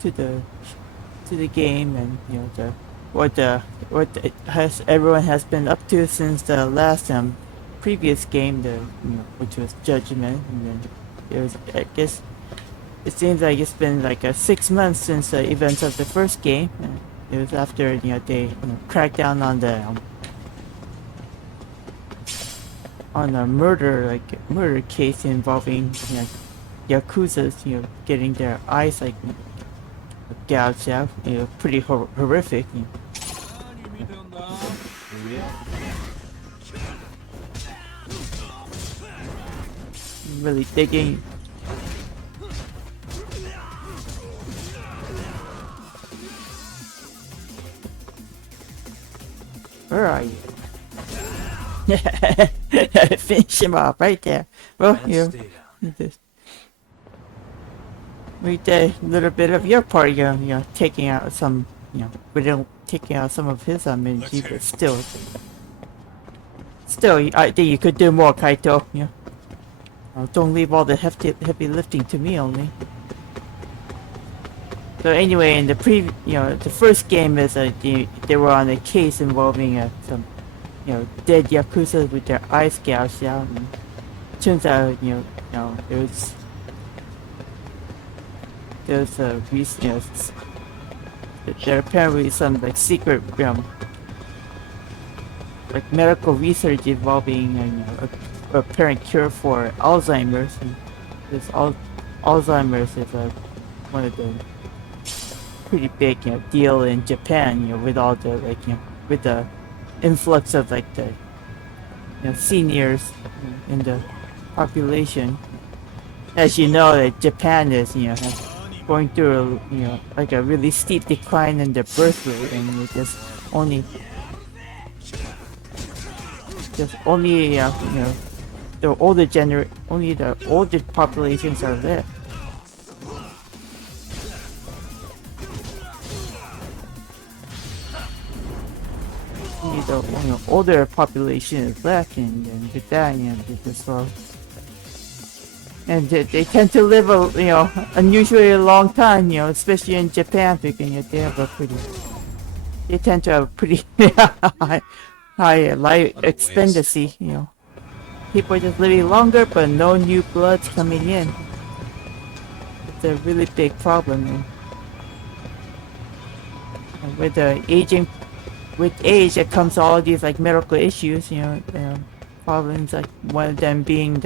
to the game, and what has everyone has been up to since the last previous game, which was Judgment. And then it was, I guess it seems like it's been like 6 months since the events of the first game. And it was after they cracked down on the on a murder case involving yakuza's getting their eyes gouged out. Pretty horrific. Really digging. Where are you? Finish him off right there. Well, just read a little bit of your part, taking out some, taking out some of his energy, but still, I think you could do more, Kaito. Don't leave all the heavy lifting to me only. So anyway, in the the first game is they were on a case involving some dead yakuza with their eyes gouged out. And turns out there's a there are apparently some secret medical research involving a apparent cure for Alzheimer's. And this Alzheimer's is one of the pretty big deal in Japan, with all the with the influx of the seniors in the population. As you know, that Japan is going through a really steep decline in their birth rate, and it just only the older populations are there. The older population is left, and with that, and they tend to live unusually a long time, especially in Japan, because they tend to have a pretty high life expectancy. People are just living longer, but no new bloods coming in. It's a really big problem. And with the aging. With age, it comes all these medical issues, problems, one of them being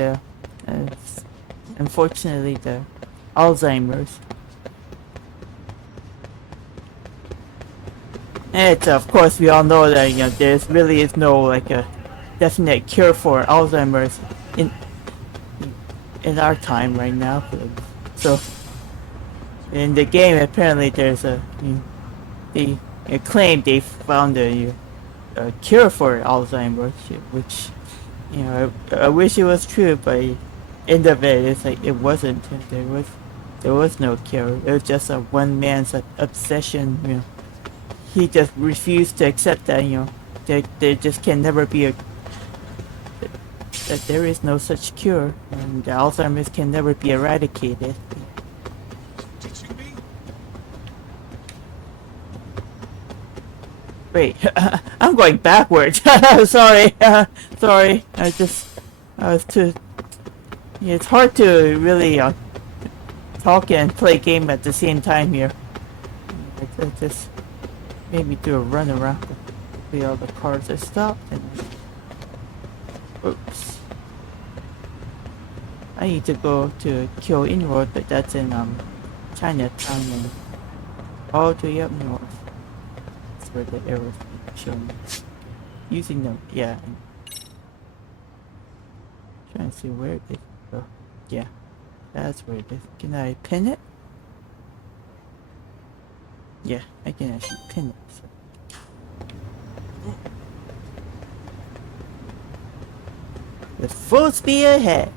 unfortunately, the Alzheimer's. And it's, of course, we all know that there really is no a definite cure for Alzheimer's in our time right now. So in the game, apparently there's they claim they found a cure for Alzheimer's, which I wish it was true, but end of it, it's it wasn't. There was no cure. It was just a one man's obsession. He just refused to accept that there just can never be that there is no such cure, and the Alzheimer's can never be eradicated. Wait, I'm going backwards. Sorry, sorry. I was too. It's hard to really talk and play game at the same time here. It just made me do a run around. See, all the cars are stopped. And oops. I need to go to Kyoin Road, but that's in Chinatown and all the way up north. Where the arrows showing using them, yeah. Trying to see where it is. Oh, yeah, that's where it is. Can I pin it? Yeah, I can actually pin it. So. With full speed ahead.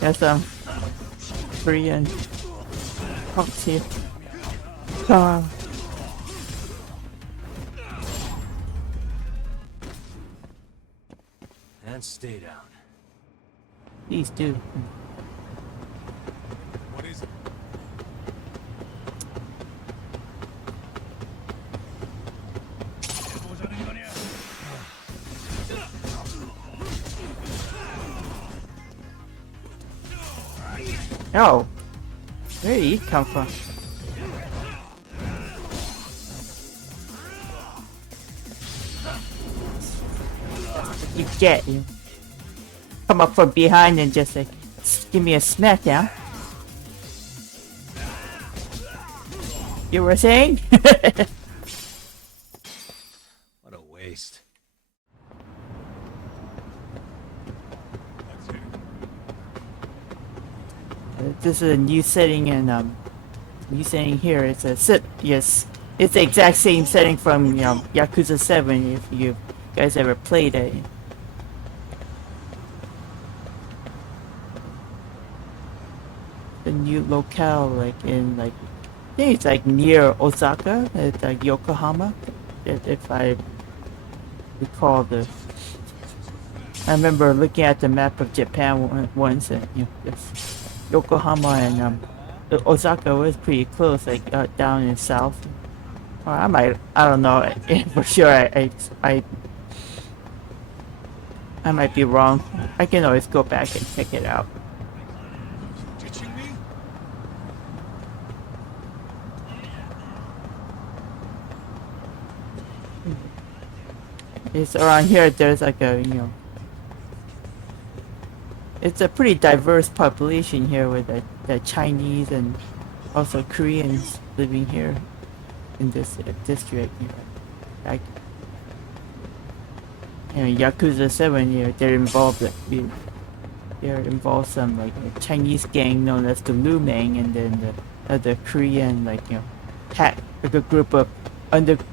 Got some Korean punks here. Come on. And stay down. Please do. What is it? Oh, where did he come from? You get you. Come up from behind and just like give me a smackdown. You were saying? What a waste. This is a new setting and new setting here. It's a set. Yes, it's the exact same setting from Yakuza 7. If you guys ever played it. The new locale, like in like, I think it's like near Osaka, it's like Yokohama, if I recall the. I remember looking at the map of Japan once, and this Yokohama and Osaka was pretty close, like down in south. Or I don't know for sure. I might be wrong. I can always go back and check it out. It's around here. There's like a it's a pretty diverse population here with the Chinese and also Koreans living here in this district. Like Yakuza 7, they're involved. They're involved some like a Chinese gang known as the Lumang, and then the Korean like like a group of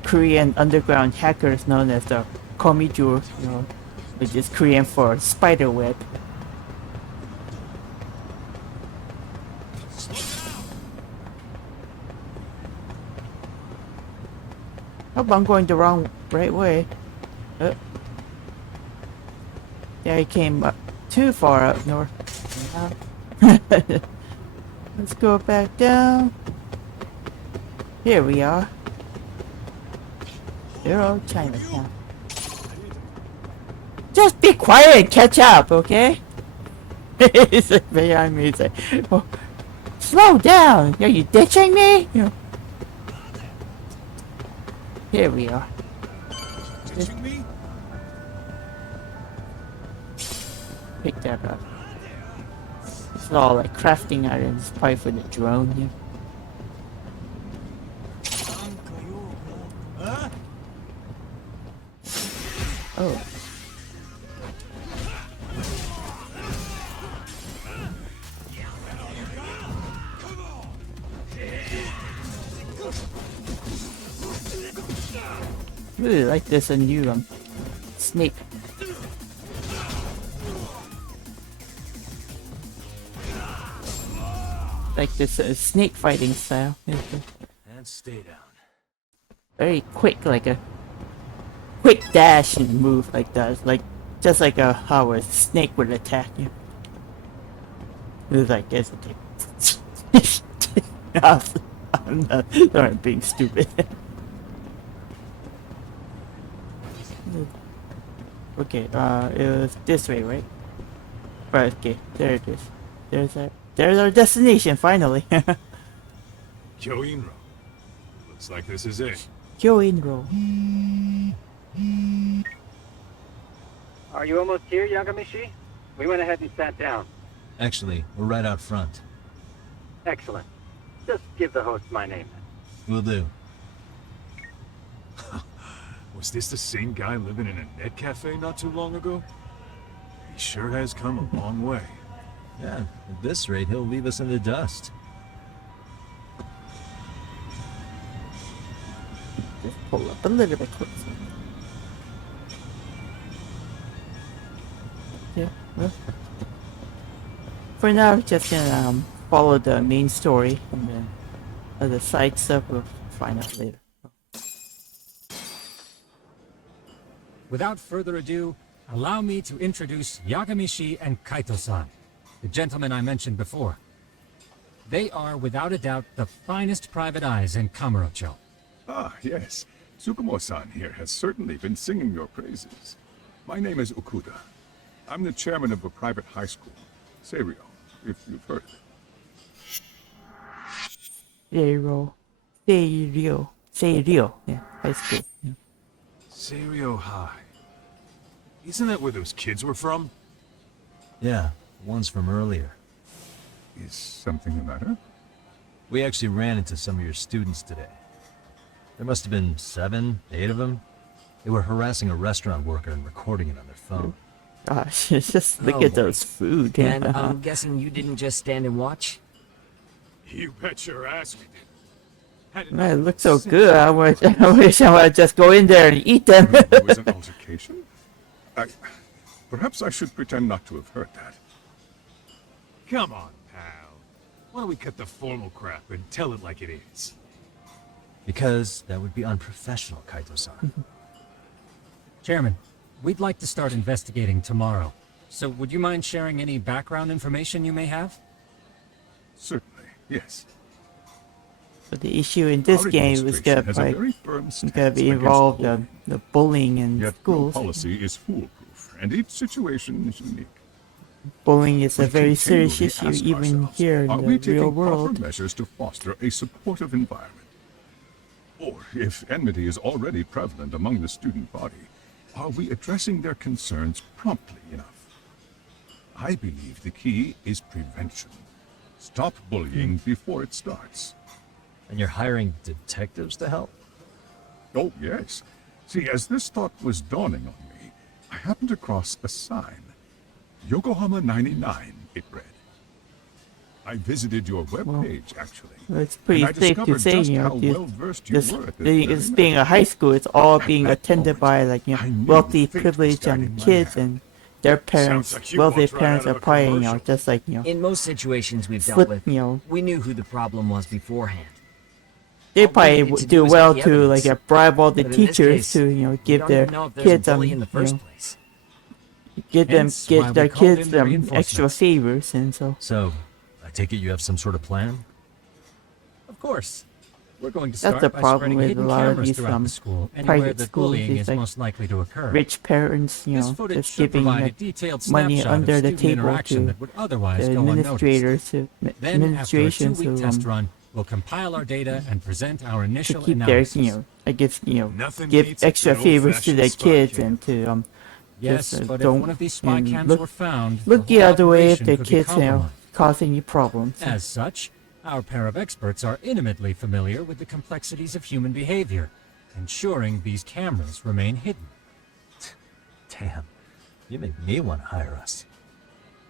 Korean underground hackers known as the Komiju, which is Korean for spider web. Hope I'm going the right way. Yeah, I came up too far up north. Let's go back down. Here we are. Dear old Chinatown. Just be quiet and catch up, okay? He's like behind me. He's like, oh, slow down. Are you ditching me? Here we are. Ditching me? Pick that up. It's all like crafting items, probably for the drone here. Oh. Really like this new snake. Like this snake fighting style. And stay down. Very quick, like a quick dash and move like that. Like just like how a snake would attack you. It was like this. I'm not being stupid. Okay, it was this way, right? Right, okay, there it is. There's our destination, finally. Kyoinro. Looks like this is it. Kyoinro. Are you almost here, Yagamishi? We went ahead and sat down. Actually, we're right out front. Excellent. Just give the host my name. Will do. Was this the same guy living in a net cafe not too long ago? He sure has come a long way. Yeah, at this rate, he'll leave us in the dust. Just pull up a little bit closer. Yeah, well. For now, we're just gonna follow the main story, and then other side stuff we'll find out later. Without further ado, allow me to introduce Yagamishi and Kaito-san, the gentlemen I mentioned before. They are, without a doubt, the finest private eyes in Kamurocho. Ah, yes. Tsukumo-san here has certainly been singing your praises. My name is Okuda. I'm the chairman of a private high school, Seiryo, if you've heard of it. Seiryo, yeah, high school. Yeah. Serio High. Isn't that where those kids were from? Yeah, one's from earlier. Is something the matter? We actually ran into some of your students today. There must have been 7, 8 of them. They were harassing a restaurant worker and recording it on their phone. Gosh, just look Oh, at boy. those food. And I'm guessing you didn't just stand and watch? You bet your ass we did. Had it Man, it not looks so been good. I wish I would just go in there and eat them. There was an altercation? Perhaps I should pretend not to have heard that. Come on, pal. Why don't we cut the formal crap and tell it like it is? Because that would be unprofessional, Kaito-san. Chairman, we'd like to start investigating tomorrow. So would you mind sharing any background information you may have? Certainly, yes. But the issue in this Our game was administration gonna, has a like, very firm gonna stance be against involved bullying. the bullying in Yet no schools. policy is foolproof, and each situation is unique. Bullying is a We very serious continually issue ask even ourselves, here in are the we taking real proper world. measures to foster a supportive environment? Or, if enmity is already prevalent among the student body, are we addressing their concerns promptly enough? I believe the key is prevention. Stop bullying before it starts. And you're hiring detectives to help? Oh, yes. See, as this thought was dawning on me, I happened across a sign. Yokohama 99, it read. I visited your webpage, actually. Well, it's pretty and I safe to discovered say, just you know, how this, well-versed you this, were at this the- very it's matter. being a high school, it's all At being that attended moment, by, like, you know, I knew wealthy, fate was privileged guiding my kids, hand. and their parents, like you wealthy once right parents out are of a probably, you know, commercial. just like, you know, In most situations we've dealt flip, with, you know, we knew who the problem was beforehand. they All we probably needed would to do do was well get the to, like, evidence. bribe all the But in this teachers case, to, you know, We give don't their even know if there's kids a bully in the you first know, place. get Hence why we their called kids in the extra reinforcements. favors, and so So, I take it you have some sort of plan? Of course. We're going to That's start the by problem spreading with a hidden lot of cameras these, throughout the school, anywhere private that schools, bullying it's is like most likely to occur. rich parents, you This know, footage just should giving provide a like, detailed money snapshot under of the student table interaction to that would otherwise the go unnoticed. administrators to Then, after a administration two-week to test run, we'll compile our data and present our to initial keep their, analysis. you know, I guess, you know, Nothing give beats a extra good favors to old-fashioned their spy kids cam. and to Yes, just, but if don't one of these spy and cams look were found, look the the whole other way if operation the could be kids, you know, compromised. cause any problems. As such, our pair of experts are intimately familiar with the complexities of human behavior, ensuring these cameras remain hidden. Damn, you make me want to hire us.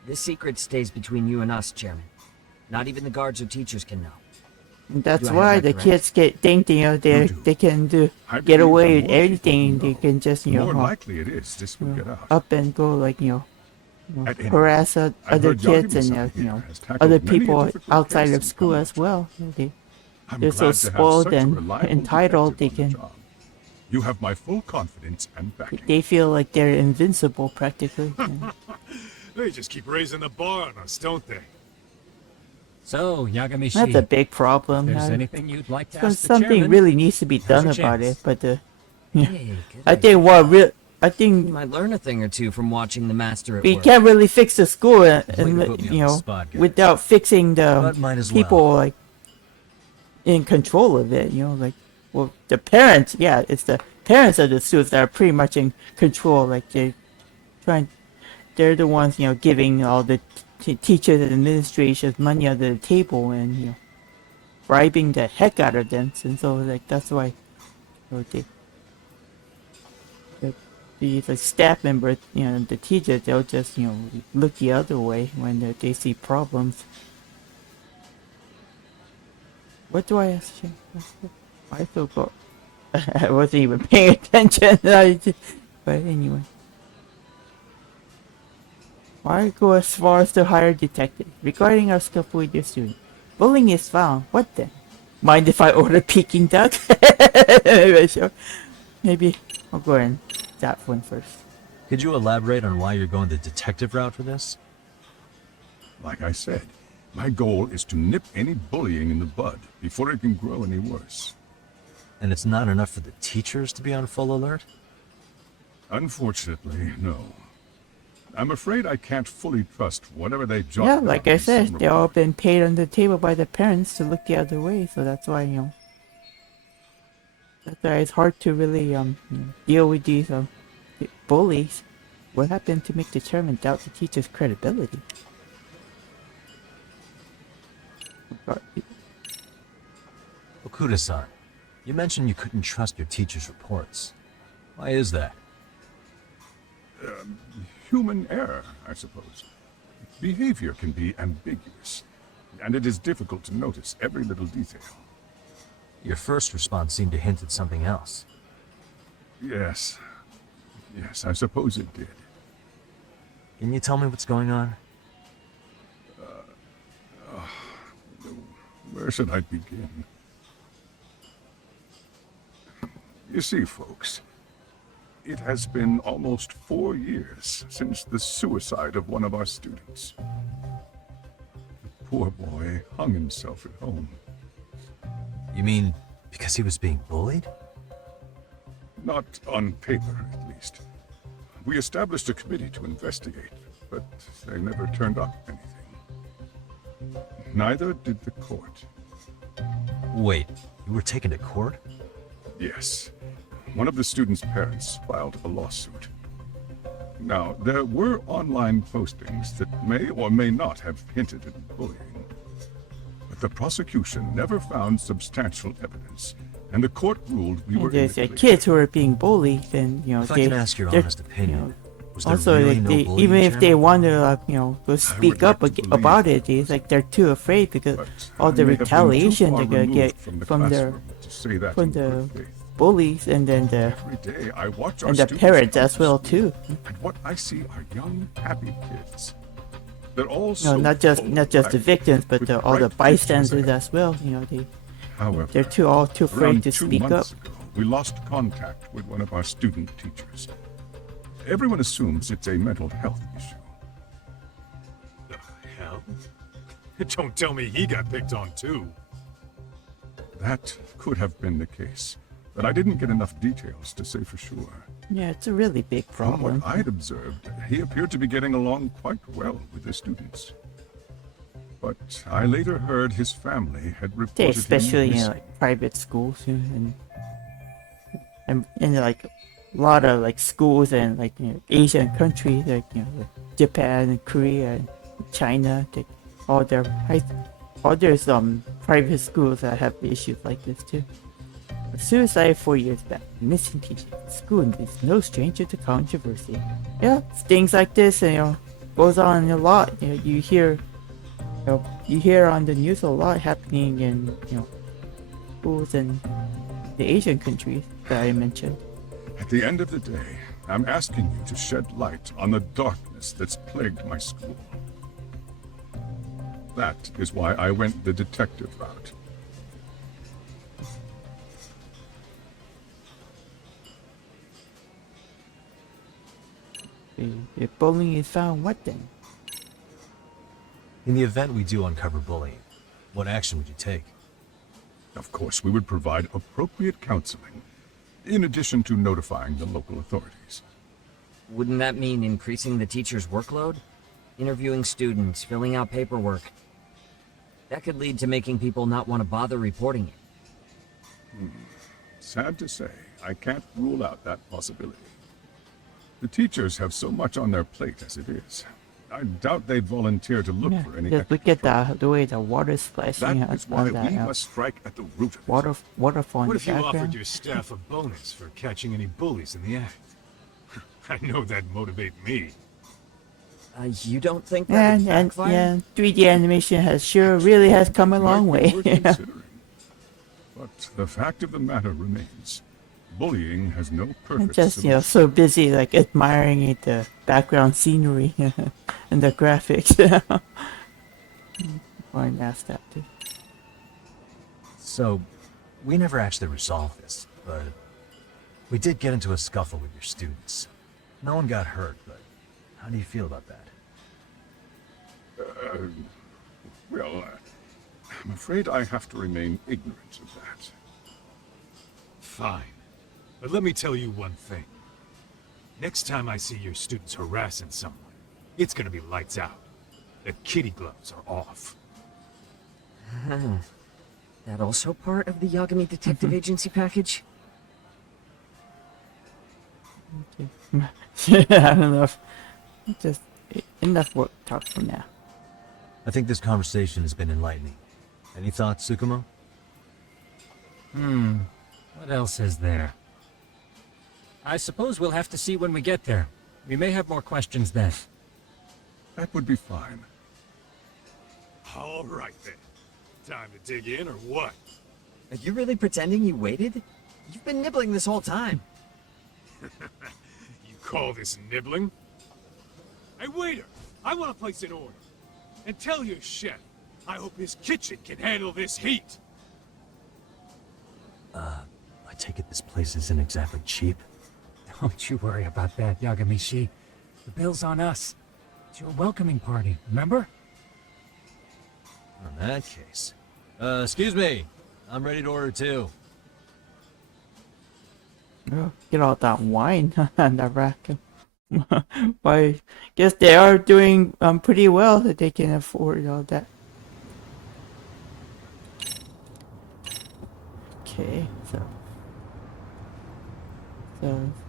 This secret stays between you and us, Chairman. Not even the guards or teachers can know. And that's Do I have why that the correct? kids think, you know, You do. they can do I get believe away the with more people everything. who They know, can just, the you know, more likely it is this will get out. up and go, like, you know, At any harass I other heard kids and, Yagami-san you here know, has tackled other many a people difficult outside case of in school as Kamurocho. well. I'm They're glad so to have spoiled such a and reliable entitled, detective they on the can- job. You have my full confidence and backing. They feel like they're invincible practically. Yeah. They just keep raising the bar on us, don't they? So, Yagamishi, That's a big if problem. there's Uh, anything you'd like to so ask the something chairman, really needs to be now's done your about chance. it, but yeah. Hey, good I idea. think I You think might learn a thing or two from watching the master at we work. can't really fix the school and, Completely put me on you the know, spot, guys. without fixing the But might as people well. like in control of it. You know, like, well, the parents, yeah, it's the parents of the students that are pretty much in control. Like they're the ones, you know, giving all the teachers and administrators money under the table and, you know, bribing the heck out of them. And so, like, that's why, you know, the staff members, you know, the teachers, they'll just, you know, look the other way when they see problems. What do I ask you? I forgot. I wasn't even paying attention. But anyway. Why go as far as to hire detectives? Regarding our scuffle with your student. Bullying is found. What then? Mind if I order Peking duck? Sure. Maybe I'll go and that one first. Could you elaborate on why you're going the detective route for this? Like I said, my goal is to nip any bullying in the bud before it can grow any worse. And it's not enough for the teachers to be on full alert? Unfortunately, no. I'm afraid I can't fully trust whatever they jot Yeah, down like I in some said, they all report. been paid on the table by the parents to look the other way, so that's why, that's why it's hard to really, deal with these, bullies. What happened to make the chairman doubt the teacher's credibility? Okuda-san, you mentioned you couldn't trust your teacher's reports. Why is that? Human error, I suppose. Behavior can be ambiguous, and it is difficult to notice every little detail. Your first response seemed to hint at something else. Yes, I suppose it did. Can you tell me what's going on? Where should I begin? You see, folks, it has been almost 4 years since the suicide of one of our students. The poor boy hung himself at home. You mean because he was being bullied? Not on paper, at least. We established a committee to investigate, but they never turned up anything. Neither did the court. Wait, you were taken to court? Yes. One of the students' parents filed a lawsuit. Now, there were online postings that may or may not have hinted at bullying. But the prosecution never found substantial evidence, and the court ruled we were in There's the clear. kids who are being bullied, then, If I can ask your they're- honest opinion, was there also, really like, no they, bullying, even if they Chairman? want to, go speak up like to believe about it, it's like they're too afraid because But all I the may have been too retaliation far they're gonna removed get from the from their classroom to say that from in the good faith. bullies, and then the Every day I watch our and the students parents come as to well school, too. and what I see are young, happy kids. They're all No, so not just full not of just the life, victims, but with all the bright futures bystanders ahead. as well. However, They're too afraid around to 2 speak up. months ago, we lost contact with one of our student teachers. Everyone assumes it's a mental health issue. The hell? Don't tell me he got picked on too. That could have been the case, but I didn't get enough details to say for sure. Yeah, it's a really big From problem. what I'd observed, he appeared to be getting along quite well with the students. But I later heard his family had Yeah, reported especially him in missing. like private schools, and like a lot of like schools and like Asian countries like like Japan and Korea and China, all their all there's private schools that have issues like this too. A suicide 4 years back, missing teacher at school is no stranger to controversy. Yeah, things like this, goes on a lot. You hear, you hear on the news a lot happening in schools in the Asian countries that I mentioned. At the end of the day, I'm asking you to shed light on the darkness that's plagued my school. That is why I went the detective route. If bullying is found, what then? In the event we do uncover bullying, what action would you take? Of course, we would provide appropriate counseling, in addition to notifying the local authorities. Wouldn't that mean increasing the teacher's workload? Interviewing students, filling out paperwork. That could lead to making people not want to bother reporting it. Sad to say, I can't rule out that possibility. The teachers have so much on their plate as it is. I doubt they'd volunteer to look Yeah, for any just look extra at trouble. the way the water's splashing That is why on that we must strike at the root of it. waterfall in What the if you offered background. your staff a bonus for catching any bullies in the act? I know that'd motivate me. You don't think that would And backfire? yeah, 3D animation really has come a long Might be way. worth considering. But the fact of the matter remains, bullying has no I'm perfect just solution. so busy like admiring the background scenery and the graphics. Or ask that too. So, we never actually resolved this, but we did get into a scuffle with your students. No one got hurt, but how do you feel about that? Well, I'm afraid I have to remain ignorant of that. Fine. But let me tell you one thing. Next time I see your students harassing someone, it's gonna be lights out. The kitty gloves are off. That also part of the Yagami Detective Agency package? I don't know if just enough work talk for now. I think this conversation has been enlightening. Any thoughts, Tsukumo? What else is there? I suppose we'll have to see when we get there. We may have more questions then. That would be fine. All right then. Time to dig in or what? Are you really pretending you waited? You've been nibbling this whole time. You call this nibbling? Hey waiter, I want to place an order. And tell your chef, I hope his kitchen can handle this heat. I take it this place isn't exactly cheap. Don't you worry about that, Yagamishi. The bill's on us. It's your welcoming party, remember? In that case. Excuse me. I'm ready to order too. Oh, get all that wine on the rack. Why? Guess they are doing pretty well that they can afford all that. Okay, so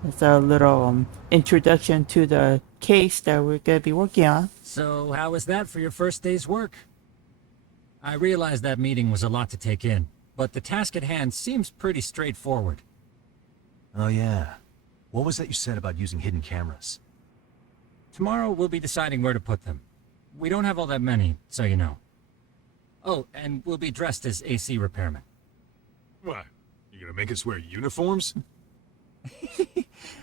that's our little introduction to the case that we're gonna be working on. So, how was that for your first day's work? I realize that meeting was a lot to take in, but the task at hand seems pretty straightforward. Oh yeah. What was that you said about using hidden cameras? Tomorrow we'll be deciding where to put them. We don't have all that many, so you know. Oh, and we'll be dressed as AC repairmen. What? You gonna make us wear uniforms?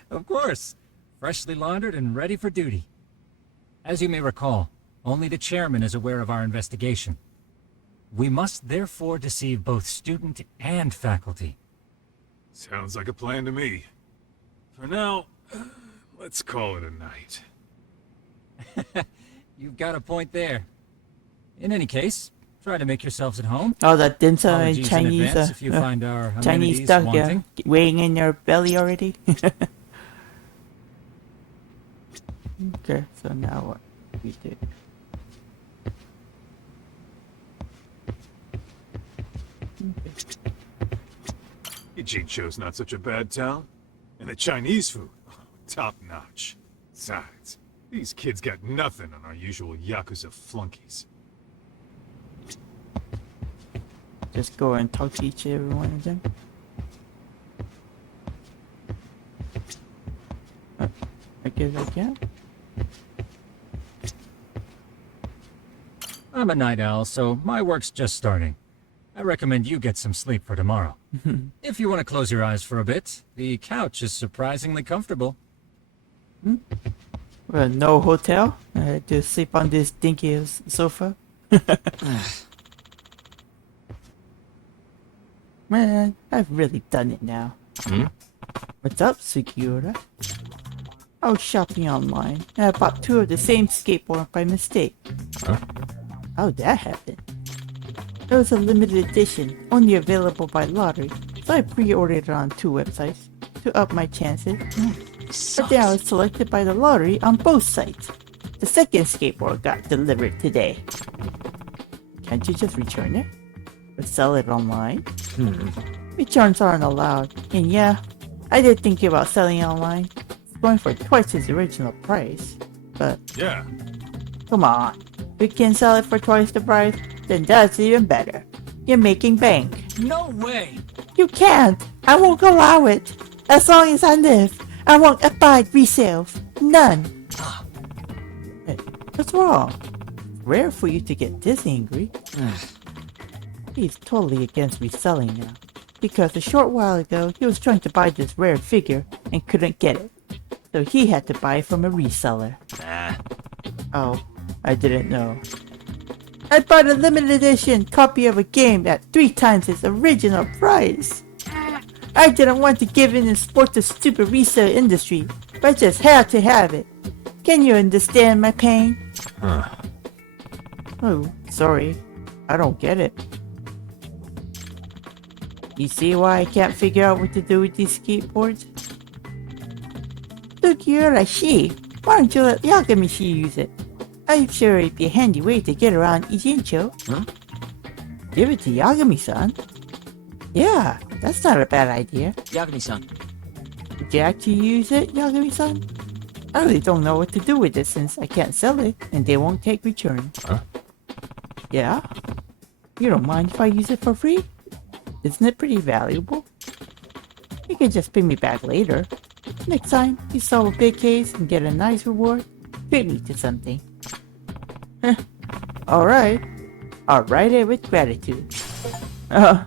Of course. Freshly laundered and ready for duty. As you may recall, only the chairman is aware of our investigation. We must therefore deceive both student and faculty. Sounds like a plan to me. For now, let's call it a night. You've got a point there. In any case, try to make yourselves at home. Oh, that dim sum and Apologies in Chinese, advance if you find our Chinese amenities stuff, wanting. weighing in your belly already. Okay, so now what we do? Ijincho's not such a bad town. And the Chinese food, top notch. Besides, these kids got nothing on our usual Yakuza flunkies. Just go and talk to each and every one of them. I guess I can. I'm a night owl, so my work's just starting. I recommend you get some sleep for tomorrow. If you want to close your eyes for a bit, the couch is surprisingly comfortable. Well, no hotel. I had to sleep on this dinky sofa. Man, I've really done it now. What's up, Sugiura? I was shopping online and I bought 2 of the same skateboard by mistake. How'd that happen? It was a limited edition, only available by lottery, so I pre-ordered it on 2 websites to up my chances. But then I was selected by the lottery on both sites. The second skateboard got delivered today. Can't you just return it? Or sell it online? Returns aren't allowed, and yeah, I did think about selling online. It's going for twice its original price, but Yeah, come on. If we can sell it for twice the price, then that's even better. You're making bank. No way! You can't! I won't allow it! As long as I live, I won't abide resales. None! Hey, what's wrong? Rare for you to get this angry. He's totally against reselling now. Because a short while ago, he was trying to buy this rare figure and couldn't get it. So he had to buy it from a reseller. Oh, I didn't know. I bought a limited edition copy of a game at 3 times its original price. I didn't want to give in and support the stupid resale industry, but I just had to have it. Can you understand my pain? Huh. Oh, sorry. I don't get it. You see why I can't figure out what to do with these skateboards? Look, you're a she. Why don't you let Yagami-shi use it? I'm sure it'd be a handy way to get around Ijincho. Huh? Give it to Yagami-san. Yeah, that's not a bad idea. Yagami-san. Would you actually use it, Yagami-san? I really don't know what to do with it since I can't sell it and they won't take returns. Huh? Yeah? You don't mind if I use it for free? Isn't it pretty valuable? You can just pay me back later. Next time you solve a big case and get a nice reward, treat me to something. Alright. I'll write it with gratitude.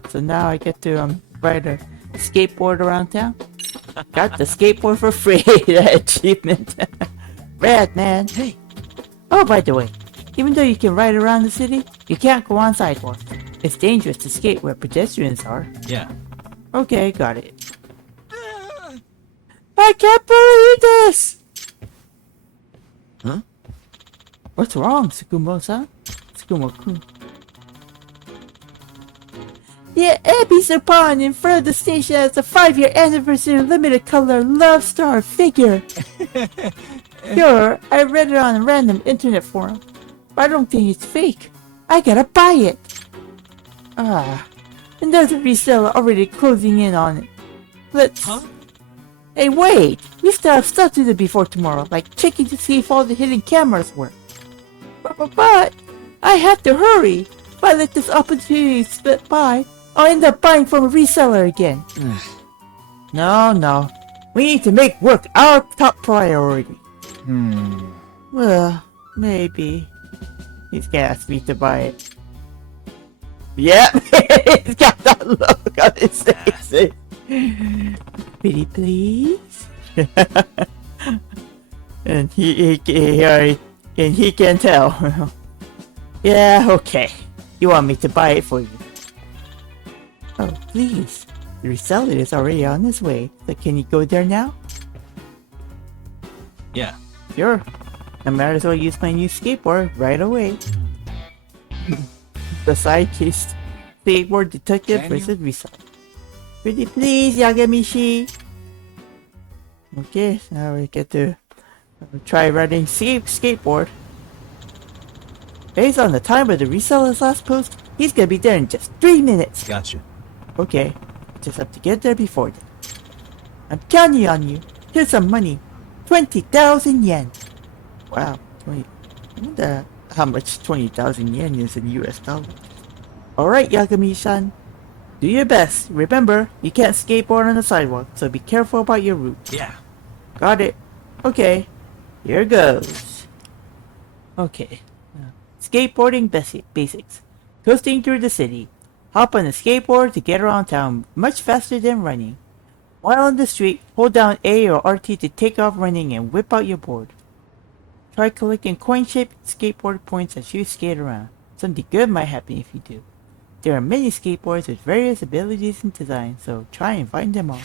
So now I get to ride a skateboard around town? Got the skateboard for free, that achievement. Rad, man. Hey, Oh, by the way, even though you can ride around the city, you can't go on sidewalks. It's dangerous to skate where pedestrians are. Yeah. Okay, got it. I can't believe this! Huh? What's wrong, Tsukumo-san? Tsukumo-kun. The Ebisu Pond in front of the station has a 5-year anniversary limited color Love Star figure. Sure, I read it on a random internet forum, but I don't think it's fake. I gotta buy it. And there's a reseller already closing in on it. Let's... Huh? Hey, wait! We still have stuff to do before tomorrow, like checking to see if all the hidden cameras work. But I have to hurry. If I let this opportunity slip by, I'll end up buying from a reseller again. No. We need to make work our top priority. Well, maybe. He's gonna ask me to buy it. Yep! He's got that look on his face. Pretty please? And he can tell. Yeah, okay. You want me to buy it for you? Oh, please. The reseller is already on his way, so can you go there now? Yeah. Sure. I might as well use my new skateboard right away. The sidekick skateboard detective versus reseller. Pretty please, Yagami-shi. Okay, now we get to try riding skateboard. Based on the time of the reseller's last post, he's gonna be there in just 3 minutes. Gotcha. Okay, just have to get there before then. I'm counting on you. Here's some money. 20,000 yen. Wow, 20. I wonder how much 20,000 yen is in US dollars. Alright, Yagami-san. Do your best. Remember, you can't skateboard on the sidewalk, so be careful about your route. Yeah. Got it. Okay, here goes. Okay. Skateboarding basics. Coasting through the city. Hop on a skateboard to get around town much faster than running. While on the street, hold down A or RT to take off running and whip out your board. Try collecting coin-shaped skateboard points as you skate around. Something good might happen if you do. There are many skateboards with various abilities and designs, so try and find them all.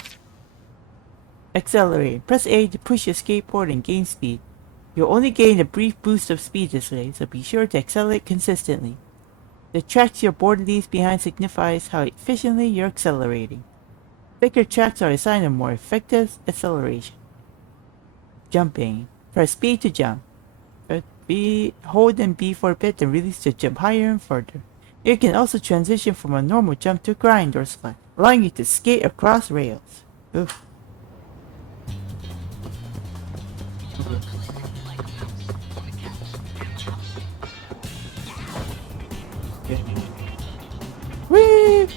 Accelerate. Press A to push your skateboard and gain speed. You'll only gain a brief boost of speed this way, so be sure to accelerate consistently. The tracks your board leaves behind signifies how efficiently you're accelerating. Thicker tracks are a sign of more effective acceleration. Jumping. Press B to jump. Press B, hold and B for a bit and release to jump higher and further. You can also transition from a normal jump to grind or slide, allowing you to skate across rails. Oof. Okay. Whee!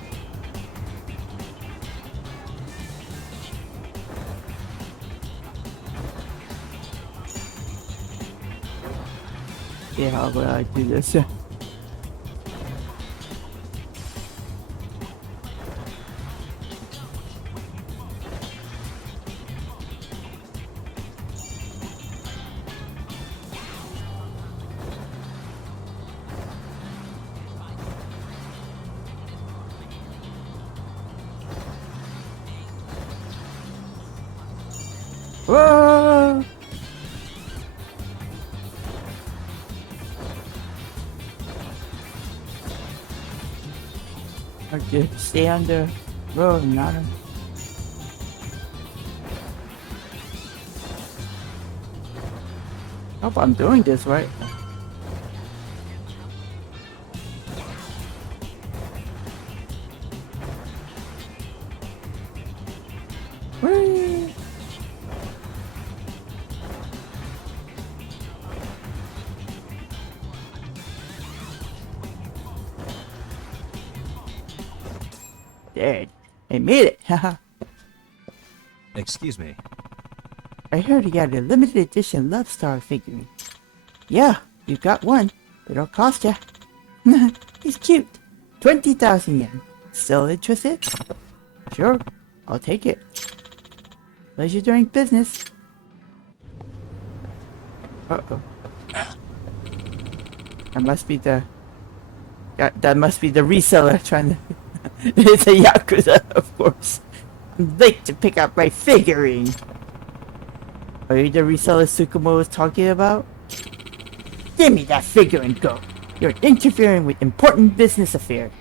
Yeah, how will I do this? Whoa! Okay, stay on the road, not on. Hope I'm doing this right. Whee! There, I made it, haha. Excuse me. I heard you got a limited edition Love Star figurine. Yeah, you got one, but it'll cost ya. He's cute. 20,000 yen. Still interested? Sure, I'll take it. Pleasure doing business. Uh-oh. That must be the... that must be the reseller trying to... It's a Yakuza, of course. I'm late to pick up my figurine. Are you the reseller Tsukumo was talking about? Give me that figurine, go. You're interfering with important business affairs.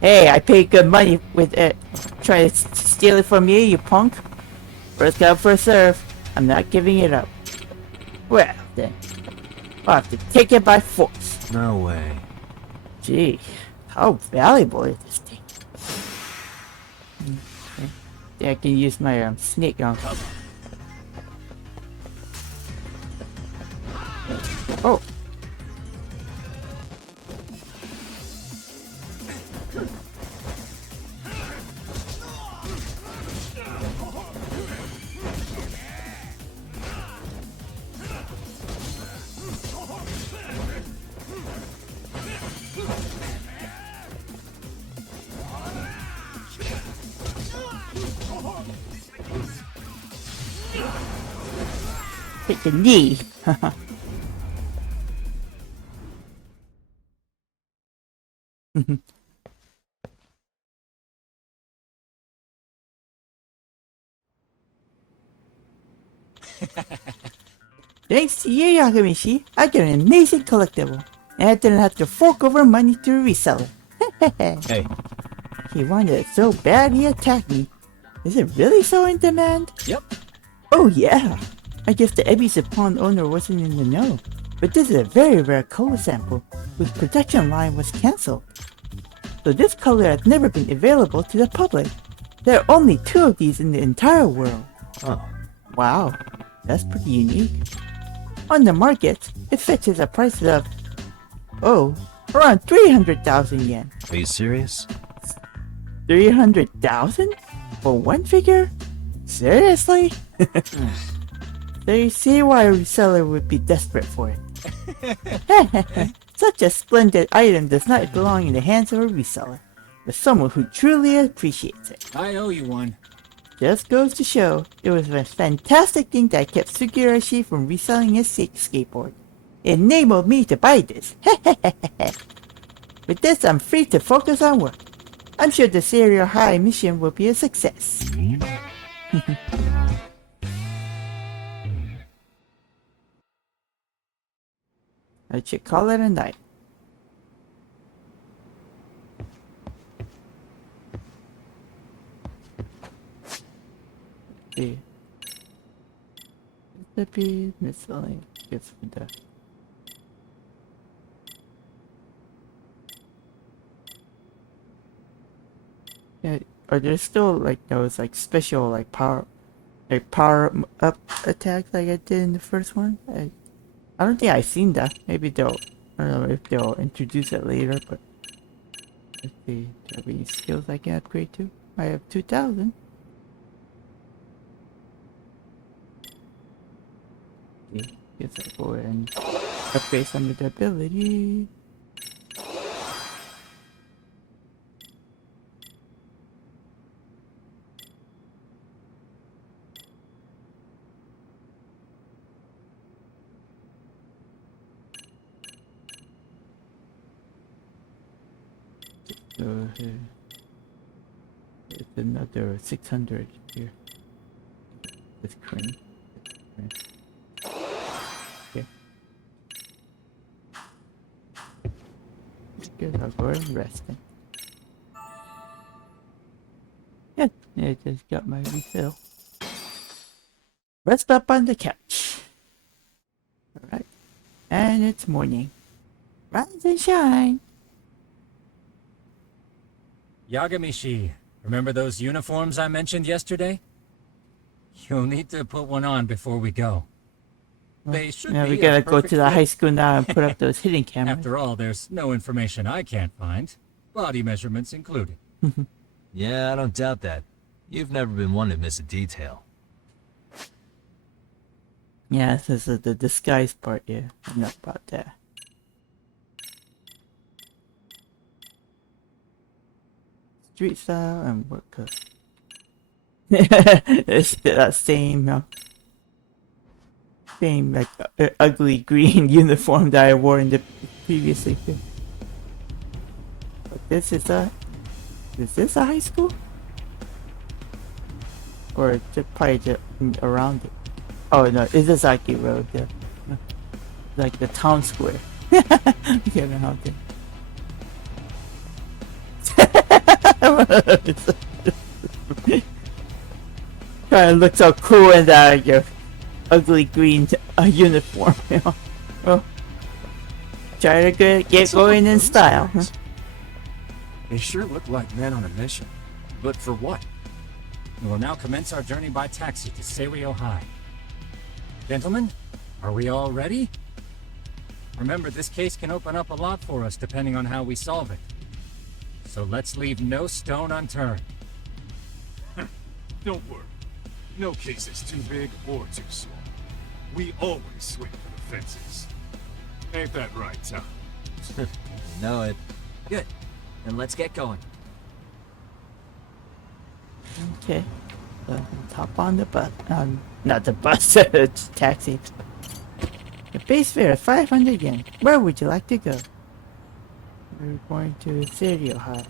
Hey, I paid good money with it. Try to steal it from me, you punk? First come, first serve. I'm not giving it up. Well, then. I'll have to take it by force. No way. Gee, how valuable is this thing? Okay. Yeah, I can use my snake on. Oh. Hit the knee. Thanks to you, Yakamishi, I got an amazing collectible. And I didn't have to fork over money to resell it. Hey, He wanted it so bad he attacked me. Is it really so in demand? Yep. Oh yeah. I guess the Ebisu Pond owner wasn't in the know. But this is a very rare color sample, whose production line was cancelled. So this color has never been available to the public. There are only 2 of these in the entire world. oh, Wow, that's pretty unique. On the market, it fetches a price of, around 300,000 yen. are you serious? 300,000? For one figure? Seriously? So you see why a reseller would be desperate for it. Such a splendid item does not belong in the hands of a reseller, but someone who truly appreciates it. I owe you one. Just goes to show, it was a fantastic thing that kept Sugurashi from reselling his skateboard. It enabled me to buy this. With this, I'm free to focus on work. I'm sure the serial high mission will be a success. I should call it a night. Okay. The be miscellaneous gets from the. Yeah, are there still like those like special like power up attacks like I did in the first one? I don't think I've seen that. Maybe they'll, I don't know if they'll introduce it later, but let's see, do I have any skills I can upgrade to? I have 2,000. Okay, guess I'll go ahead and upgrade some of the ability. So here, it's another 600 here. This crane. Okay. Good, I'll go and rest then. Yeah, I just got my refill. Rest up on the couch. Alright. And it's morning. Rise and shine. Yagamishi, remember those uniforms I mentioned yesterday? You'll need to put one on before we go. They should Now be we gotta a go to perfect the fit. high school now and put up those hidden cameras. After all, there's no information I can't find, body measurements included. Yeah, I don't doubt that. You've never been one to miss a detail. Yeah, this is the disguise part, yeah. I know about that. Street style and work cut. It's that same, same like ugly green uniform that I wore in the previous season. But this is this a high school? Or just probably just around it? Oh no, it's a Saki Road, yeah. Like the town square. You know how to. Trying to look so cool in that your ugly green uniform, you know. Oh. Try to get going in style. Huh? They sure look like men on a mission. But for what? We will now commence our journey by taxi to Seirio High. Gentlemen, are we all ready? Remember, this case can open up a lot for us depending on how we solve it. So let's leave no stone unturned. Don't worry. No case is too big or too small. We always swing for the fences. Ain't that right, Tom? You know it. Good. Then let's get going. Okay. Hop on the bus. Not the bus, it's taxi. The base fare is 500 yen. Where would you like to go? We're going to Seirio High.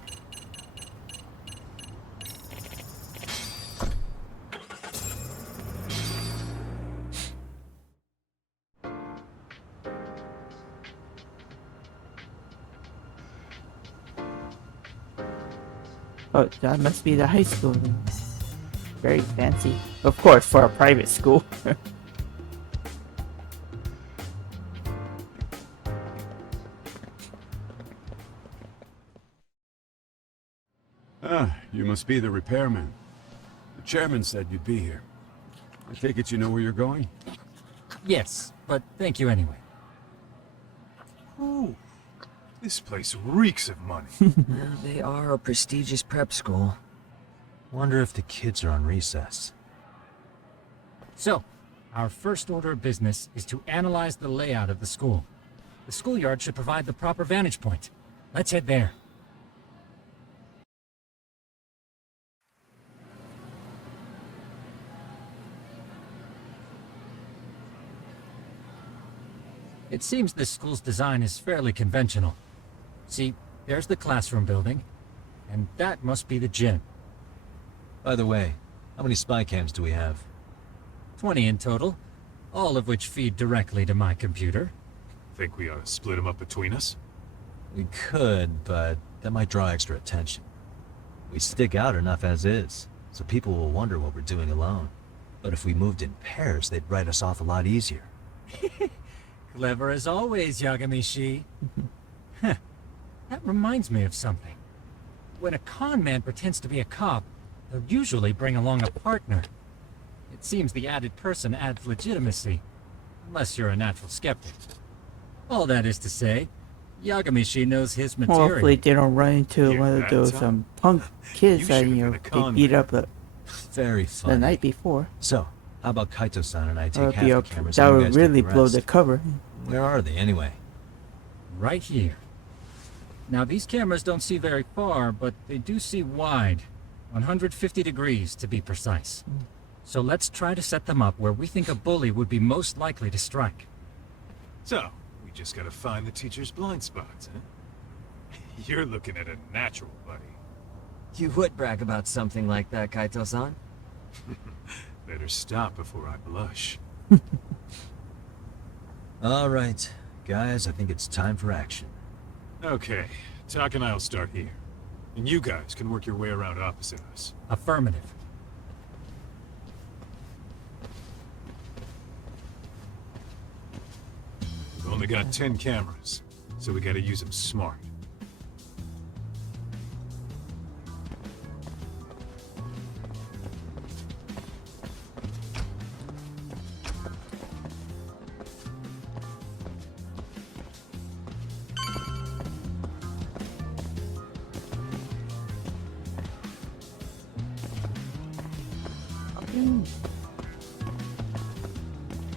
Oh, that must be the high school then. Very fancy. Of course, for a private school. Ah, you must be the repairman. The chairman said you'd be here. I take it you know where you're going? Yes, but thank you anyway. Ooh, this place reeks of money. Well, they are a prestigious prep school. Wonder if the kids are on recess. So, our first order of business is to analyze the layout of the school. The schoolyard should provide the proper vantage point. Let's head there. It seems this school's design is fairly conventional. See, there's the classroom building, and that must be the gym. By the way, how many spy cams do we have? 20 in total, all of which feed directly to my computer. Think we ought to split them up between us? We could, but that might draw extra attention. We stick out enough as is, so people will wonder what we're doing alone. But if we moved in pairs, they'd write us off a lot easier. Clever as always, Yagamishi. Huh. That reminds me of something. When a con man pretends to be a cop, they'll usually bring along a partner. It seems the added person adds legitimacy, unless you're a natural skeptic. All that is to say, Yagamishi knows his material. Hopefully they don't run into Yeah, one of that's those all. punk kids You that should've been a they con beat man. up Very funny. the night before. So, how about Kaito-san and I That take would half be the a, cameras that and you would guys take really the blow rest? the cover. Where are they, anyway? Right here. Now, these cameras don't see very far, but they do see wide. 150 degrees, to be precise. So let's try to set them up where we think a bully would be most likely to strike. So, we just gotta find the teacher's blind spots, huh? You're looking at a natural, buddy. You would brag about something like that, Kaito-san. Better stop before I blush. All right, guys, I think it's time for action. Okay, Doc and I'll start here. And you guys can work your way around opposite us. Affirmative. We've only got 10 cameras, so we gotta use them smart.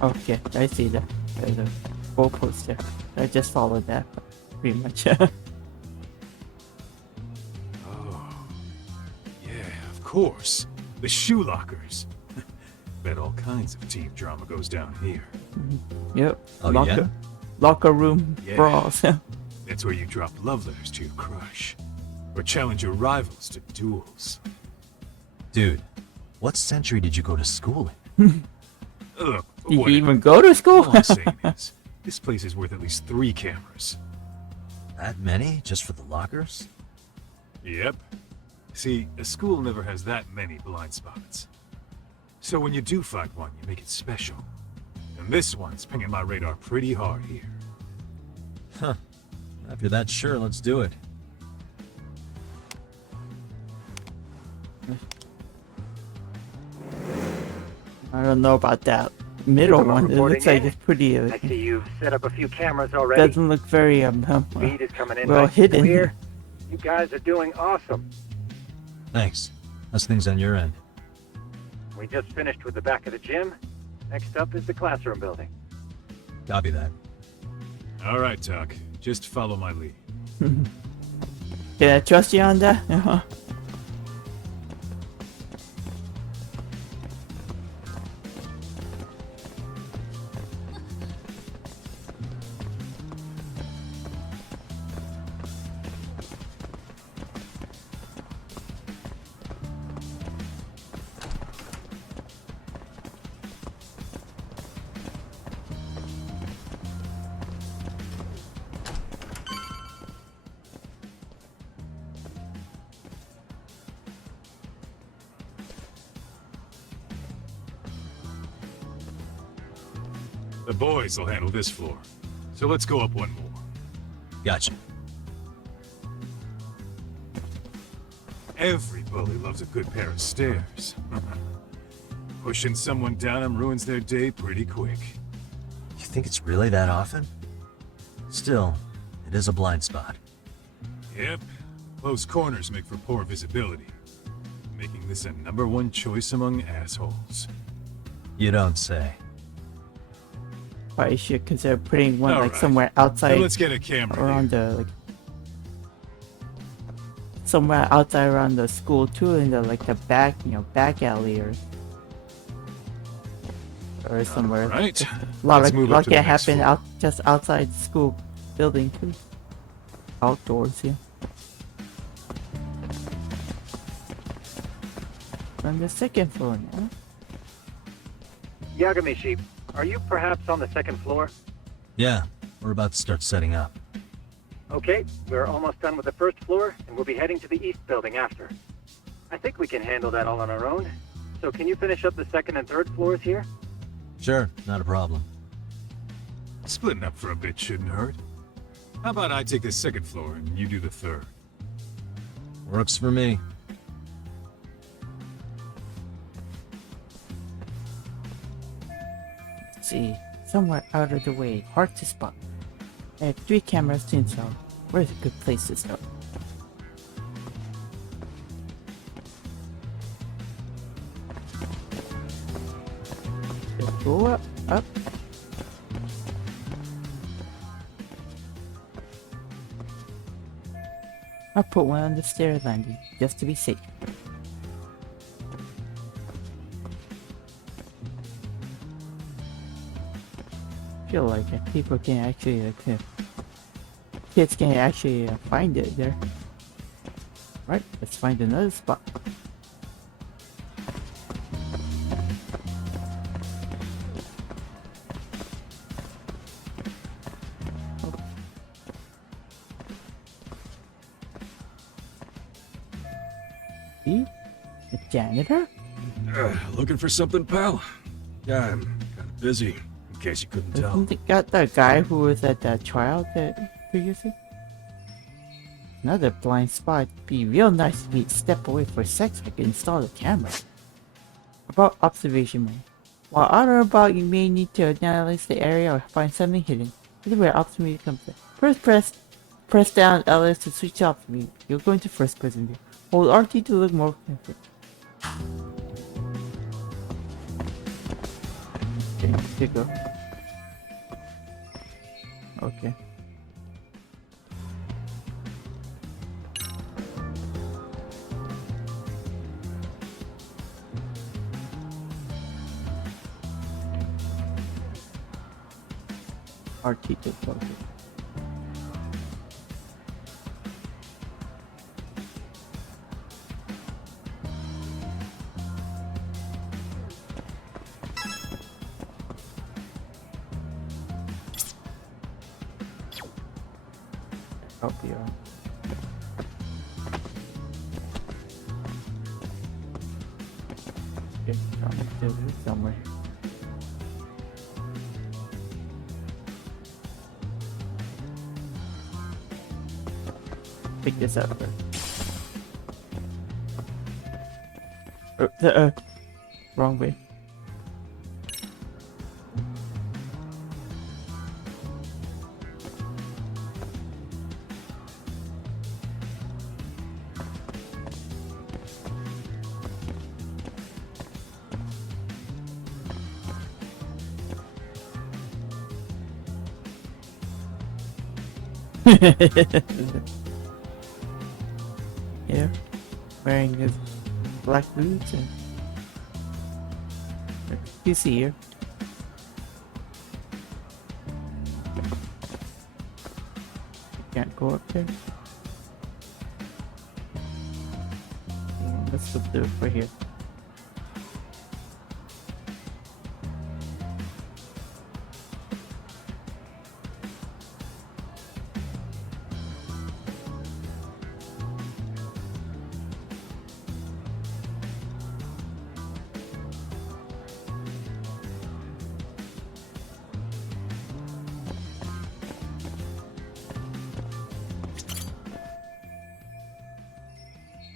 Okay, I see that. There's a goalpost there. I just followed that, pretty much. Oh. Yeah, of course. The shoe lockers. Bet all kinds of team drama goes down here. Yep. Oh, locker, yeah? locker room Yeah. brawls. That's where you drop love letters to your crush. Or challenge your rivals to duels. Dude, what century did you go to school in? Look, Did you whatever. even go to school? All I'm saying is, this place is worth at least 3 cameras. That many? Just for the lockers? Yep. See, a school never has that many blind spots. So when you do find one, you make it special. And this one's pinging my radar pretty hard here. Huh. If you're that sure, let's do it. I don't know about that middle Come on, one. It looks reporting like in. it's pretty. I see you've set up a few cameras already. Doesn't look very Speed is coming in well nice and hidden. clear. You guys are doing awesome. Thanks. How's things on your end? We just finished with the back of the gym. Next up is the classroom building. Copy that. All right, Doc. Just follow my lead. Can I trust you on that? Uh-huh. The boys will handle this floor. So let's go up one more. Gotcha. Every bully loves a good pair of stairs. Pushing someone down them ruins their day pretty quick. You think it's really that often? Still, it is a blind spot. Yep. Close corners make for poor visibility. Making this a #1 choice among assholes. You don't say. Probably should consider putting one like Alright. somewhere So outside let's get a camera around here. the like somewhere outside around the school too, in the like the back, back alley or somewhere. Right. A lot Let's of move up lot to the can next happen floor. out just outside the school building too. Outdoors, yeah. On the second floor now. Yagamishi, are you perhaps on the second floor? Yeah, we're about to start setting up. Okay, we're almost done with the first floor, and we'll be heading to the east building after. I think we can handle that all on our own. So can you finish up the second and third floors here? Sure, not a problem. Splitting up for a bit shouldn't hurt. How about I take the second floor and you do the third? Works for me. Let's see, somewhere out of the way, hard to spot. I have 3 cameras to install. Where's a good place to start? Just go up. I'll put one on the stair landing, just to be safe. Feel like people can actually, kids can actually find it there. Right, let's find another spot. See? A janitor? Looking for something, pal? Yeah, I'm kind of busy, in case you couldn't tell. Isn't it got that guy who was at that trial that previously? Another blind spot. Be real nice if he'd step away for a sec so I could install the camera. About observation mode. While out or about, you may need to analyze the area or find something hidden. This is where observation comes in. First, press down LS to switch off view. You'll go into first person view. Hold RT to look more confident. Okay, here you go. Okay. RT to focus. Help you out. Okay, trying to do this somewhere. Pick this up first. Wrong way. Yeah, wearing his black boots and he's here. Can't go up there. Let's do it for here.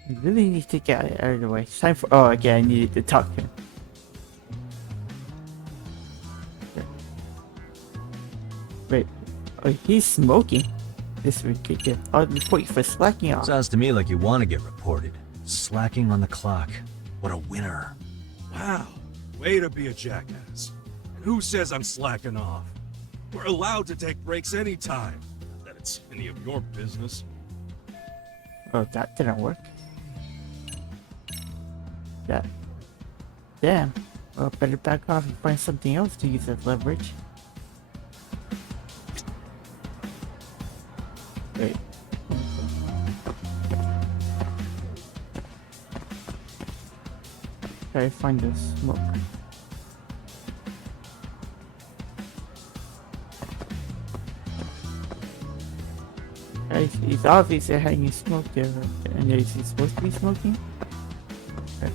I really need to get it out of the way. It's time for. Oh, okay, I needed to talk to him. Okay. Wait. Oh, he's smoking. This is ridiculous. I'll report you for slacking off. Sounds to me like you want to get reported. Slacking on the clock. What a winner. Wow, way to be a jackass. And who says I'm slacking off? We're allowed to take breaks anytime. Not that it's any of your business. Oh, that didn't work. That. Damn. Well, better back off and find something else to use as leverage. Wait. Try to find the smoke. He's obviously hanging smoke there, and is he supposed to be smoking? Okay.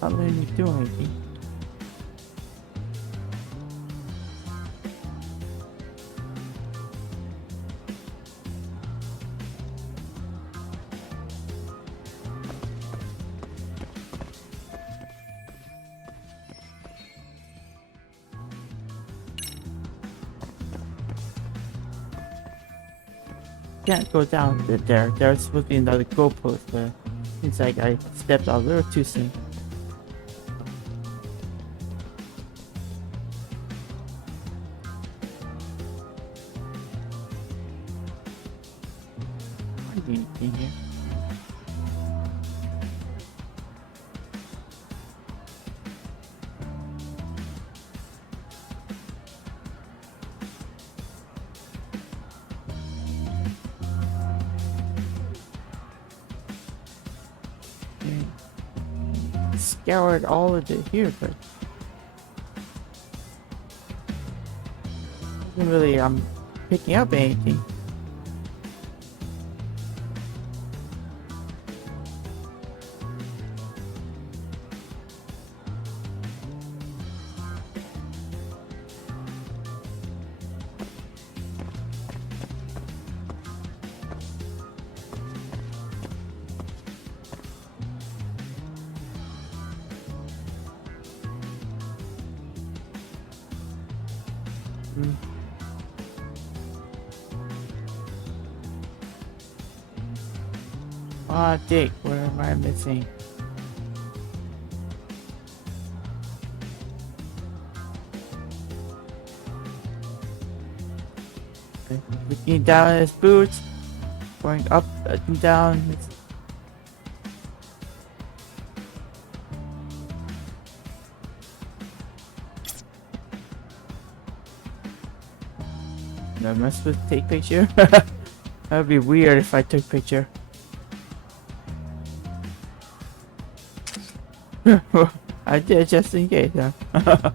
Not letting me do anything. Can't go down there. There's supposed to be another goalpost, but seems like I stepped out a little too soon. Find anything here? Scoured all of it here, but isn't really picking up anything. Ah, Dick, what am I missing? Looking down at his boots, going up and down. Am I supposed to take picture? That'd be weird if I took picture. I did just in case. Huh?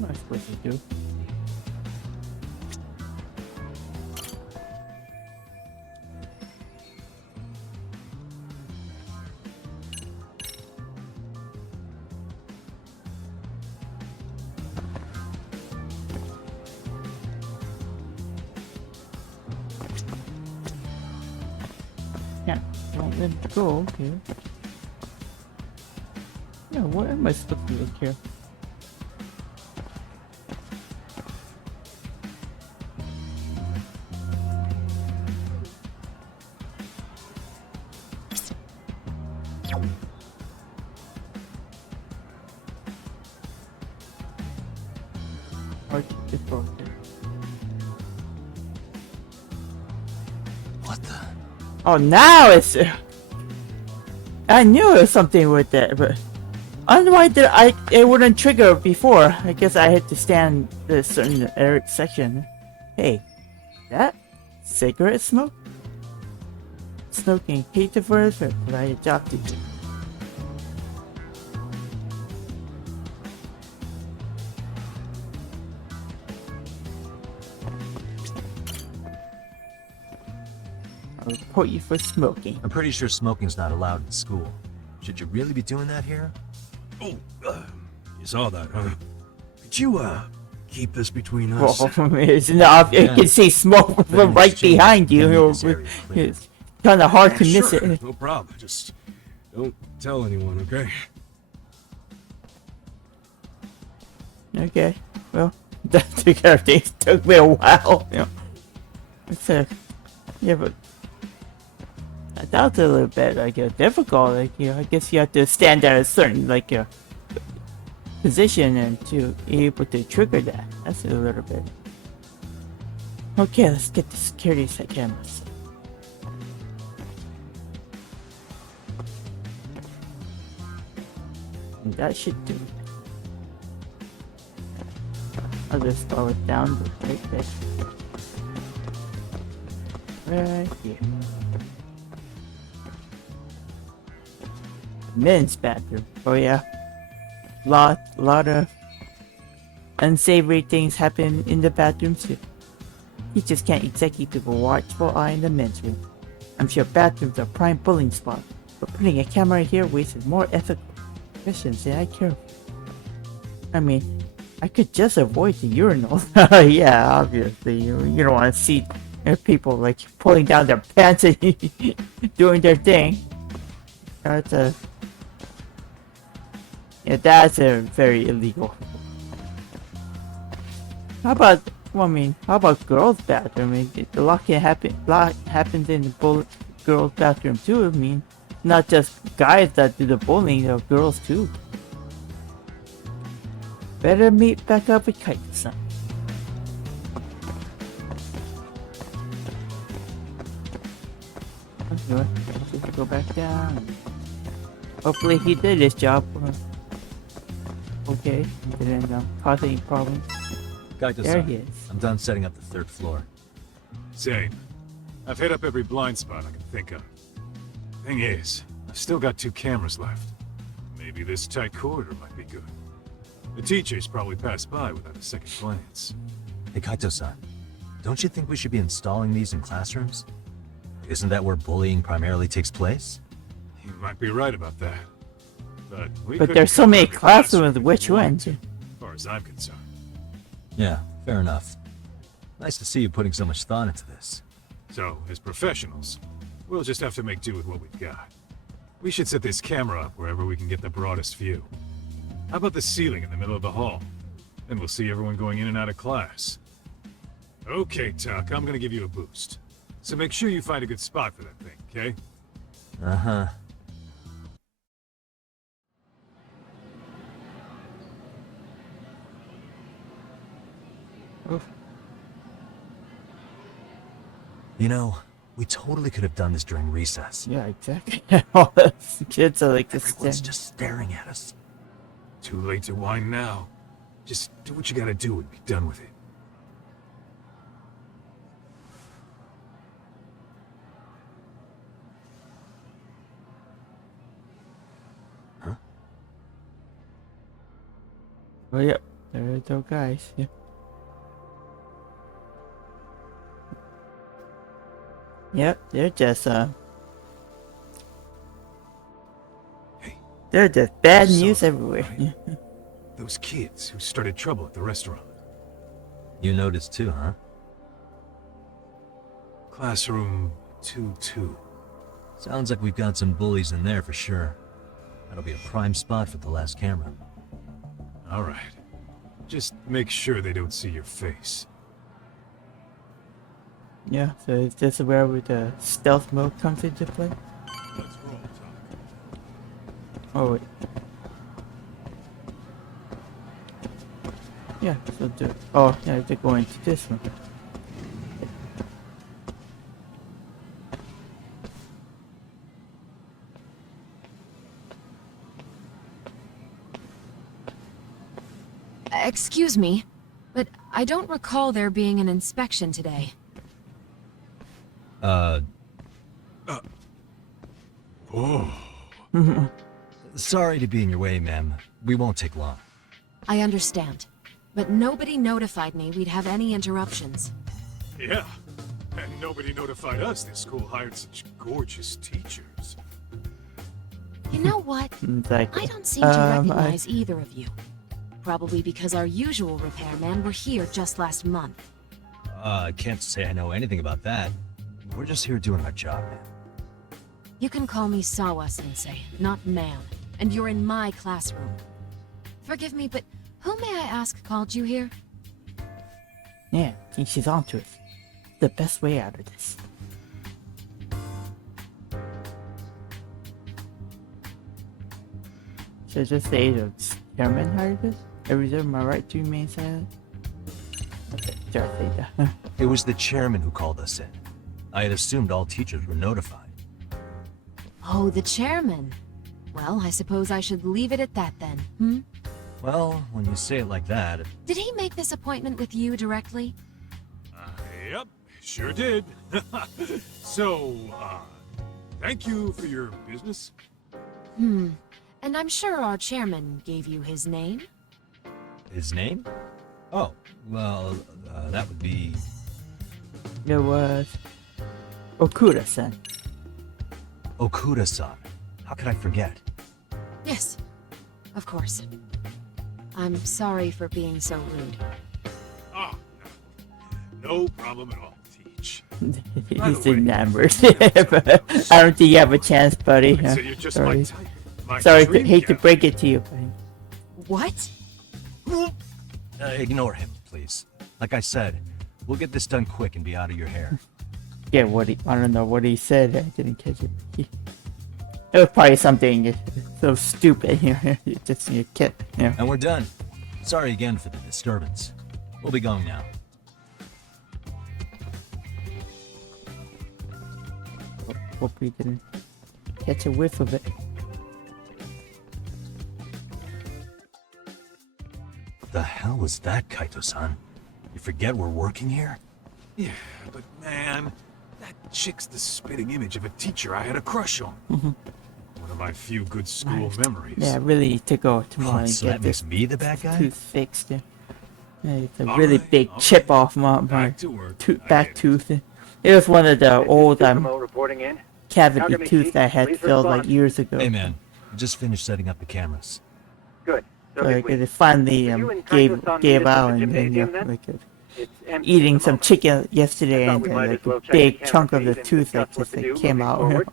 What am I supposed to do? Yeah, don't let it go here. Yeah, what am I supposed to look here? What the? Oh, now it's. I knew it was something with that, but I don't know why it wouldn't trigger before. I guess I had to stand this certain section. Hey, that cigarette smoke? Smoking hate the first or did I adopt it? I'll report you for smoking. I'm pretty sure smoking's not allowed in school. Should you really be doing that here? Oh, you saw that, huh? Could you, keep this between us? Well, it's not, you can see smoke from right behind you. It's kind of hard to miss Sure, it. no problem. Just don't tell anyone, okay? Okay, well, that took care of things. Took me a while, you know. It's yeah, but that was a little bit like difficult. Like, you know, I guess you have to stand at a certain like position and to be able to trigger that. That's a little bit. Okay, let's get the security cameras. And that should do it. I'll just slow it down right there. Right here. Men's bathroom. Oh yeah. Lot of unsavory things happen in the bathroom too. You just can't exactly keep a watchful eye in the men's room. I'm sure bathrooms are prime bullying spot, but putting a camera here wastes more ethical questions than I care. I mean, I could just avoid the urinal. Yeah, obviously. You don't want to see people like pulling down their pants and doing their thing. That's very illegal. How about, well, I mean, how about girls' bathroom? I mean, a lot happens in the girls' bathroom too. I mean, not just guys that do the bullying, girls too. Better meet back up with Kite-san. Okay, let's just go back down. Hopefully he did his job. Okay, he didn't cause any problems. There he is. I'm done setting up the third floor. Same. I've hit up every blind spot I can think of. Thing is, I've still got 2 cameras left. Maybe this tight corridor might be good. The teachers probably passed by without a second glance. Hey, Kaito-san. Don't you think we should be installing these in classrooms? Isn't that where bullying primarily takes place? You might be right about that. But But there's so many classrooms, which ones? As far as I'm concerned. Yeah, fair enough. Nice to see you putting so much thought into this. So, as professionals, we'll just have to make do with what we've got. We should set this camera up wherever we can get the broadest view. How about the ceiling in the middle of the hall? Then we'll see everyone going in and out of class. Okay, Tuck, I'm gonna give you a boost. So make sure you find a good spot for that thing, okay? Uh-huh. Oof. You know, we totally could have done this during recess. Yeah, exactly. All the kids are like this. Everyone's just staring at us. Too late to whine now. Just do what you gotta do and be done with it. Oh, yep. There are those guys. Yeah. Yep, they're just Hey, they're just bad you saw news them, everywhere. right? Yeah. Those kids who started trouble at the restaurant. You noticed too, huh? Classroom 2-2. Sounds like we've got some bullies in there for sure. That'll be a prime spot for the last camera. All right. Just make sure they don't see your face. Yeah, so is this where the stealth mode comes into play? Let's roll, Tuck. Oh wait. Yeah, so oh yeah, they're going to this one. Excuse me, but I don't recall there being an inspection today. Oh. Sorry to be in your way, ma'am. We won't take long. I understand, but nobody notified me we'd have any interruptions. Yeah. And nobody notified us this school hired such gorgeous teachers. You know what? It's like, I don't seem to recognize either of you. Probably because our usual repairmen were here just last month. I can't say I know anything about that. We're just here doing our job, man. You can call me Sawa-sensei, not ma'am, and you're in my classroom. Forgive me, but who may I ask called you here? yeah, I think she's onto it. The best way out of this. Should I just say the chairman hired this? I reserve my right to remain silent. Okay, sure, I say that. It was the chairman who called us in. I had assumed all teachers were notified. Oh, the chairman. Well, I suppose I should leave it at that then, hmm? Well, when you say it like that, Did he make this appointment with you directly? Yep, sure did. So, thank you for your business. And I'm sure our chairman gave you his name? his name? Oh, well, that would be... It was Okuda-san. Okuda-san. How could I forget? Yes, of course. I'm sorry for being so rude. Oh, no problem at all, Teach. He's enamored. But I don't think you have a chance, buddy. So you're just Sorry. my type. My Sorry, dream hate to catcher. break it to you, buddy. What? Ignore him, please. Like I said, we'll get this done quick and be out of your hair. Yeah, I don't know what he said. I didn't catch it. It was probably something so stupid, you know, just a kid, you know. And we're done. Sorry again for the disturbance. We'll be going now. Hope we didn't catch a whiff of it. What the hell was that, Kaito-san? You forget we're working here? Yeah, but man, that chick's the spitting image of a teacher I had a crush on. One of my few good school memories. Yeah, really to go tomorrow Oh, and so get that makes this me the bad guy? tooth fixed. Yeah. Yeah, it's a All really right, big all chip right. off my Back to work. I back get it. tooth. It was one of the old Supermo reporting in. cavity Yagami tooth Chief, that I had please filled like respond. years ago. Hey man, we just finished setting up the cameras. Good. So So did like, we. it finally Were you and gave Kaito-san meet us out, in the and then gymnasium then? like It's empty eating at the some moment. chicken I yesterday, thought and we then might like as well a check big the camera chunk of the feed and tooth discuss like what just to do like came moving out. forward.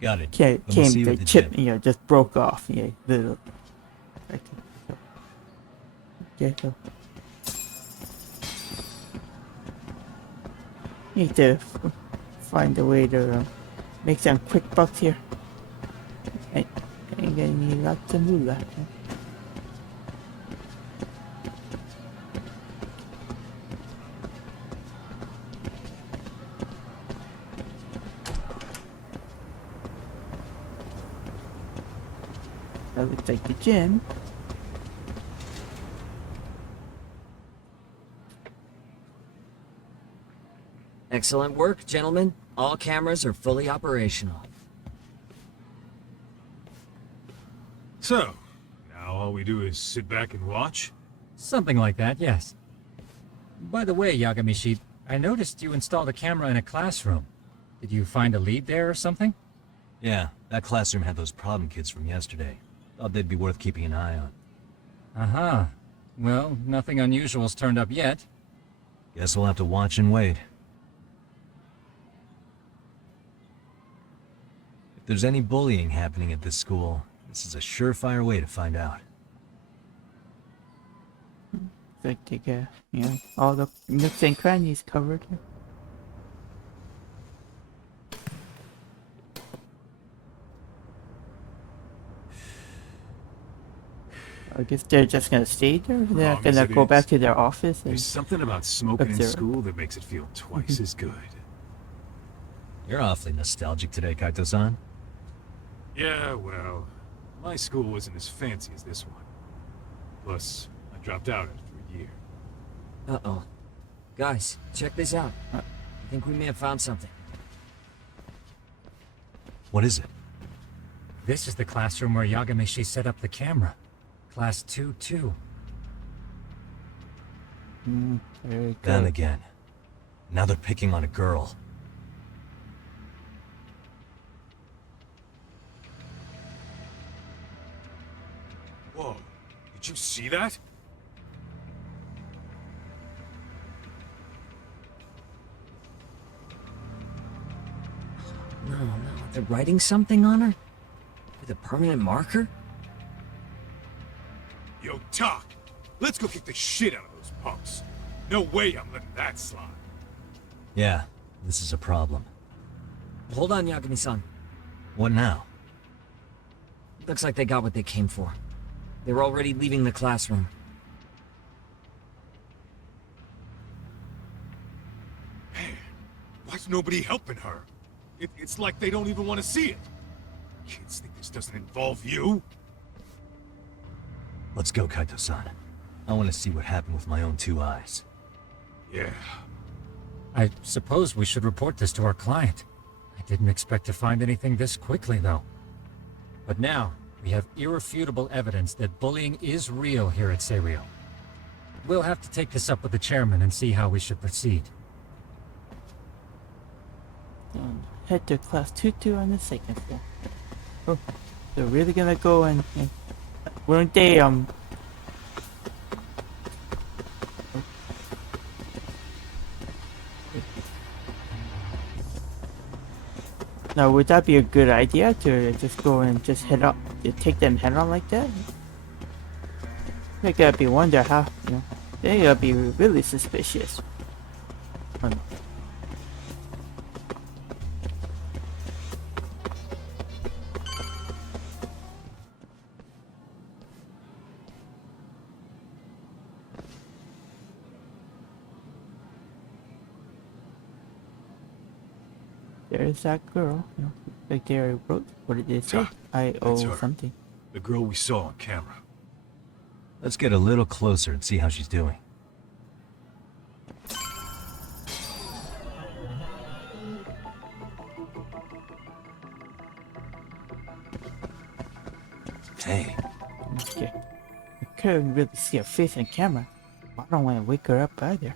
Got it. came Then we'll see you the at the chip, gym. just broke off. Yeah, little. Okay, so need to find a way to make some quick bucks here. I ain't gonna need lots of moolah. That looks like the gym. Excellent work, gentlemen. All cameras are fully operational. So, now all we do is sit back and watch? Something like that, yes. By the way, Yagami-shi, I noticed you installed a camera in a classroom. Did you find a lead there or something? Yeah, that classroom had those problem kids from yesterday. Thought they'd be worth keeping an eye on. Uh-huh. Well, nothing unusual's turned up yet. Guess we'll have to watch and wait. If there's any bullying happening at this school, this is a surefire way to find out. Like they get, all the nooks and crannies covered. I guess they're just gonna stay there. They're Wrong as gonna it go is, back to their office. And There's something about smoking in observe. school that makes it feel twice as good. You're awfully nostalgic today, Kaito-san. Yeah, well, my school wasn't as fancy as this one. Plus, I dropped out after a year. Uh-oh. Guys, check this out. I think we may have found something. What is it? This is the classroom where Yagami-shi set up the camera. Class 2-2. Very Then good. again. Now they're picking on a girl. Whoa, did you see that? No, they're writing something on her? With a permanent marker? Yo, Talk, let's go kick the shit out of those punks. No way I'm letting that slide. Yeah, this is a problem. Hold on, Yagami-san. What now? Looks like they got what they came for. They were already leaving the classroom. Man, why's nobody helping her? It's like they don't even want to see it. Kids think this doesn't involve you? Let's go, Kaito-san. I want to see what happened with my own two eyes. Yeah. I suppose we should report this to our client. I didn't expect to find anything this quickly, though. But now, we have irrefutable evidence that bullying is real here at Serio. We'll have to take this up with the chairman and see how we should proceed. Head to class 2-2 on the second floor. Oh, they're really gonna go and weren't they Now, would that be a good idea to just go and just head up, to take them head on like that? They gotta be wonder how, they gotta be really suspicious. There's that girl, like they wrote, what did they say? I owe That's her. something. The girl we saw on camera. Let's get a little closer and see how she's doing. Hey, Okay. I couldn't really see her face on camera. Why? don't want to wake her up either.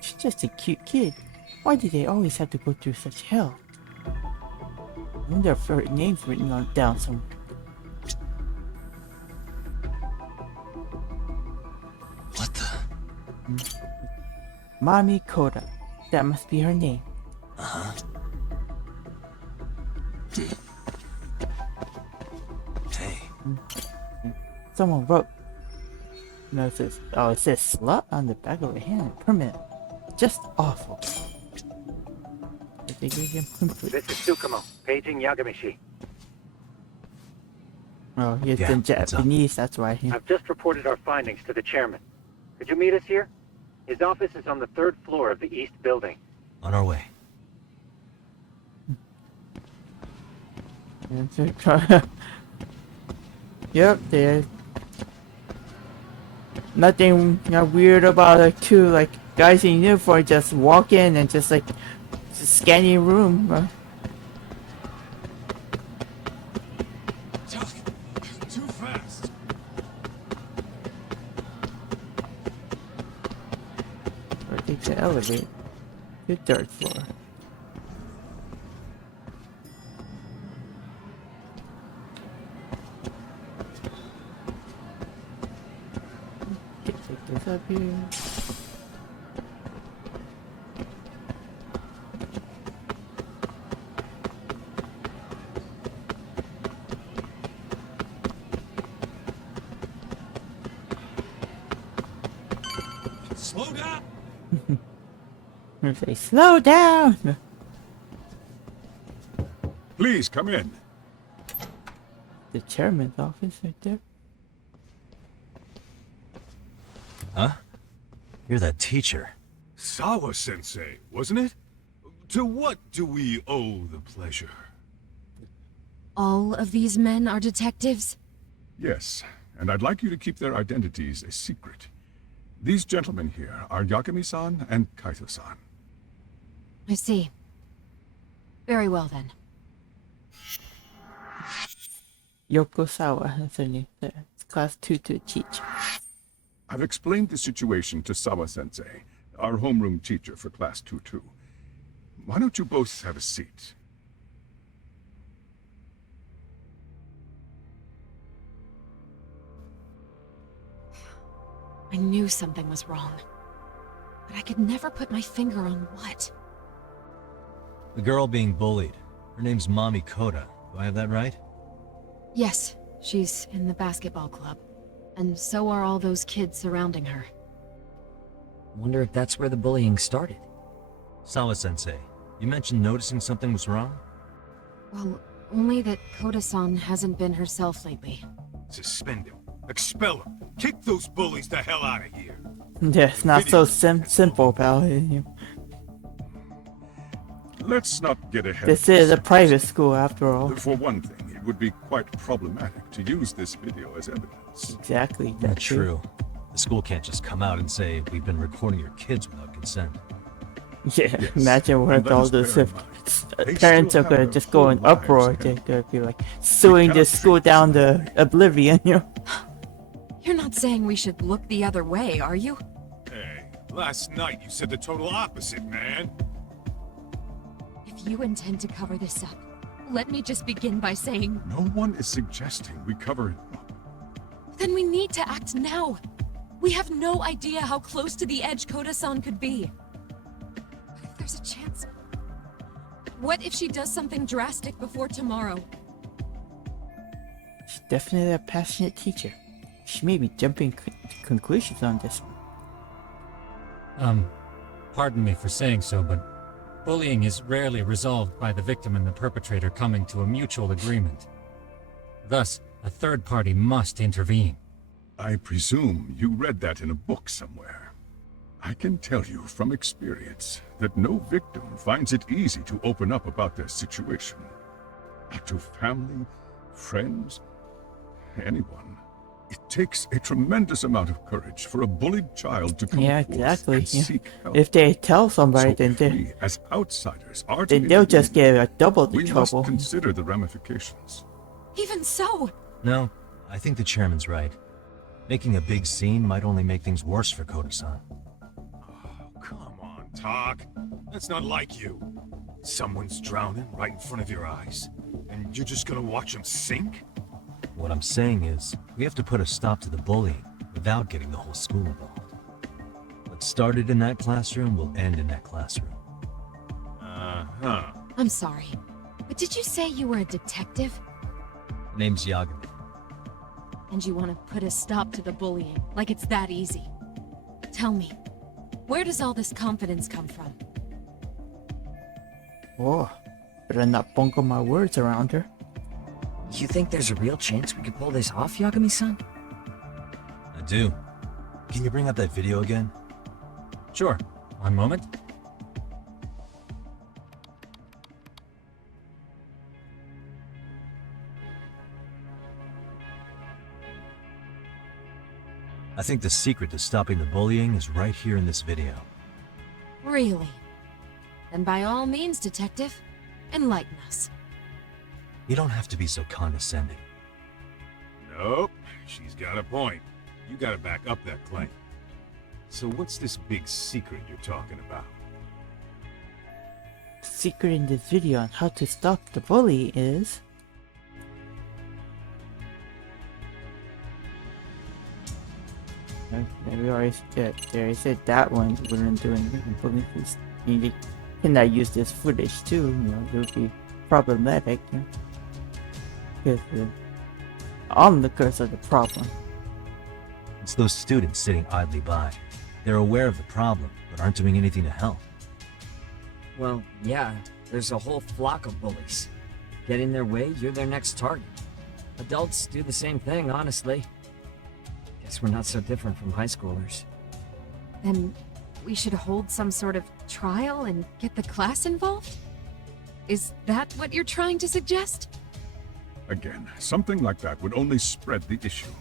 She's just a cute kid. Why do they always have to go through such hell? I wonder if her name's written down somewhere. What the? Mami Koda. That must be her name. Uh-huh. Hey. Someone wrote. No, it says. Oh, it says slut on the back of her hand. Permanent. Just awful. This is Tsukumo, paging Yagamishi. Oh, he's Yeah, in what's up? Japanese, that's why. I've just reported our findings to the chairman. Could you meet us here? His office is on the 3rd floor of the east building. On our way. Yep, there's nothing weird about it too. Like guys in uniform just walk in and just like just scanning room. Too fast. Or take the elevator to 3rd floor. Take this up here. Slow down. We say, slow down. Please come in. The chairman's office right there. Huh? You're that teacher. Sawa-sensei, wasn't it? To what do we owe the pleasure? All of these men are detectives? Yes, and I'd like you to keep their identities a secret. These gentlemen here are Yagami-san and Kaito-san. I see. Very well then. Yokosawa, that's her name. It's class 2 to teach. I've explained the situation to Sawa-sensei, our homeroom teacher for Class 2-2. Why don't you both have a seat? I knew something was wrong. But I could never put my finger on what. The girl being bullied. Her name's Mami Koda. Do I have that right? Yes, she's in the basketball club. And so are all those kids surrounding her. Wonder if that's where the bullying started. Sawa-sensei, you mentioned noticing something was wrong? Well, only that Koda-san hasn't been herself lately. Suspend him. Expel him. Kick those bullies the hell out of here. Yeah, it's not so simple, pal. Let's not get ahead. This of is a ourselves. private school after all. For one thing, it would be quite problematic to use this video as evidence. Exactly. That's true. The school can't just come out and say, we've been recording your kids without consent. Yeah, Yes, imagine what and let all us those bear in mind, they parents still are gonna have just their go in full lives uproar. ahead. They're gonna be like suing this cannot school treat down this to oblivion, you know? You're not saying we should look the other way, are you? Hey, last night you said the total opposite, man. If you intend to cover this up, let me just begin by saying, No one is suggesting we cover it up. then we need to act now. We have no idea how close to the edge Koda-san could be. What if there's a chance? What if she does something drastic before tomorrow? She's definitely a passionate teacher. She may be jumping to conclusions on this one. Pardon me for saying so, but bullying is rarely resolved by the victim and the perpetrator coming to a mutual agreement. Thus, a third party must intervene. I presume you read that in a book somewhere. I can tell you from experience that no victim finds it easy to open up about their situation. Not to family, friends, anyone. It takes a tremendous amount of courage for a bullied child to come Yeah, forth exactly. and Yeah. seek help. If they tell somebody, So then if they we, as outsiders, are to then they'll just intervene, get double the we trouble. must consider the ramifications. Even so, No, I think the chairman's right. Making a big scene might only make things worse for Koda-san. Oh, come on, Talk. That's not like you. Someone's drowning right in front of your eyes, and you're just gonna watch them sink? What I'm saying is, we have to put a stop to the bullying without getting the whole school involved. What started in that classroom will end in that classroom. Uh-huh. I'm sorry. But did you say you were a detective? Name's Yagami. And you want to put a stop to the bullying, like it's that easy? Tell me, where does all this confidence come from? Oh, better not bungle my words around her. You think there's a real chance we could pull this off, Yagami-san? I do. Can you bring up that video again? Sure. One moment. I think the secret to stopping the bullying is right here in this video. Really? Then by all means, detective, enlighten us. You don't have to be so condescending. Nope, she's got a point. You gotta back up that claim. So what's this big secret you're talking about? The secret in this video on how to stop the bully is we already said that one wouldn't do anything. Bullying is, you cannot use this footage too. You know, it would be problematic. You know, because the onlookers are the problem. It's those students sitting idly by. They're aware of the problem, but aren't doing anything to help. Well, yeah, there's a whole flock of bullies. Get in their way, you're their next target. Adults do the same thing, honestly. Guess we're not so different from high schoolers. Then we should hold some sort of trial and get the class involved? Is that what you're trying to suggest? Again, something like that would only spread the issue.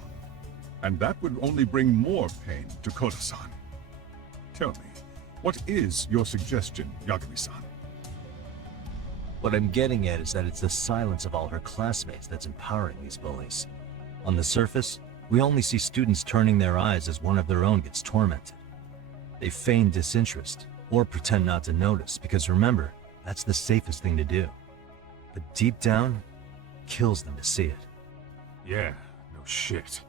And that would only bring more pain to Koda-san. Tell me, what is your suggestion, Yagami-san? What I'm getting at is that it's the silence of all her classmates that's empowering these bullies. On the surface, we only see students turning their eyes as one of their own gets tormented. They feign disinterest, or pretend not to notice, because remember, that's the safest thing to do. But deep down, it kills them to see it. Yeah, no shit.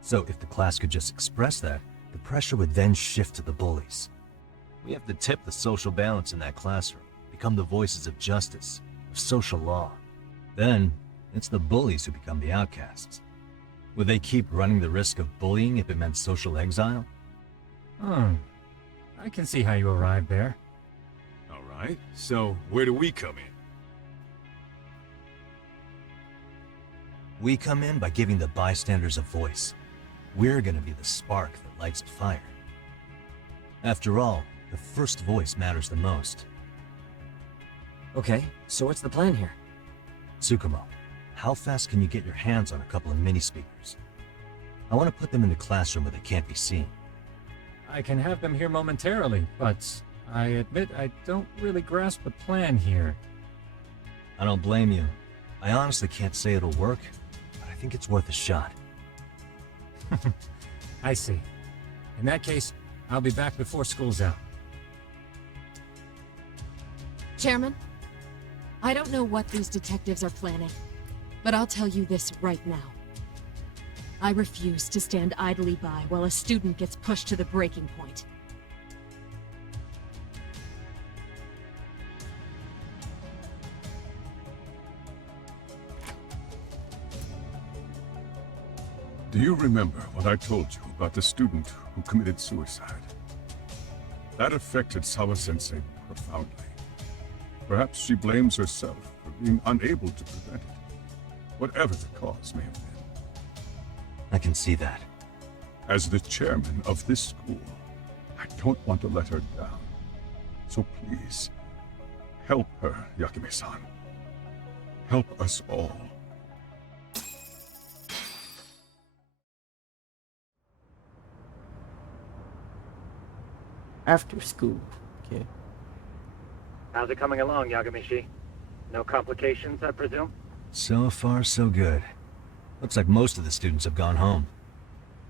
So if the class could just express that, the pressure would then shift to the bullies. We have to tip the social balance in that classroom, become the voices of justice, of social law. Then, it's the bullies who become the outcasts. Would they keep running the risk of bullying if it meant social exile? I can see how you arrived there. Alright, so where do we come in? We come in by giving the bystanders a voice. We're gonna be the spark that lights a fire. After all, the first voice matters the most. Okay, so what's the plan here? Tsukumo, how fast can you get your hands on a couple of mini speakers? I want to put them in the classroom where they can't be seen. I can have them here momentarily, but I admit I don't really grasp the plan here. I don't blame you. I honestly can't say it'll work, but I think it's worth a shot. I see. In that case, I'll be back before school's out. Chairman, I don't know what these detectives are planning, but I'll tell you this right now. I refuse to stand idly by while a student gets pushed to the breaking point. Do you remember what I told you about the student who committed suicide? That affected Sawa-sensei profoundly. Perhaps she blames herself for being unable to prevent it, whatever the cause may have been. I can see that. As the chairman of this school, I don't want to let her down. So please, help her, Yagami-san. Help us all. After school. Okay. How's it coming along, Yagamishi? No complications, I presume? So far, so good. Looks like most of the students have gone home.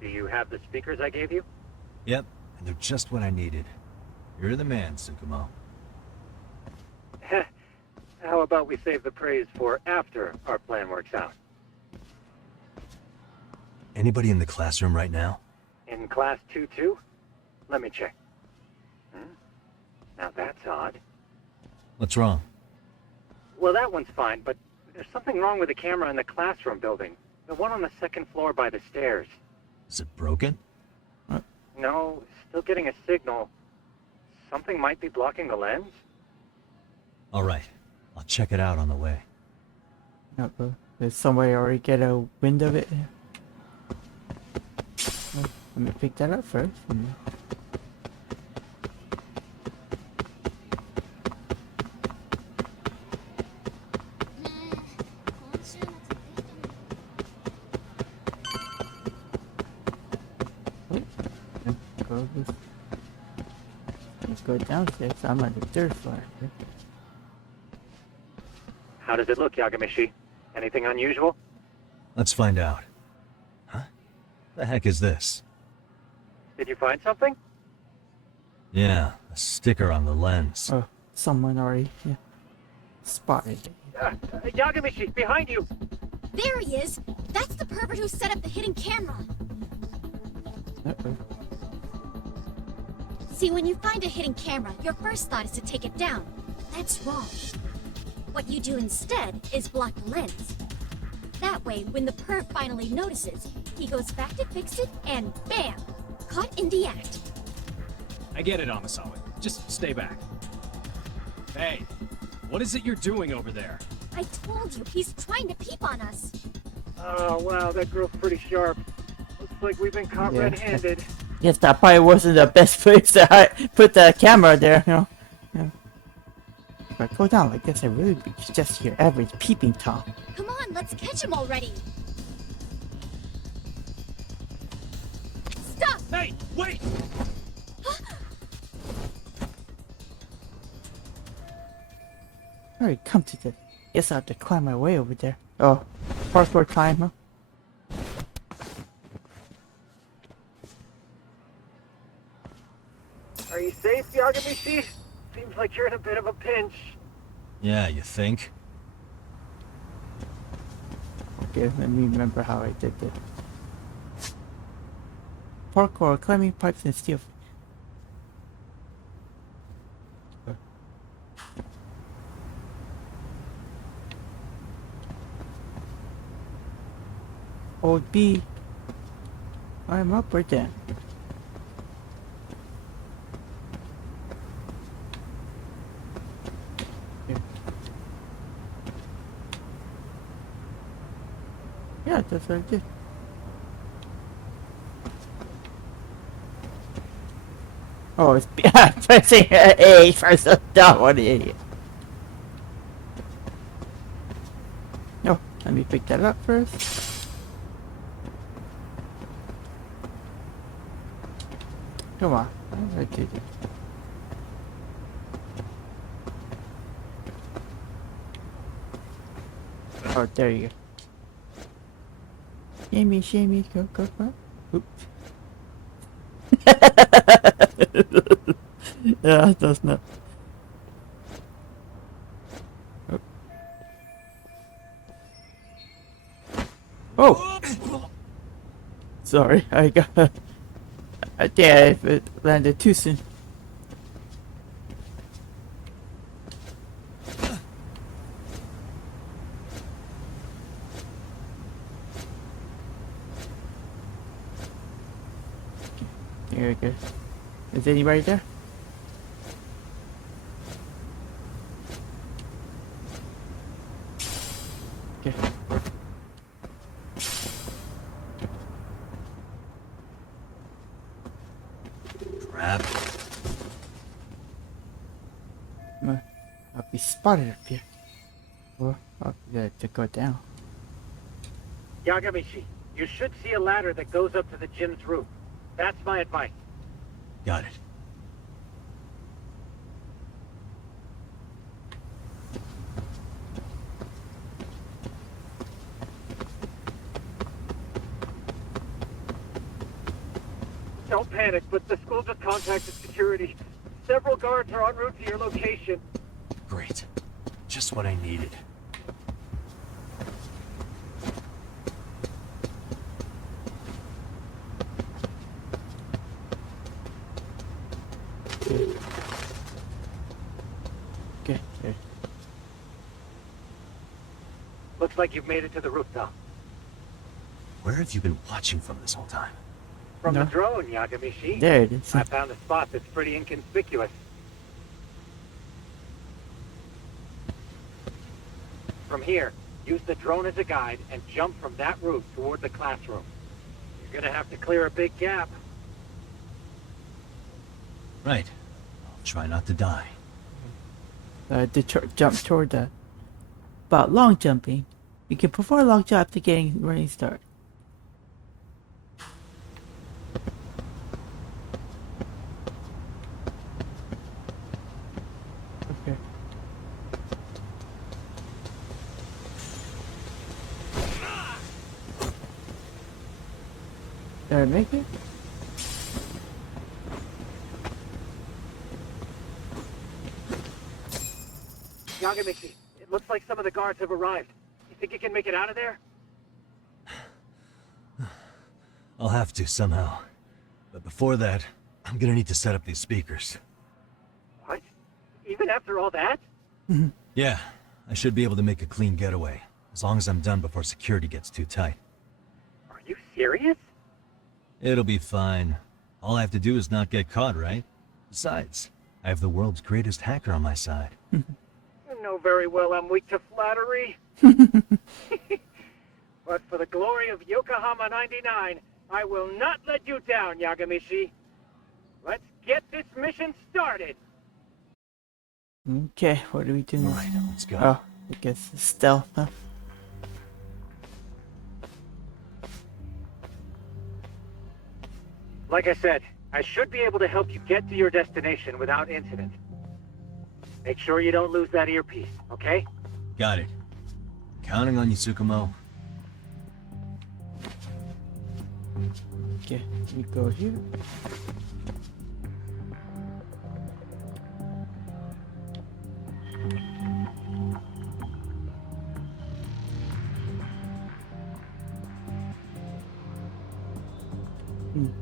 Do you have the speakers I gave you? Yep, and they're just what I needed. You're the man, Tsukumo. How about we save the praise for after our plan works out? Anybody in the classroom right now? In class 2-2? Let me check. Now that's odd. What's wrong? Well, that one's fine, but there's something wrong with the camera in the classroom building. The one on the second floor by the stairs. Is it broken? No, still getting a signal. Something might be blocking the lens? All right, I'll check it out on the way. Did somebody already get a wind of it? Let me pick that up first. Let's go downstairs. I'm on the third floor. How does it look, Yagamishi? Anything unusual? Let's find out. Huh? The heck is this? Did you find something? Yeah, a sticker on the lens. Oh, someone already spotted it. Yagamishi, behind you! There he is! That's the pervert who set up the hidden camera! Uh-oh. See, when you find a hidden camera, your first thought is to take it down. That's wrong. What you do instead is block the lens. That way, when the perv finally notices, he goes back to fix it and BAM! Caught in the act. I get it, Amasawa. Just stay back. Hey, what is it you're doing over there? I told you, he's trying to peep on us. Oh, wow, that girl's pretty sharp. Looks like we've been caught red-handed. Yes, that probably wasn't the best place to put the camera there, you know. Yeah. If I go down like this, I really be just your average peeping Tom. Come on, let's catch him already. Stop! Hey, wait! Alright, come to this. Guess I have to climb my way over there. Oh, parkour time, huh? Are you safe, Yagamishi? Seems like you're in a bit of a pinch. Yeah, you think? Okay, let me remember how I did it. Parkour, climbing pipes and steel. Old B. I'm upward then. Yeah, that's what I did. Oh, it's pressing A first. That one, idiot. No, let me pick that up first. Come on, I did it. Oh, there you go. Shimmy, shimmy, go, go, go. Oops. Yeah, that's not. Oh! Sorry, I got. I think I landed too soon. There we go. Is anybody there? Okay. Crap. I'll be spotted up here. Well, I'll have to go down. Yagamishi, you should see a ladder that goes up to the gym's roof. That's my advice. Got it. Don't panic, but the school just contacted security. Several guards are en route to your location. Great. Just what I needed. Okay, there. Looks like you've made it to the rooftop. Where have you been watching from this whole time? From No. the drone, Yagamishi. There it is. I found a spot that's pretty inconspicuous. From here, use the drone as a guide and jump from that roof toward the classroom. You're gonna have to clear a big gap. Right. I'll try not to die. Jump toward that. About long jumping, you can perform a long jump after getting running start. Okay. Did I make it? Yagamishi, it looks like some of the guards have arrived. You think you can make it out of there? I'll have to somehow. But before that, I'm gonna need to set up these speakers. What? Even after all that? Yeah, I should be able to make a clean getaway. As long as I'm done before security gets too tight. Are you serious? It'll be fine. All I have to do is not get caught, right? Besides, I have the world's greatest hacker on my side. You know very well I'm weak to flattery. But for the glory of Yokohama 99, I will not let you down, Yagamishi. Let's get this mission started. Okay, what do we do now? Alright, let's go. Oh, I guess it's stealth, huh? Like I said, I should be able to help you get to your destination without incident. Make sure you don't lose that earpiece, okay? Got it. Counting on you, Tsukumo. Okay, we go here.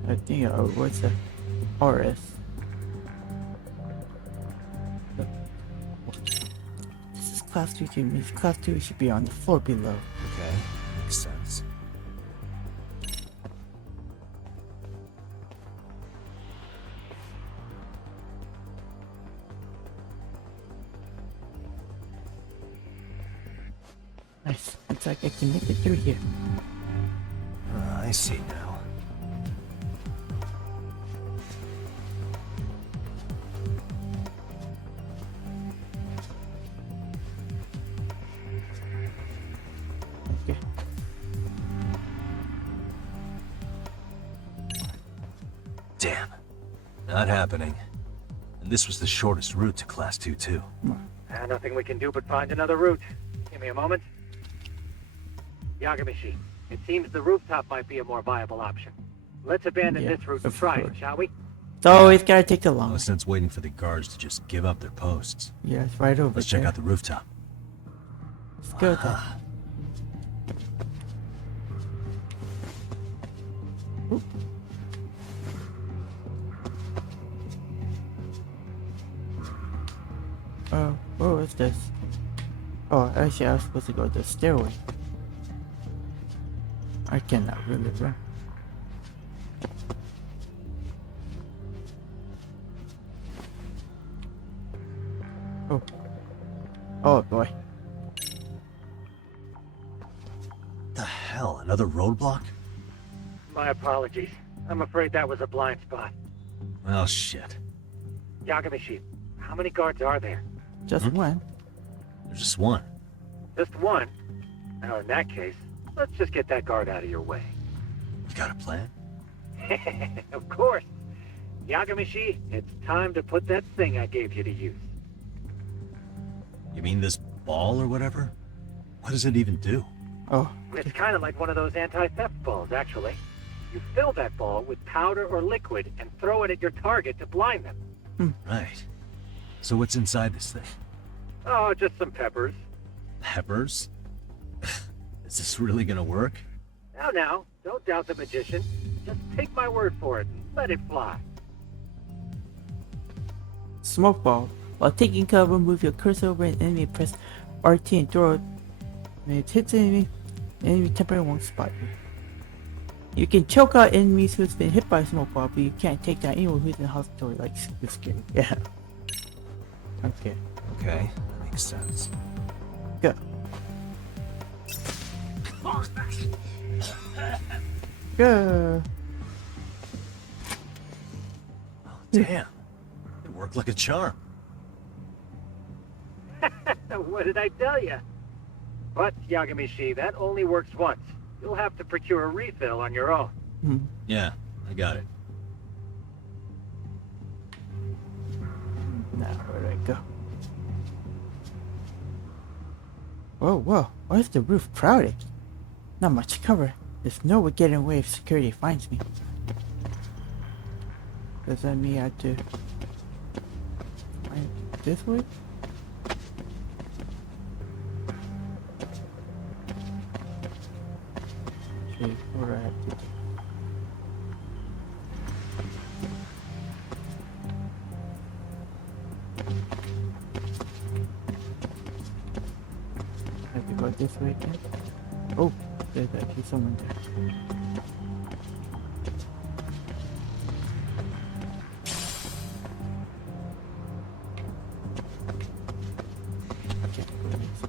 I think what's that? RS. This is class 2 team. Means class 2 should be on the floor below. Okay, makes sense. Nice. Looks like I can make it through here. I see now. Okay. Damn. Not happening. And this was the shortest route to Class 2 too. Nothing we can do but find another route. Give me a moment. Yagamishi, it seems the rooftop might be a more viable option. Let's abandon Yeah, this route and of try it, course. shall we? It's always gotta take the No longest. sense waiting for the guards to just give up their posts. Yeah, it's right over Let's there. check out the rooftop. Let's go with that. Oop. Oh, what was this? Oh, actually, I was supposed to go to the stairway. I cannot really run. Oh. Oh boy. The hell, another roadblock? My apologies. I'm afraid that was a blind spot. Well, shit. Yagamishi, how many guards are there? Just one. There's just one. Just one? Now, in that case, let's just get that guard out of your way. You got a plan? Of course. Yagamishi, it's time to put that thing I gave you to use. You mean this ball or whatever? What does it even do? Oh, It's kind of like one of those anti-theft balls, actually. You fill that ball with powder or liquid and throw it at your target to blind them. Right. So what's inside this thing? Oh, just some peppers. Peppers? Is this really gonna work? Now, don't doubt the magician. Just take my word for it and let it fly. Smoke ball. While taking cover, move your cursor over an enemy, press RT and throw it. When it hits an enemy temporarily won't spot you. You can choke out enemies who's been hit by a smoke ball, but you can't take down anyone who's in the hospital, like super scary. Yeah. Okay. Okay, that makes sense. Go. Go. Oh, damn. It worked like a charm. What did I tell you? But, Yagami-shi, that only works once. You'll have to procure a refill on your own. Yeah, I got it. Now, where do I go? Whoa. Why is the roof crowded? Not much cover. There's no way getting away if security finds me. Does that mean I have to find this way? Okay, what do I have to do? I have to go this way again? Oh, there's actually someone there. Okay, go this way.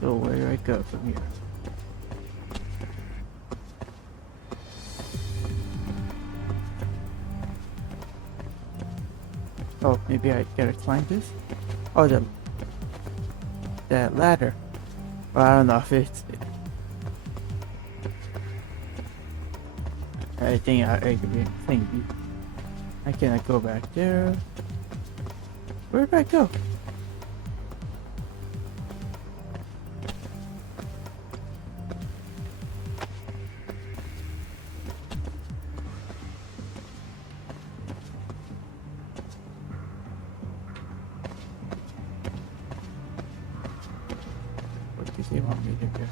So where do I go from here? Oh, maybe I gotta climb this? Oh, that ladder. Well, I don't know if it's... I think I cannot go back there. Where did I go? What does he want me to do?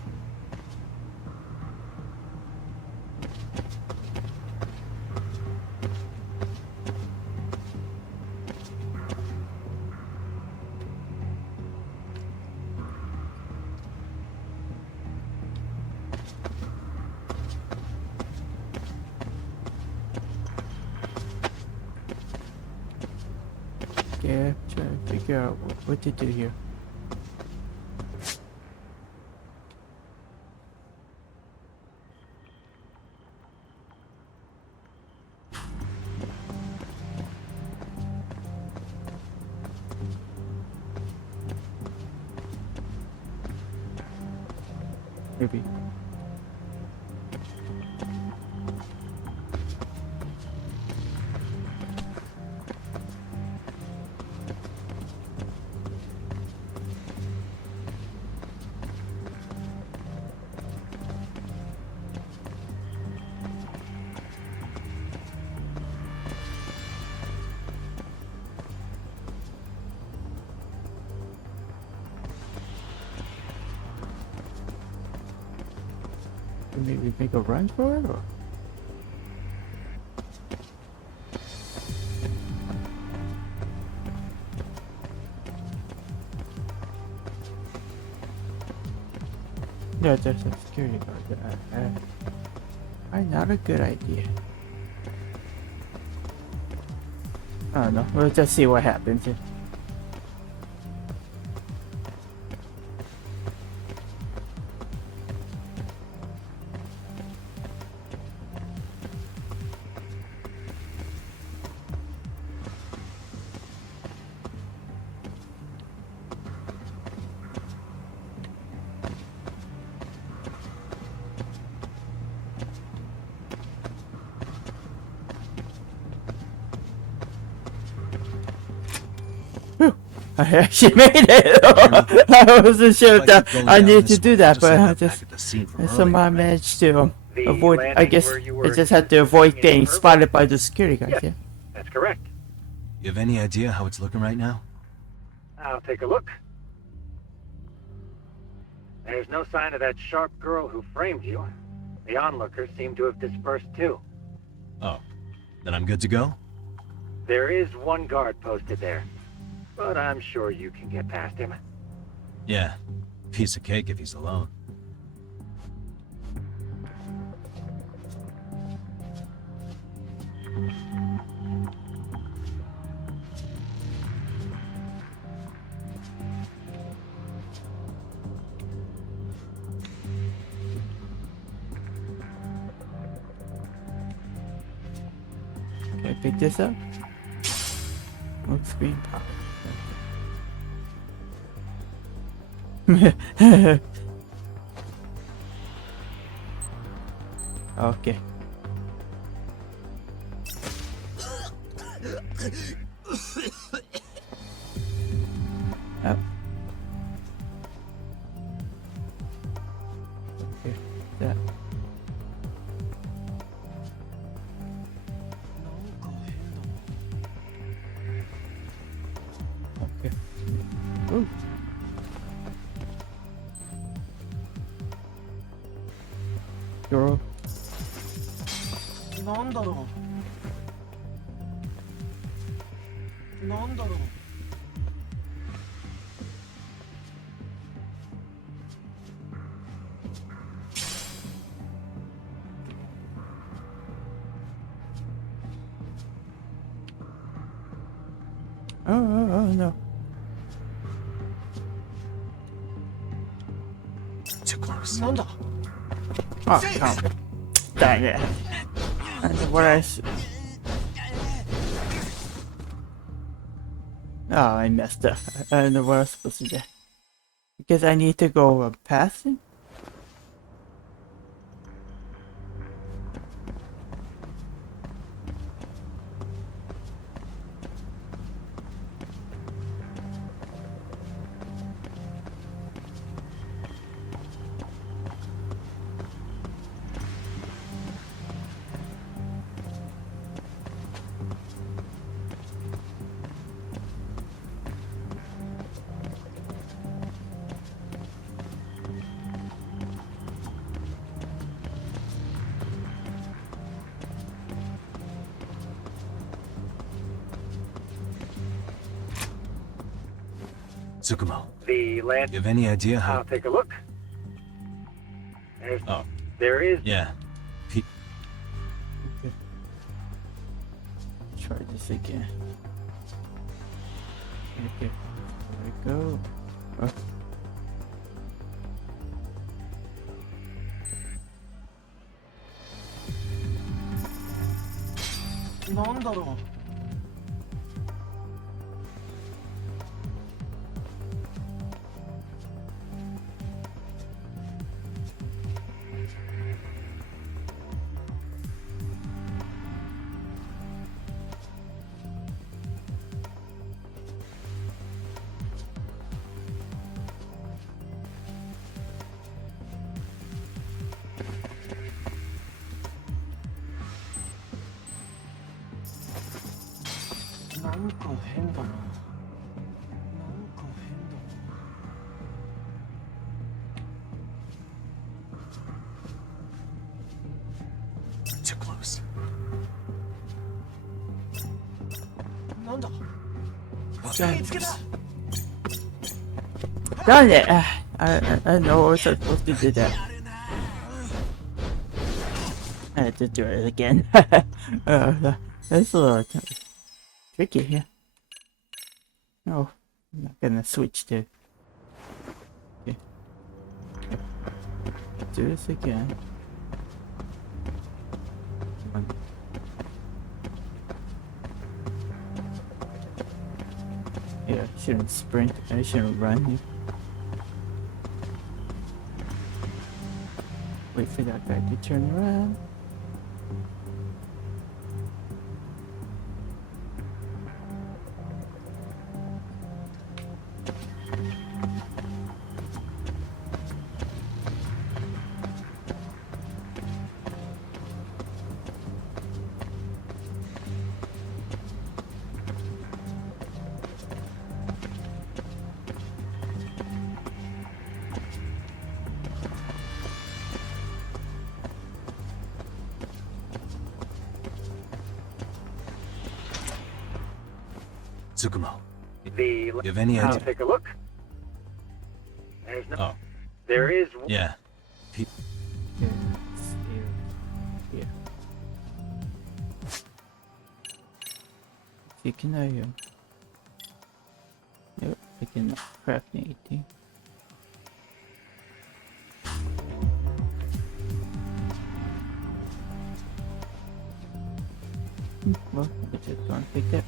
Yeah, trying to figure out what to do here. Maybe. Maybe make a run for it, or? No, there's a security guard there. Probably not a good idea. I don't know. We'll just see what happens. I actually made it. I wasn't sure If I that keep going I down needed this to do way, that, I'll but end I up just back at the scene from somehow earlier. managed to The avoid. I landing guess where you I were just had to avoid shooting getting in Perth? spotted by the security guys. Yes. Yeah. That's correct. You have any idea how it's looking right now? I'll take a look. There's no sign of that sharp girl who framed you. The onlookers seem to have dispersed too. Oh, then I'm good to go? There is one guard posted there, but I'm sure you can get past him. Yeah, piece of cake if he's alone. Can I pick this up? Look, screen pop. Okay. Up. Okay, that. Okay. Ooh. Girl. なんだろうなんだろう Oh no. Too close. なんだ Oh, come. Dang it. I don't know what I s- Oh, I messed up. I don't know what I was supposed to do. Because I need to go past him? Tsukumo, The land. you have any idea how... I'll take a look. There's, Oh, there is. yeah. Okay. Try this again. Okay. There we go. Oh. なんだろう なんか変だな。なんか変だな。 Too close. なんだ Darn it! I know I was supposed to do that. I had to do it again. That's a little tricky here. Oh, I'm not gonna switch to. Okay. Let's do this again. Yeah, I shouldn't sprint. I shouldn't run here. Wait for that guy to turn around. Tsukumo, The you have any I'll idea? take a look. There's no. Oh, There is. yeah. Here. Here. You can Nope, I can craft anything. Well, I just don't pick that.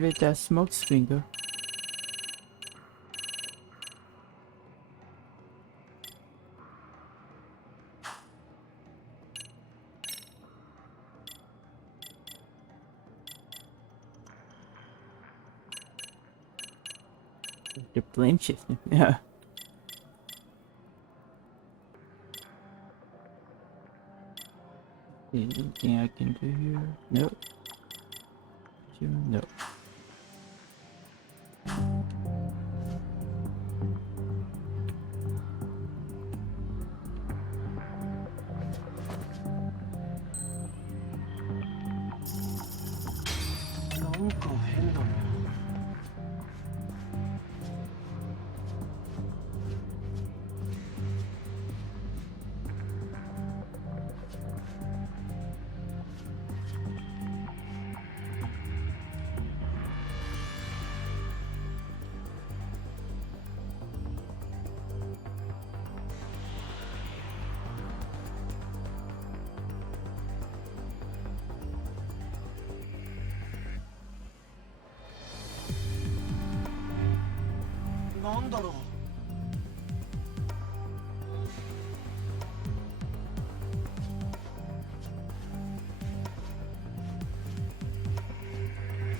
Where did that smoke screen go? The blame shifting. Yeah. Anything I can do here? Nope. Nope.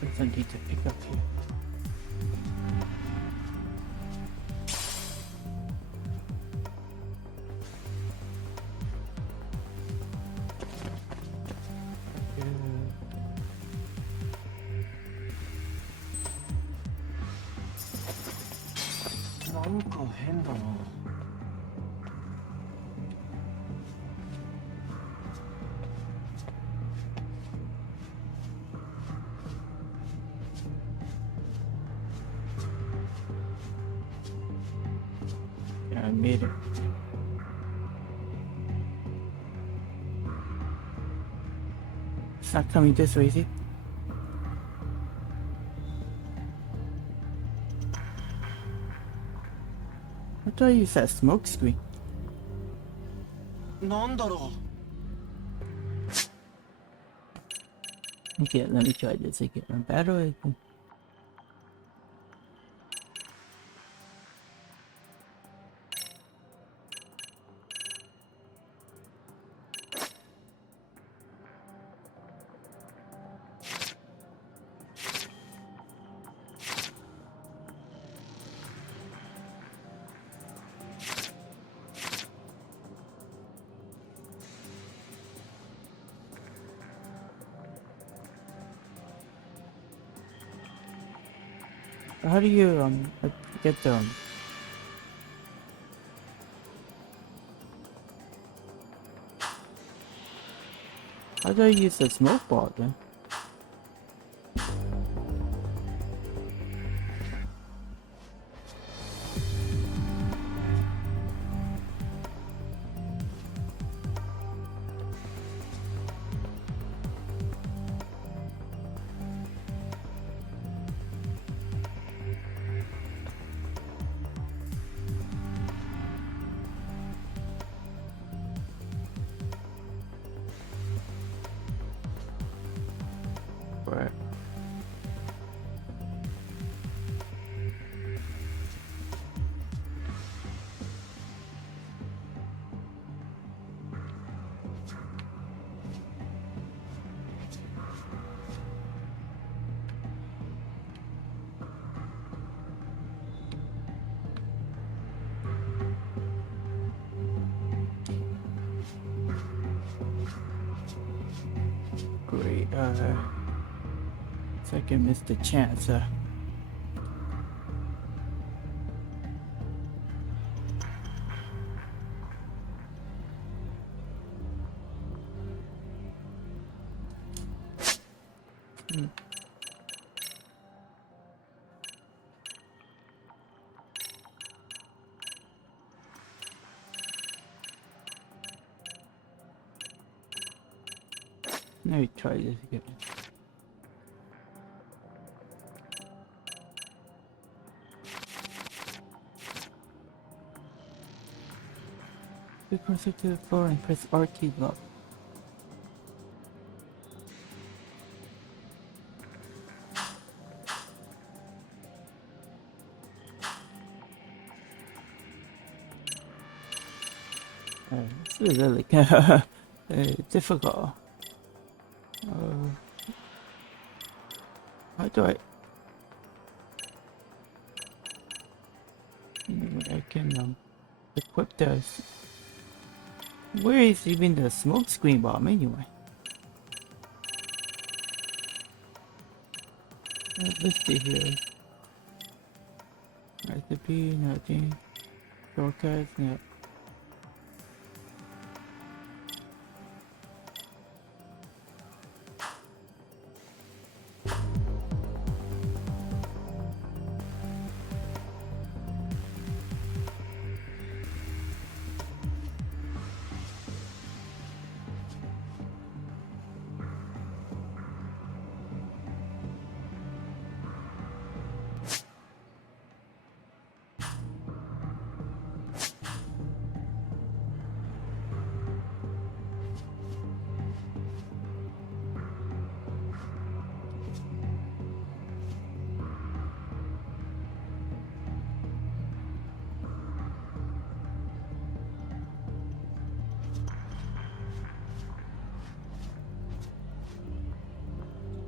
There's something to pick up here. Yeah, I made it. It's not coming this way, is it? What do I use that smoke screen? なんだろ Okay, let me try this again. My battery. How do you get how do I use the smoke ball then? Right. Great. Second missed the chance. Let me try this again. Click cursor to the floor and press R key lock. This is really difficult. How do I can equip this? Where is even the smoke screen bomb anyway? Let's see here. Recipe, nothing. Shortcuts, no.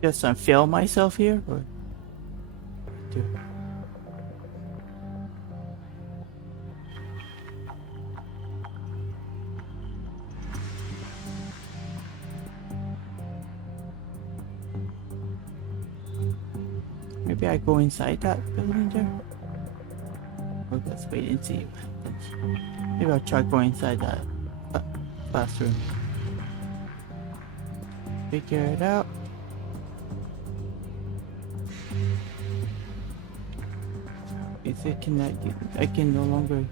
Just fail myself here, or do? Maybe I go inside that building there. Oh, let's wait and see. Maybe I'll try going inside that classroom. Figure it out. Is it connected? I can no longer.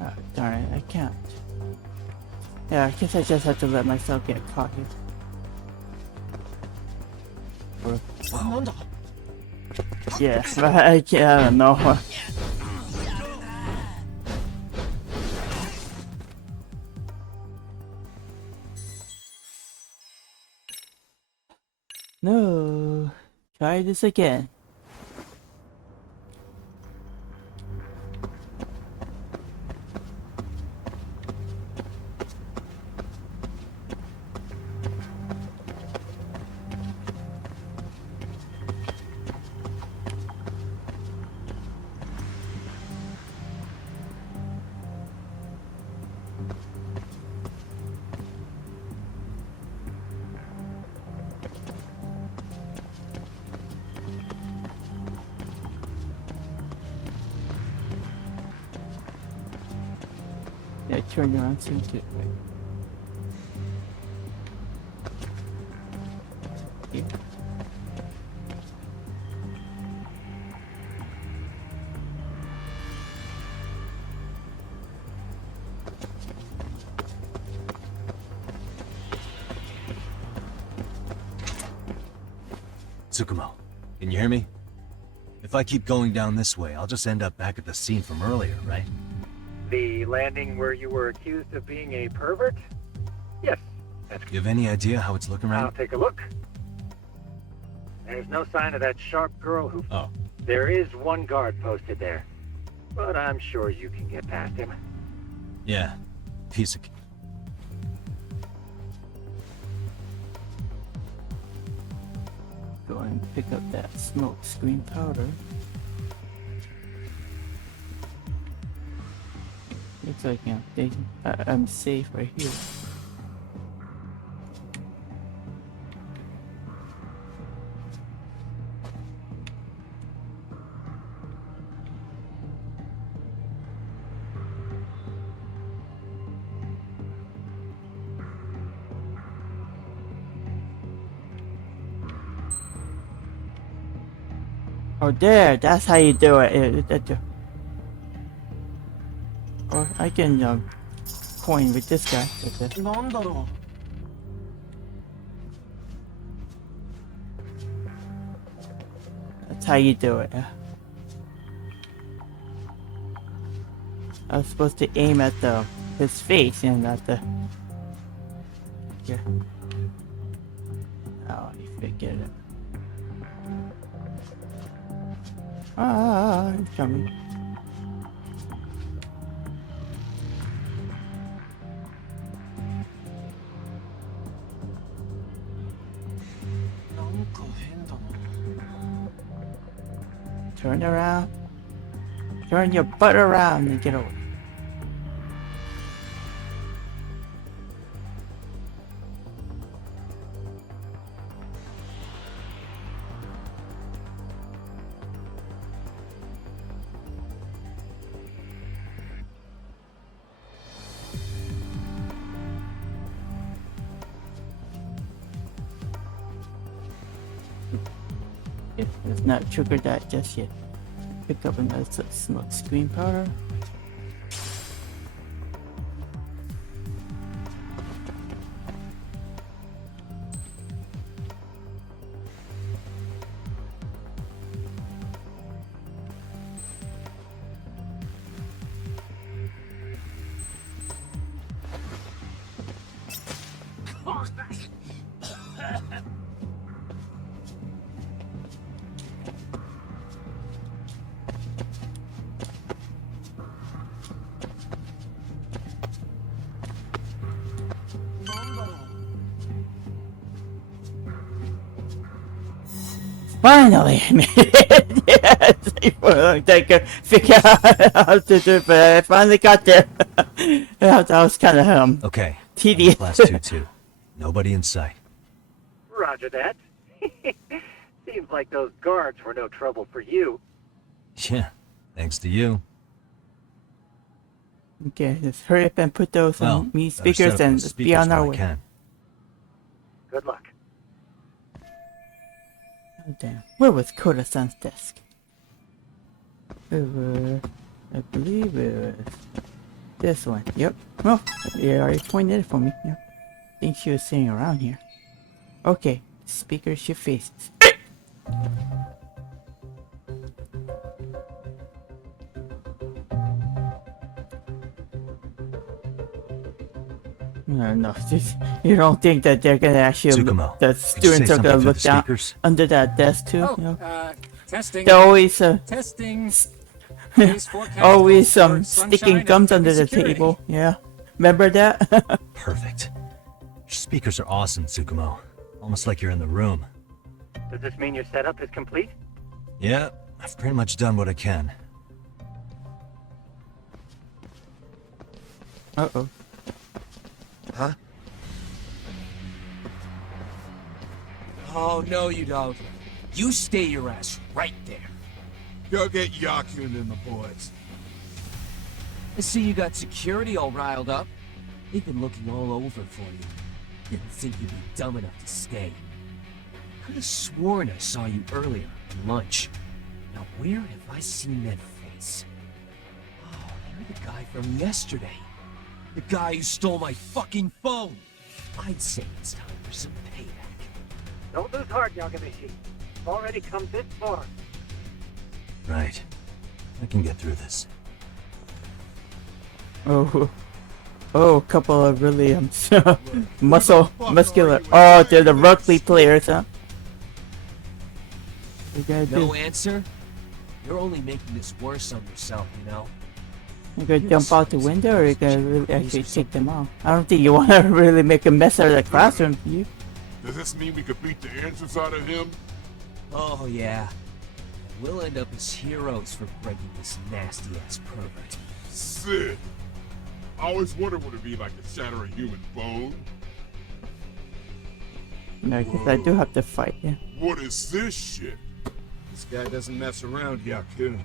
Ah, darn it, I can't. Yeah, I guess I just have to let myself get caught here. Or, yeah, I can't, I don't know. No, try this again. Yeah, turn around so you get right. Yeah. Tsukumo, can you hear me? If I keep going down this way, I'll just end up back at the scene from earlier, right? The landing where you were accused of being a pervert? Yes, that's You have any idea how it's looking right I'll now? take a look. There's no sign of that sharp girl who... Oh. There is one guard posted there, but I'm sure you can get past him. Yeah, piece of... Go and pick up that smoke screen powder. Looks like, you know, I'm safe right here. Oh, there, that's how you do it. Or I can coin with this guy. Okay. なんだろ That's how you do it. I was supposed to aim at his face and not the. Yeah. Oh, you figured it. Ah, he's coming. Turn around. Turn your butt around and get away. Let's not trigger that just yet. Pick up another smoke screen powder. Finally, I made it. Yes, for a long time to figure out how to do it, but I finally got there. That was kind of Okay. tedious. Class 2-2. Nobody in sight. Roger that. Seems like those guards were no trouble for you. Yeah, thanks to you. Okay, just hurry up and put those Well, on me better set speakers up and those just be speakers on our while I way. can. Good luck. Oh, damn. Where was Koda-san's desk? I believe it was this one. Yep. Well, you already pointed it for me. Yeah. I think she was sitting around here. Okay, speaker should face. No, you don't think that they're gonna actually Tsukumo, look, the could you say students are something gonna through look the down speakers? under that desk too? Oh, You know? testing. They're always Testing. Today's forecast always calls for sticking sunshine gums and under the security. table. Yeah, remember that? Perfect. Your speakers are awesome, Tsukumo. Almost like you're in the room. Does this mean your setup is complete? Yeah, I've pretty much done what I can. Uh-oh. Huh? Oh, no you don't. You stay your ass right there. Go get Yakun and the boys. I see you got security all riled up. They've been looking all over for you. Didn't think you'd be dumb enough to stay. Could have sworn I saw you earlier at lunch. Now where have I seen that face? Oh, you're the guy from yesterday. The guy who stole my fucking phone. I'd say it's time for some payback. Don't lose heart, Yagamishi. You've already come this far. Right. I can get through this. Oh, a couple of really muscular. Oh, they're the rugby players, huh? You gotta No do. answer? You're only making this worse on yourself, you know? You gonna jump out the window, or you gonna really actually take them out? I don't think you want to really make a mess out of the classroom, do you? Does this mean we could beat the answers out of him? Oh, yeah. We'll end up as heroes for breaking this nasty-ass pervert. Sid, I always wondered what it'd be like to shatter a human bone. No, because I do have to fight, yeah. What is this shit? This guy doesn't mess around, Yakun.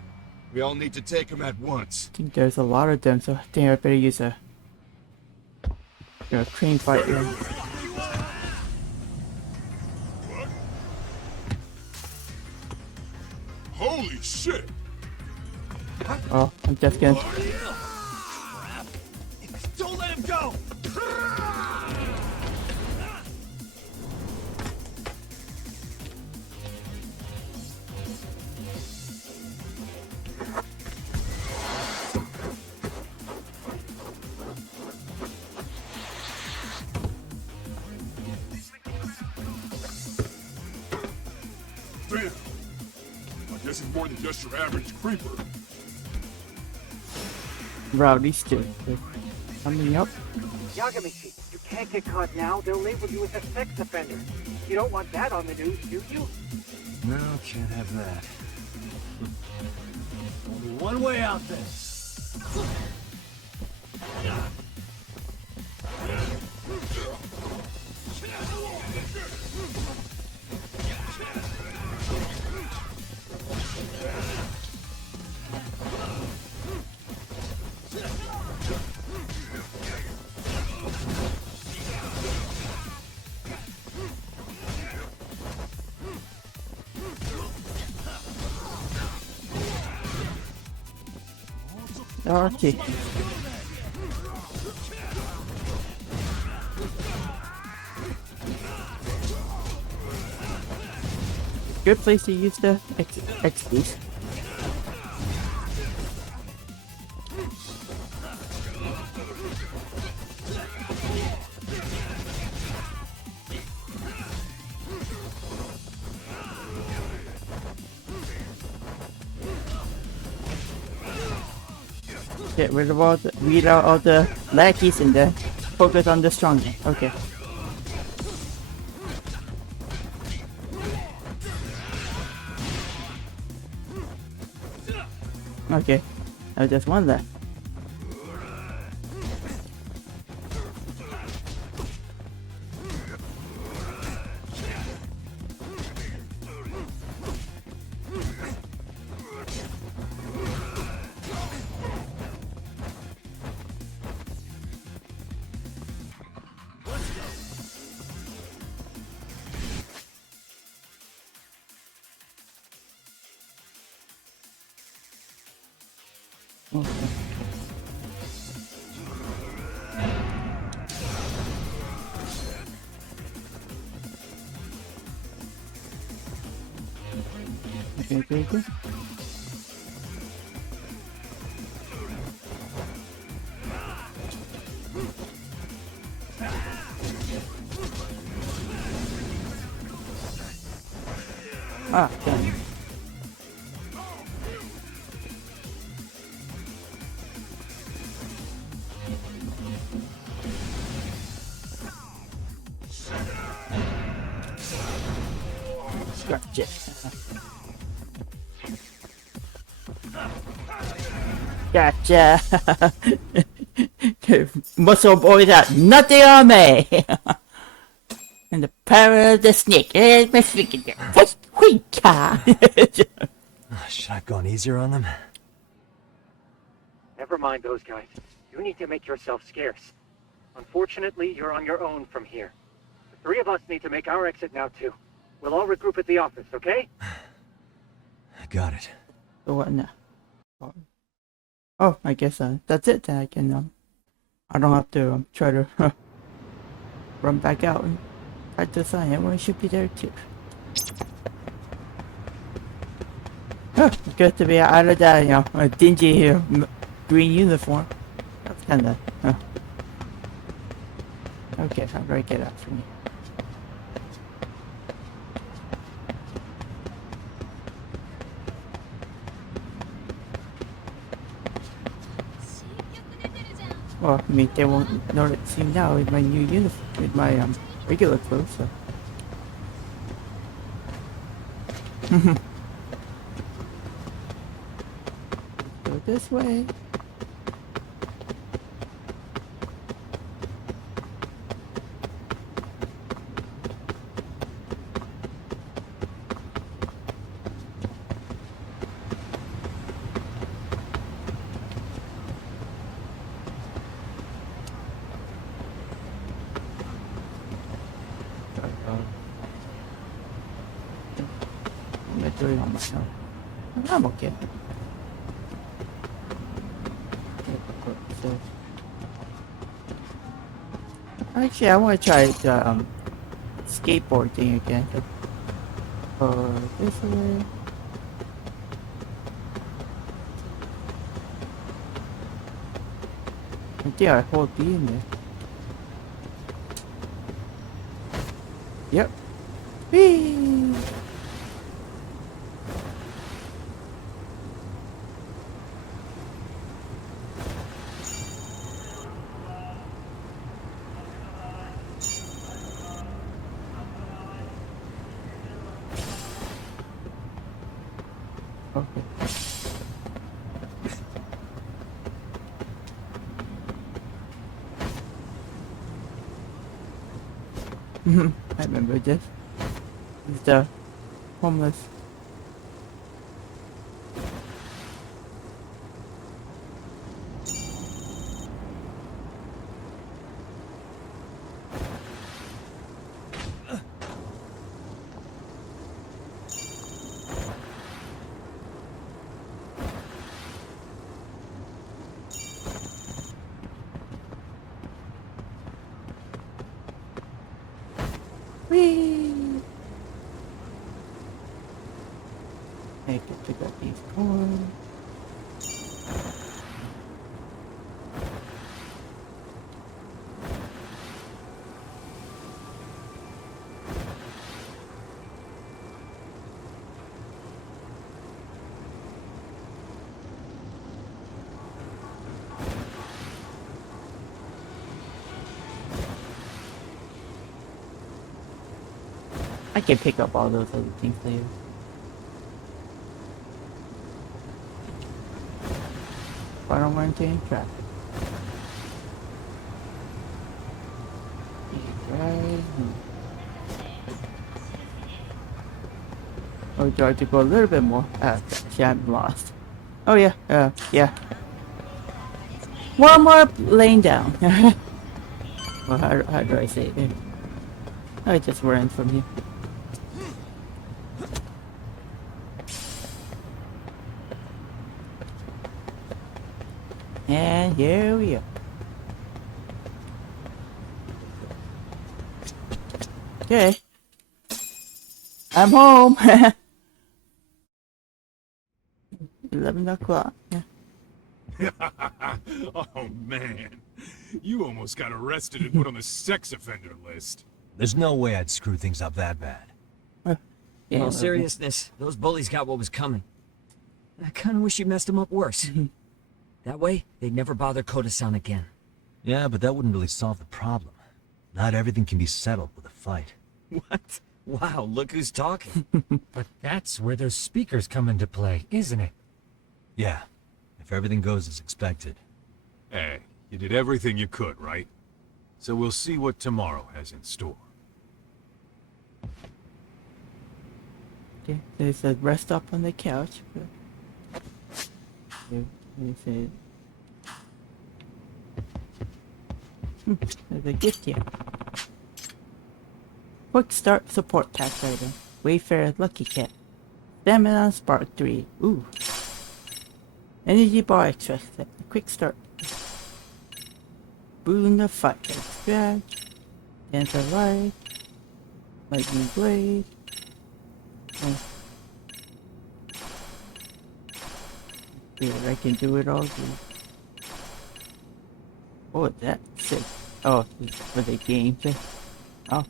We all need to take him at once. I think there's a lot of them, so I think I better use a cream fight here. Holy shit! Oh, I'm just gonna. Don't let him go! Damn! I guess he's more than just your average creeper. Rowdy still coming up. Yagamichi, you can't get caught now. They'll label you as a sex offender. You don't want that on the news, do you? No, can't have that. Only one way out there. Okay. Good place to use the XPs. Get rid of all the, weed out all the lackeys and then focus on the strong one. Okay. Okay. Now just one left. Okay. Ah, damn. Gotcha. Gotcha. Muscle boys got nothing on me. And the power of the snake is my freaking there. Should I have gone easier on them? Never mind those guys. You need to make yourself scarce. Unfortunately, you're on your own from here. The three of us need to make our exit now, too. We'll all regroup at the office, okay? Got it. So what now? Oh, I guess that's it. Then I can I don't have to try to run back out and try to sign. Everyone should be there too. Good to be out of that, a dingy green uniform. That's kind of. Okay, how do I get out from here? Well, I mean, they won't notice me now with my new uniform, with my regular clothes, so. Go this way. do it on my own. I'm okay. So, actually, I want to try the skateboard thing again. This way. I think I hold B in there. Yep. Whee! Okay. I remember this. It's the homeless. Whee! I can pick up these coins. I can pick up all those other things later. If I don't run into any traffic. Right. Oh, do I have to go a little bit more? Gosh, I'm lost. Oh yeah, yeah. One more lane down. Well, how do I say it? I just ran from you. And here we are. Okay. I'm home. 11 o'clock. Yeah. Oh man, you almost got arrested and put on the sex offender list. There's no way I'd screw things up that bad. In all seriousness, those bullies got what was coming. I kinda wish you messed them up worse. That way, they'd never bother Koda-san again. Yeah, but that wouldn't really solve the problem. Not everything can be settled with a fight. What? Wow, look who's talking. But that's where those speakers come into play, isn't it? Yeah, if everything goes as expected. Hey, you did everything you could, right? So we'll see what tomorrow has in store. Okay, there's a rest up on the couch. There's a gift here. Quick start support pack item. Wayfarer Lucky Cat. Stamina Spark 3. Ooh. Energy bar extract. Quick start. Boon of Fight. Extract. Dance of Light. Lightning Blade. Yeah, I can do it all. Oh, that's it. Oh, it's for the game thing. Oh.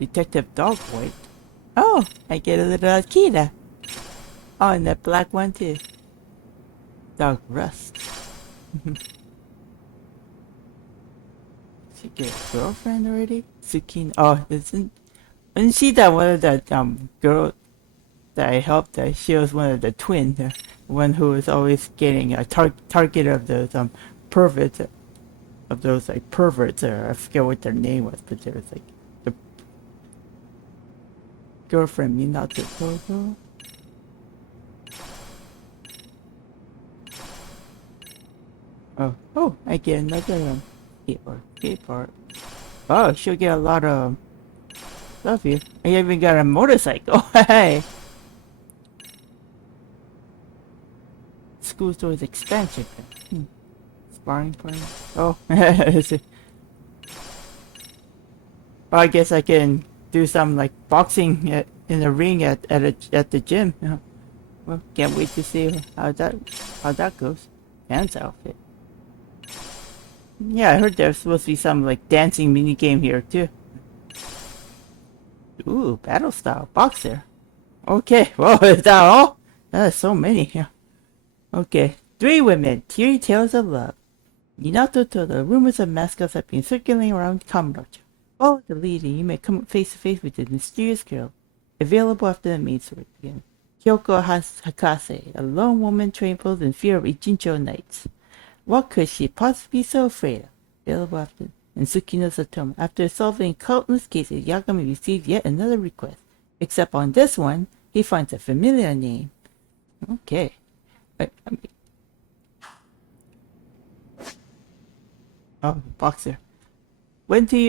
Detective Dog White. Oh, I get a little Akita. Oh, and that black one too. Dog Rust. She get a girlfriend already? Zucchini. Oh, isn't she that one of that girl that I helped? She was one of the twins. One who was always getting a target of those perverts. Of those like perverts. I forget what their name was, but there was like the girlfriend Minato Toto. Oh, I get another skateboard. Oh, she'll get a lot of stuff here. I even got a motorcycle. Hey, school store's expansion. Sparring partner. Oh, is it? Well, I guess I can do some like boxing in the ring at the gym. Yeah. Well, can't wait to see how that goes. Dance outfit. Yeah, I heard there's supposed to be some like dancing mini game here too. Ooh, battle style boxer. Okay, well, is that all? That's so many. Yeah. Okay, 3 women, teary tales of love. Minato Todo, rumors of mascots have been circulating around Kamurocho. Follow the lead and you may come face to face with the mysterious girl. Available after the main story begins. Kyoko Hakase, a lone woman trembles in fear of Ichincho nights. What could she possibly be so afraid of? Available after. And Tsukino Satomu. After solving countless cases, Yagami receives yet another request. Except on this one, he finds a familiar name. Okay. Oh, boxer.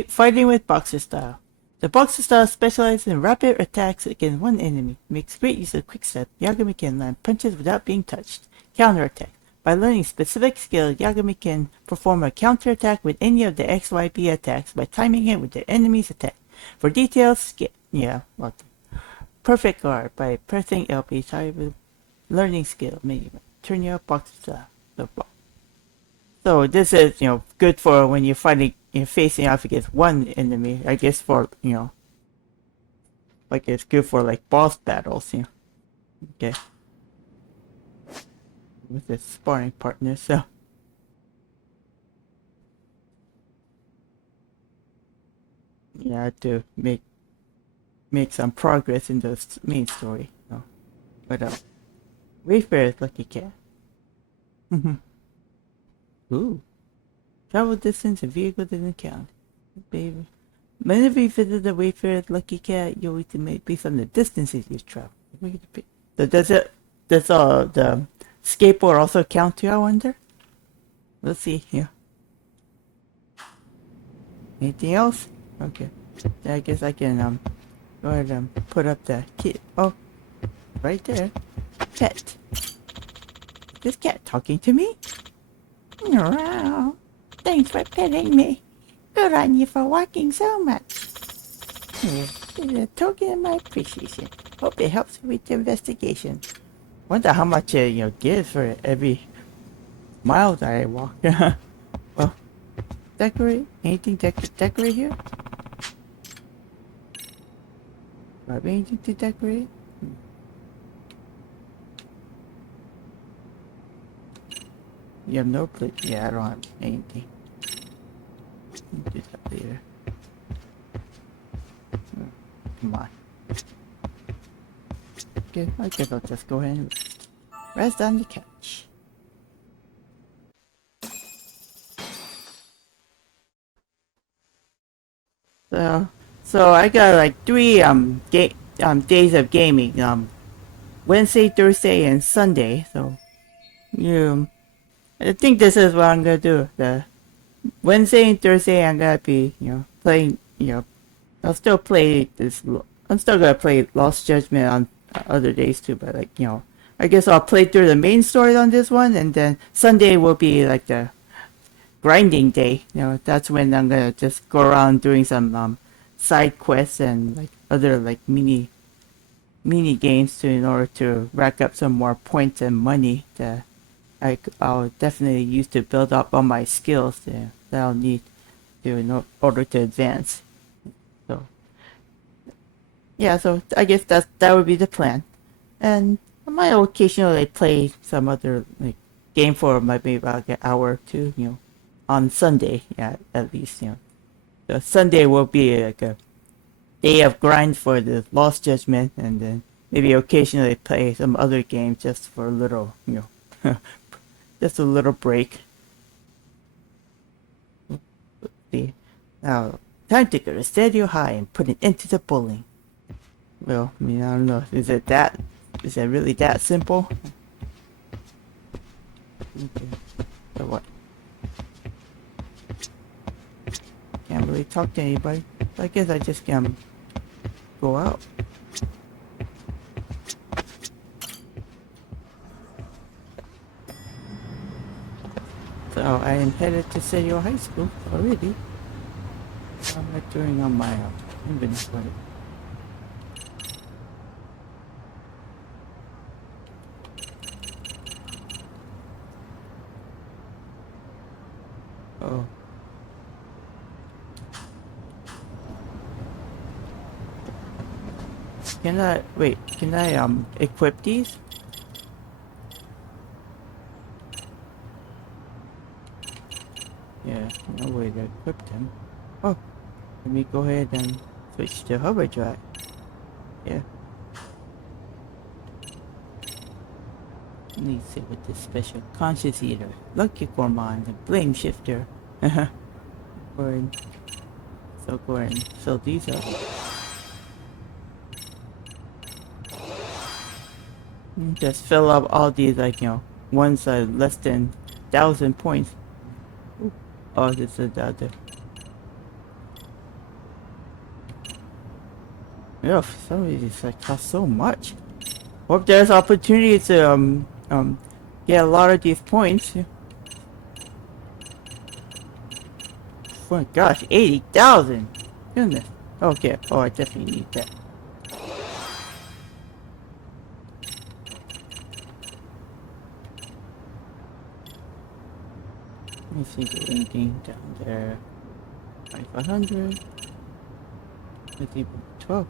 Fighting with boxer style. The boxer style specializes in rapid attacks against one enemy. Makes great use of quick step. Yagami can land punches without being touched. Counterattack. By learning specific skills, Yagami can perform a counterattack with any of the XYB attacks by timing it with the enemy's attack. For details, perfect guard by pressing LB type of learning skill menu. Turn your boxer style. So this is, good for when you're facing off against one enemy. I guess for, like it's good for like boss battles, Okay. With a sparring partner, so. Yeah, I have to make some progress in the main story. No. But Wayfarer's Lucky Cat. Ooh. Travel distance and vehicle doesn't count. Baby. Whenever you visit the Wayfarer's Lucky Cat, you always make based on the distances you travel. So does the skateboard also count too, I wonder? Let's see here. Anything else? Okay. I guess I can go ahead and put up the kit. Oh, right there. Pet. Is this cat talking to me? Wow. Thanks for petting me. Good on you for walking so much. Here, this is a token of my appreciation. Hope it helps with the investigation. Wonder how much it gives for every mile that I walk. Well, decorate? Anything decorate here? Do I have anything to decorate? You have no place? Yeah, I don't have anything. Do that later. Come on. Okay, I guess I'll just go ahead and rest on the couch. So I got like 3 days of gaming. Wednesday, Thursday, and Sunday. So I think this is what I'm gonna do. The Wednesday and Thursday I'm gonna be playing. I'll still play this. I'm still gonna play Lost Judgment on other days too, but I guess I'll play through the main story on this one, and then Sunday will be like the grinding day. That's when I'm gonna just go around doing some side quests and like other like mini games in order to rack up some more points and money that I'll definitely use to build up on my skills that I'll need in order to advance. So yeah, so I guess that would be the plan, and I might occasionally play some other like game for maybe about an hour or two, on Sunday, at least, The Sunday will be like a day of grind for the Lost Judgment, and then maybe occasionally play some other game just for a little, just a little break. Let's see. Now, time to get a steady high and put an end to the bullying. Well, I don't know. Is it really that simple? Okay. So what? Can't really talk to anybody. So I guess I just can go out. Oh, I am headed to Senor High School already. How am I doing on my inventory? Oh. Can I wait? Can I equip these? Yeah, no way to equip them. Oh, let me go ahead and switch to hover drive. Yeah. Let me see with this special conscious eater, lucky gourmand, and blame shifter. Or so go ahead and fill these up. Just fill up all these, like, you know, ones less than 1,000 points. Ooh. Oh, this is the other. Yeah, some of these like cost so much. Hope there's opportunity to get a lot of these points. Oh my gosh, 80,000! Goodness. Okay. Oh, I definitely need that. Let me see if there's anything down there. 500. Let's see, 12.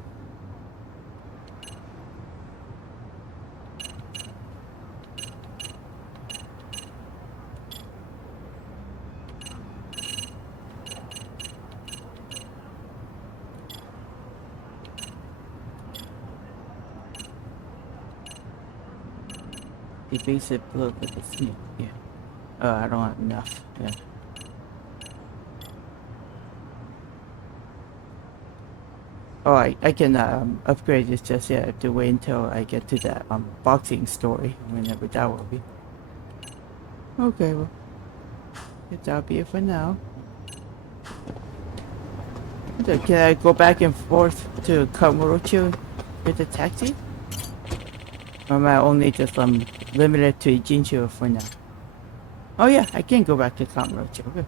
The basic blow for the snake, yeah. I don't have enough, yeah. Oh, I can upgrade this just yet. I have to wait until I get to that boxing story, whenever that will be. Okay, well, that'll be it for now. So can I go back and forth to Kamurocho with the taxi? Or am I only just limited to Ijincho for now? Oh yeah, I can go back to Kamurocho. Okay.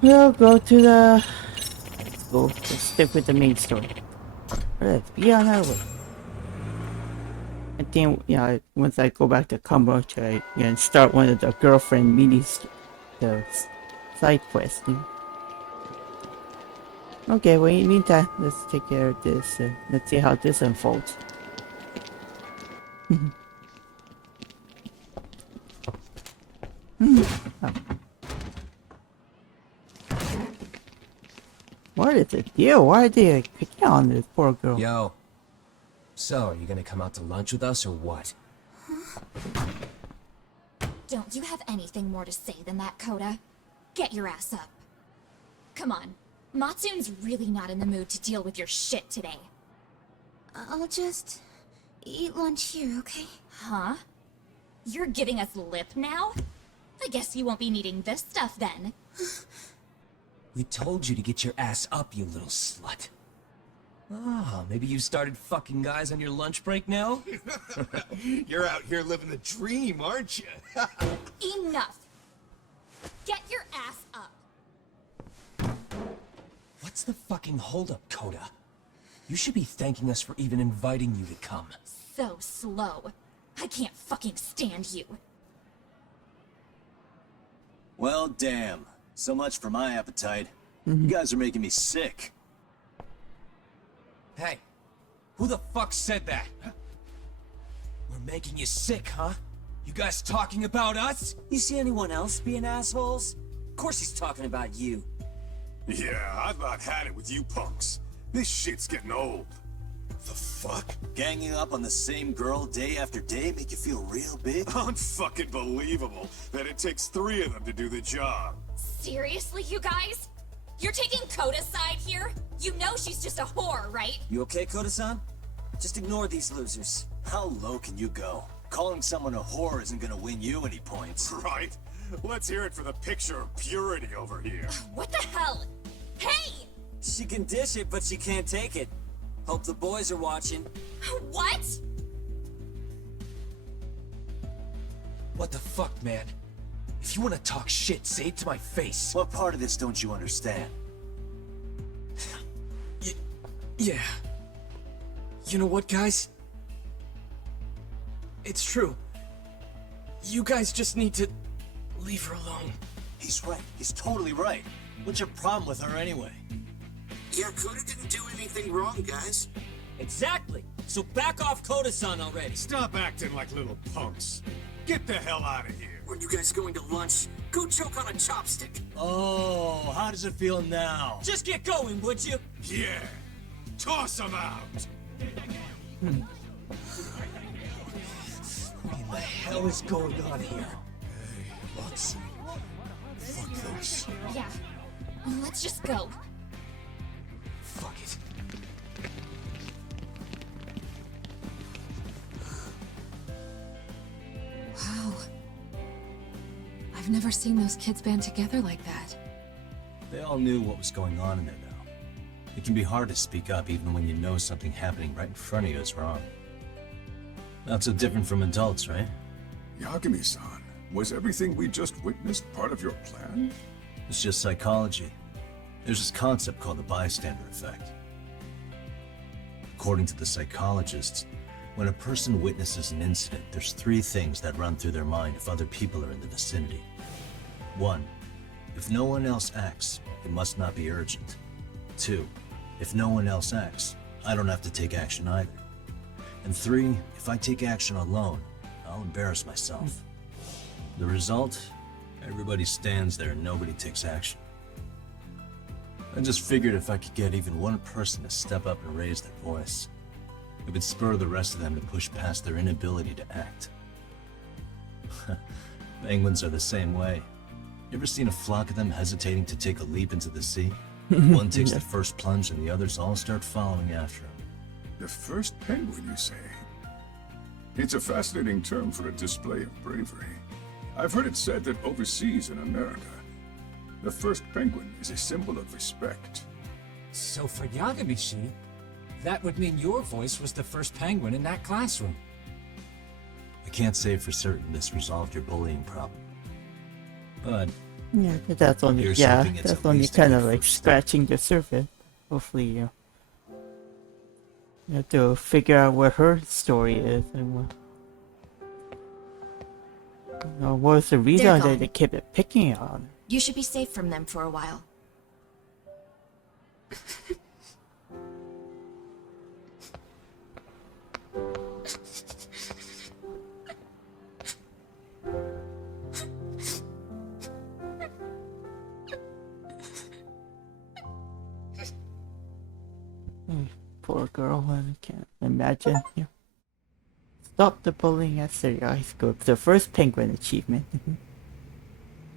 We'll go to the... Let's stick with the main story. Let's be on our way. I think, you know, once I go back to Kamurocho, I can start one of the girlfriend minis, the side quests. Okay, well, in the meantime, let's take care of this. Let's see how this unfolds. Oh. What is the deal? Why are they picking on this poor girl? Yo. So, are you gonna come out to lunch with us or what? Don't you have anything more to say than that, Koda? Get your ass up. Come on. Matsune's really not in the mood to deal with your shit today. I'll just eat lunch here, okay? Huh? You're giving us lip now? I guess you won't be needing this stuff then. We told you to get your ass up, you little slut. Ah, maybe you started fucking guys on your lunch break now? You're out here living the dream, aren't you? Enough! Get your ass up! What's the fucking holdup, Koda? You should be thanking us for even inviting you to come. So slow. I can't fucking stand you. Well, damn. So much for my appetite. You guys are making me sick. Hey, who the fuck said that? We're making you sick, huh? You guys talking about us? You see anyone else being assholes? Of course he's talking about you. Yeah, I've about had it with you punks. This shit's getting old. The fuck? Ganging up on the same girl day after day make you feel real big? Unfucking believable that it takes 3 of them to do the job. Seriously, you guys? You're taking Koda's side here? You know she's just a whore, right? You okay, Koda-san? Just ignore these losers. How low can you go? Calling someone a whore isn't gonna win you any points. Right? Let's hear it for the picture of purity over here. What the hell? Hey! She can dish it, but she can't take it. Hope the boys are watching. What? What the fuck, man? If you want to talk shit, say it to my face. What part of this don't you understand? Yeah. You know what, guys? It's true. You guys just need to leave her alone. He's right. He's totally right. What's your problem with her anyway? Yakuta didn't do anything wrong, guys. Exactly. So back off Koda-san already. Stop acting like little punks. Get the hell out of here. When you guys going to lunch, go choke on a chopstick. Oh, how does it feel now? Just get going, would you? Yeah. Toss him out. What in the hell is going on here? Hey, Watson. Fuck this. Yeah. Let's just go. Fuck it. Wow. I've never seen those kids band together like that. They all knew what was going on in there, though. It can be hard to speak up even when you know something happening right in front of you is wrong. Not so different from adults, right? Yagami-san, was everything we just witnessed part of your plan? It's just psychology. There's this concept called the bystander effect. According to the psychologists, when a person witnesses an incident, there's 3 things that run through their mind if other people are in the vicinity. 1. If no one else acts, it must not be urgent. 2. If no one else acts, I don't have to take action either. And 3. If I take action alone, I'll embarrass myself. The result? Everybody stands there and nobody takes action. I just figured if I could get even one person to step up and raise their voice, it would spur the rest of them to push past their inability to act. Penguins are the same way. You ever seen a flock of them hesitating to take a leap into the sea? One takes the first plunge and the others all start following after him. The first penguin, you say? It's a fascinating term for a display of bravery. I've heard it said that overseas in America, the first penguin is a symbol of respect. So for Yagami-shi, that would mean your voice was the first penguin in that classroom. I can't say for certain this resolved your bullying problem. But Yeah, but that's only here's yeah, something that's that's at only least a kind good of like first step. scratching the surface. Hopefully, you have to figure out what her story is and what. What was the reason that gone. they kept picking on? You should be safe from them for a while. Poor girl, I can't imagine. Yeah. Stop the bullying at City High School. The first penguin achievement.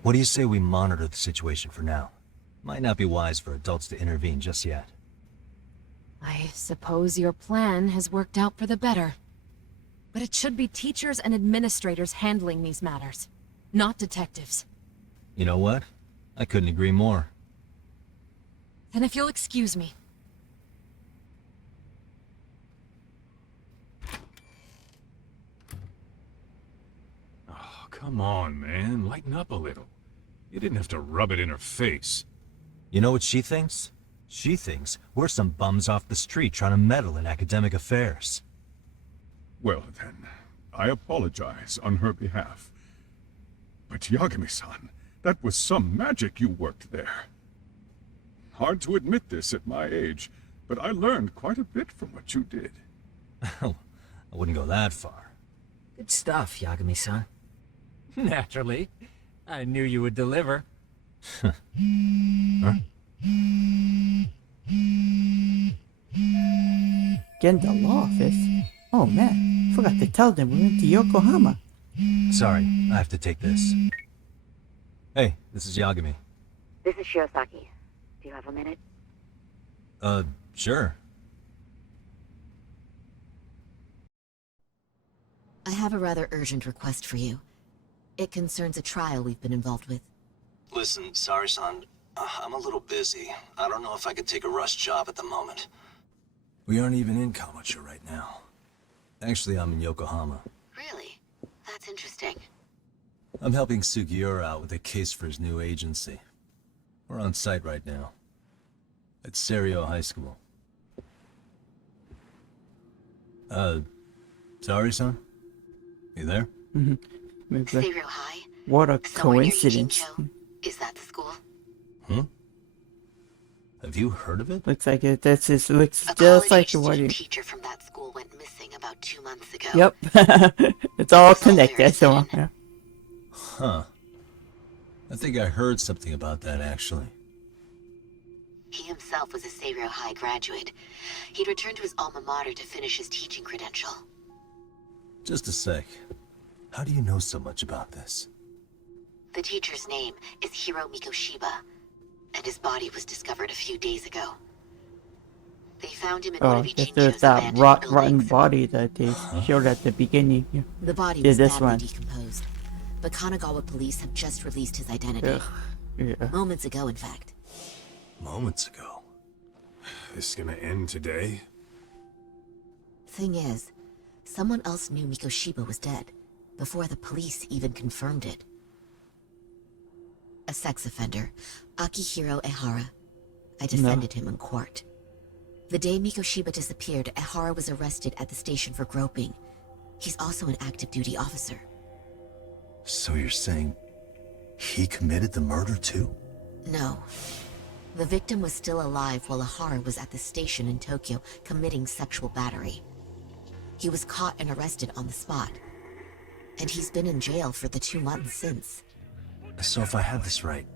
What do you say we monitor the situation for now? Might not be wise for adults to intervene just yet. I suppose your plan has worked out for the better. But it should be teachers and administrators handling these matters, not detectives. You know what? I couldn't agree more. Then if you'll excuse me. Oh, come on, man. Lighten up a little. You didn't have to rub it in her face. You know what she thinks? She thinks we're some bums off the street trying to meddle in academic affairs. Well then, I apologize on her behalf. But Yagami-san, that was some magic you worked there. Hard to admit this at my age, but I learned quite a bit from what you did. I wouldn't go that far. Good stuff, Yagami-san. Naturally. I knew you would deliver. Huh? Get in the law office? Oh man, forgot to tell them we went to Yokohama. Sorry, I have to take this. Hey, this is Yagami. This is Shiosaki. Do you have a minute? Sure. I have a rather urgent request for you. It concerns a trial we've been involved with. Listen, sorry-san. I'm a little busy. I don't know if I could take a rush job at the moment. We aren't even in Kamucha right now. Actually, I'm in Yokohama. Really? That's interesting. I'm helping Sugiura out with a case for his new agency. We're on site right now. At Serio High School. Sorry-san? You there? Serio High? What a Somewhere near coincidence. Ichincho? Is that the school? Huh? Have you heard of it? Looks like it. That's just looks A just like college-age what you. teacher from that school went missing about 2 months ago. Yep. It's all connected. So, yeah. Huh. I think I heard something about that, actually. He himself was a Serio High graduate. He'd returned to his alma mater to finish his teaching credential. Just a sec. How do you know so much about this? The teacher's name is Hiro Mikoshiba, and his body was discovered a few days ago. They found him in one Oh, of just Ichincho's there's that abandoned rotten buildings. body that they showed at the beginning. Yeah. The body Yeah, was this badly one. decomposed, but Kanagawa police have just released his identity. Ugh. Yeah. Moments ago, in fact. Moments ago. This gonna end today? Thing is, someone else knew Mikoshiba was dead, before the police even confirmed it. A sex offender, Akihiro Ehara. I defended him in court. The day Mikoshiba disappeared, Ehara was arrested at the station for groping. He's also an active duty officer. So you're saying he committed the murder too? No. The victim was still alive while Ehara was at the station in Tokyo committing sexual battery. He was caught and arrested on the spot. And he's been in jail for the 2 months since. So if I have this right,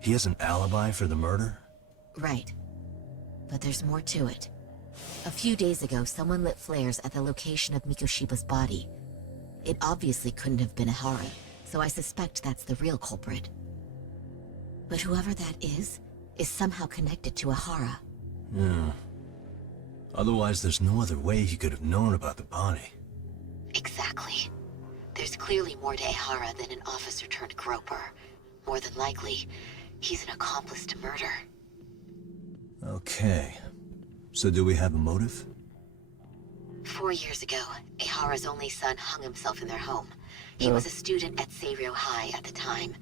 he has an alibi for the murder? Right. But there's more to it. A few days ago, someone lit flares at the location of Mikoshiba's body. It obviously couldn't have been Ehara, so I suspect that's the real culprit. But whoever that is somehow connected to Ehara. Yeah. Otherwise, there's no other way he could have known about the body. Exactly. There's clearly more to Ehara than an officer turned groper. More than likely, he's an accomplice to murder. Okay. So do we have a motive? 4 years ago, Ehara's only son hung himself in their home. He was a student at Seiryo High at the time.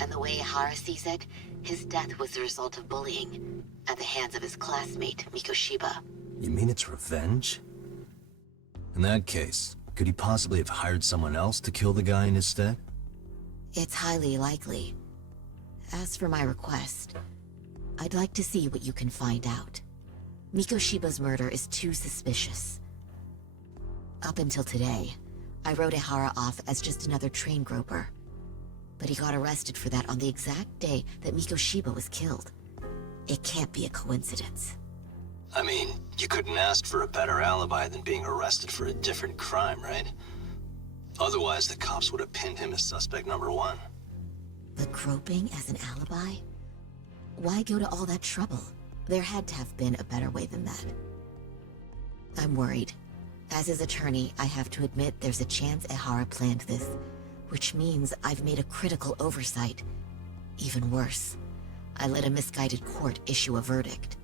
And the way Ehara sees it, his death was the result of bullying at the hands of his classmate, Mikoshiba. You mean it's revenge? In that case, could he possibly have hired someone else to kill the guy in his stead? It's highly likely. As for my request, I'd like to see what you can find out. Mikoshiba's murder is too suspicious. Up until today, I wrote Ehara off as just another train groper. But he got arrested for that on the exact day that Mikoshiba was killed. It can't be a coincidence. I mean, you couldn't ask for a better alibi than being arrested for a different crime, right? Otherwise, the cops would have pinned him as suspect number 1. The groping as an alibi? Why go to all that trouble? There had to have been a better way than that. I'm worried. As his attorney, I have to admit there's a chance Ehara planned this, which means I've made a critical oversight. Even worse, I let a misguided court issue a verdict.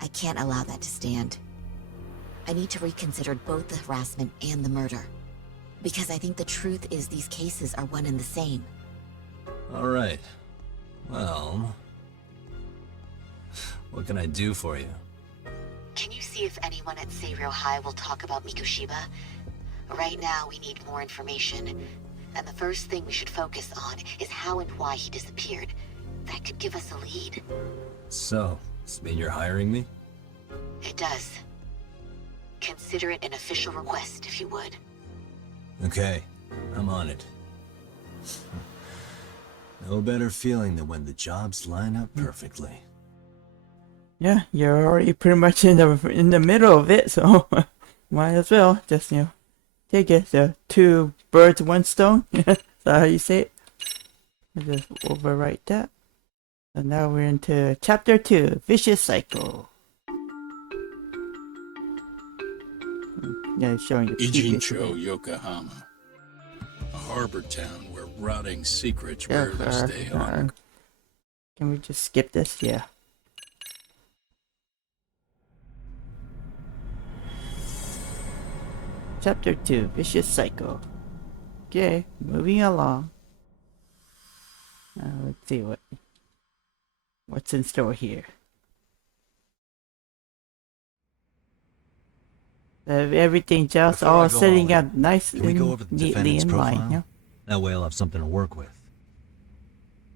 I can't allow that to stand. I need to reconsider both the harassment and the murder. Because I think the truth is these cases are one and the same. All right. Well, what can I do for you? Can you see if anyone at Seiryo High will talk about Mikoshiba? Right now, we need more information. And the first thing we should focus on is how and why he disappeared. That could give us a lead. So, does it mean you're hiring me? It does. Consider it an official request, if you would. Okay, I'm on it. No better feeling than when the jobs line up perfectly. Yeah, you're already pretty much in the middle of it, so might as well just take it. So 2 birds, 1 stone. Is that how you say it? I'll just overwrite that. So now we're into chapter 2, Vicious Cycle. Yeah, it's showing the Ichincho, Yokohama. A harbor town where rotting secrets rarely stay on. Can we just skip this? Yeah. Chapter 2, Vicious Cycle. Okay, moving along. Let's see what's in store here. Everything just Before I all go sitting all up in, nice can we and go over the neatly defendant's in profile? line. Yeah? That way I'll have something to work with.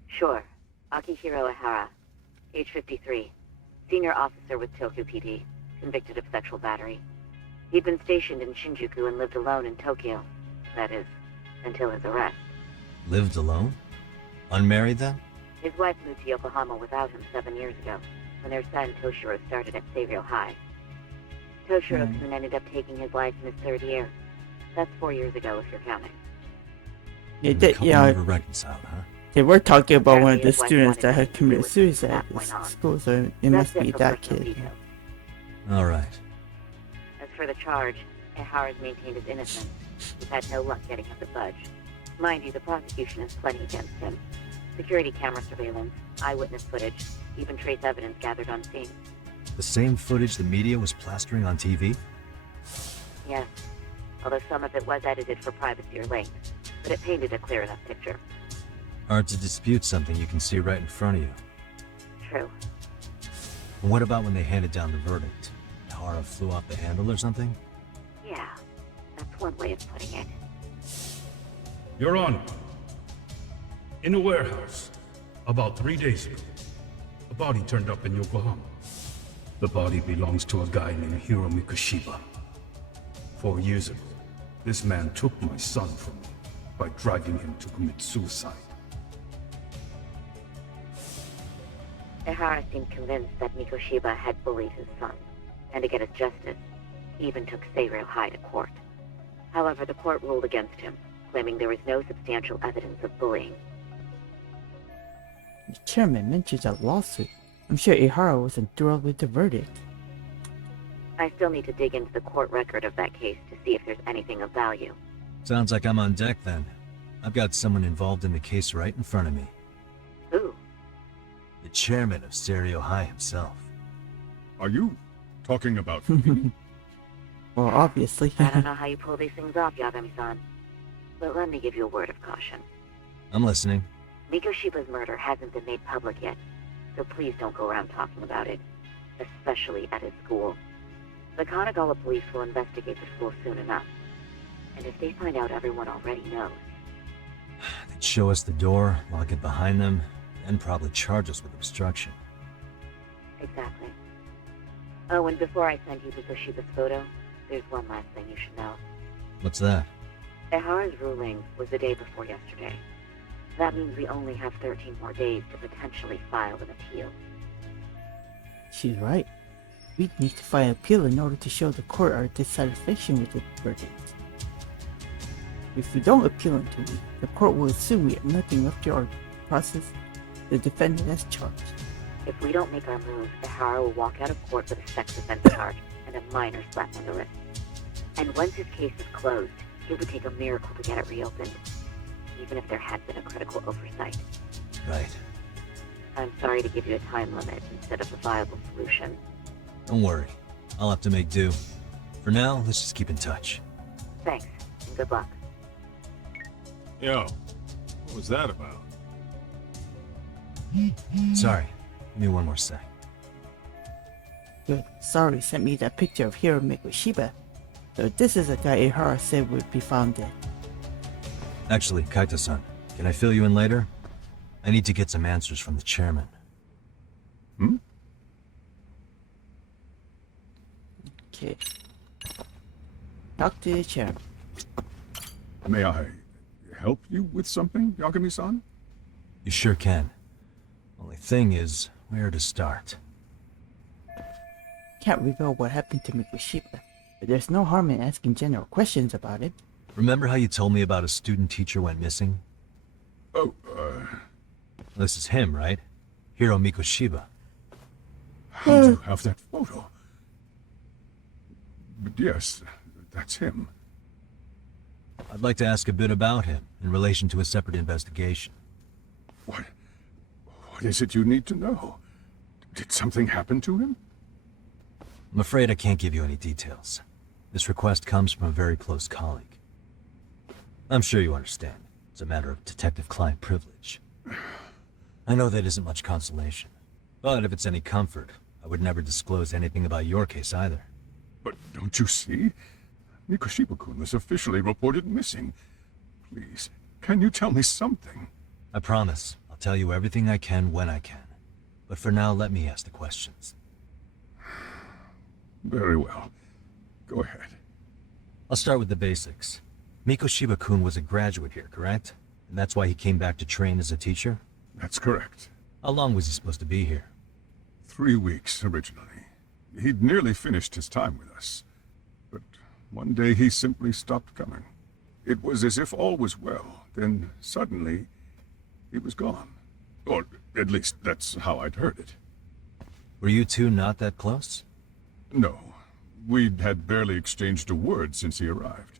Sure. Akihiro Ihara, age 53, senior officer with Tokyo PD, convicted of sexual battery. He'd been stationed in Shinjuku and lived alone in Tokyo. That is, until his arrest. Lived alone? Unmarried then? His wife moved to Yokohama without him 7 years ago, when their son Toshiro started at Seiryō High. Toshiro soon ended up taking his life in his 3rd year. That's 4 years ago, if you're counting. They did, Couple yeah. never reconciled, huh? They were talking about one of the Apparently his wife students that wanted had nothing to do committed with him suicide from that at point on. school, so it That's must it be for that personal kid. details. All right. As for the charge, Ihara's maintained his innocence. He's had no luck getting him to budge. Mind you, the prosecution has plenty against him. Security camera surveillance, eyewitness footage, even trace evidence gathered on scene. The same footage the media was plastering on TV? Yes, although some of it was edited for privacy or length, but it painted a clear enough picture. Hard to dispute something you can see right in front of you. True. And what about when they handed down the verdict? Ihara flew off the handle or something? Yeah, that's one way of putting it. Your Honor, in a warehouse, about 3 days ago, a body turned up in Yokohama. The body belongs to a guy named Hiro Mikoshiba. 4 years ago, this man took my son from me by driving him to commit suicide. Ihara seemed convinced that Mikoshiba had bullied his son, and to get his justice, he even took Seiryō High to court. However, the court ruled against him, claiming there was no substantial evidence of bullying. The chairman mentions a lawsuit. I'm sure Ihara wasn't thrilled with the verdict. I still need to dig into the court record of that case to see if there's anything of value. Sounds like I'm on deck then. I've got someone involved in the case right in front of me. Who? The chairman of Seiryō High himself. Are you talking about me? Well, obviously. I don't know how you pull these things off, Yagami-san, but let me give you a word of caution. I'm listening. Mikoshiba's murder hasn't been made public yet, so please don't go around talking about it, especially at his school. The Kanagawa police will investigate the school soon enough, and if they find out everyone already knows... They'd show us the door, lock it behind them, and probably charge us with obstruction. Exactly. Oh, and before I send you Mikoshiba's photo, there's one last thing you should know. What's that? Ihara's ruling was the day before yesterday. That means we only have 13 more days to potentially file an appeal. She's right. We need to file an appeal in order to show the court our dissatisfaction with the verdict. If we don't appeal in 2 weeks, the court will assume we have nothing left to our process the defendant as charged. If we don't make our move, Ihara will walk out of court with a sex offense charge and a minor slap on the wrist. And once his case is closed, it would take a miracle to get it reopened, even if there had been a critical oversight. Right. I'm sorry to give you a time limit instead of a viable solution. Don't worry. I'll have to make do. For now, let's just keep in touch. Thanks, and good luck. Yo, what was that about? Sorry. Give me one more sec. Good. Sorry sent me that picture of Hiro Mikoshiba. So this is a guy Ihara said would be found dead. Actually, Kaito-san, can I fill you in later? I need to get some answers from the chairman. Hmm? Okay. Talk to the chairman. May I help you with something, Yagami-san? You sure can. Only thing is, where to start? Can't reveal what happened to Mikoshiba, but there's no harm in asking general questions about it. Remember how you told me about a student teacher went missing? Oh, This is him, right? Hiro Mikoshiba. How do you have that photo? But yes, that's him. I'd like to ask a bit about him in relation to a separate investigation. What is it you need to know? Did something happen to him? I'm afraid I can't give you any details. This request comes from a very close colleague. I'm sure you understand. It's a matter of detective-client privilege. I know that isn't much consolation. But if it's any comfort, I would never disclose anything about your case either. But don't you see? Mikoshiba-kun was officially reported missing. Please, can you tell me something? I promise. I'll tell you everything I can when I can. But for now, let me ask the questions. Very well. Go ahead. I'll start with the basics. Mikoshiba-kun was a graduate here, correct? And that's why he came back to train as a teacher? That's correct. How long was he supposed to be here? 3 weeks, originally. He'd nearly finished his time with us. But one day he simply stopped coming. It was as if all was well. Then, suddenly, he was gone. Or, at least, that's how I'd heard it. Were you two not that close? No. We'd had barely exchanged a word since he arrived.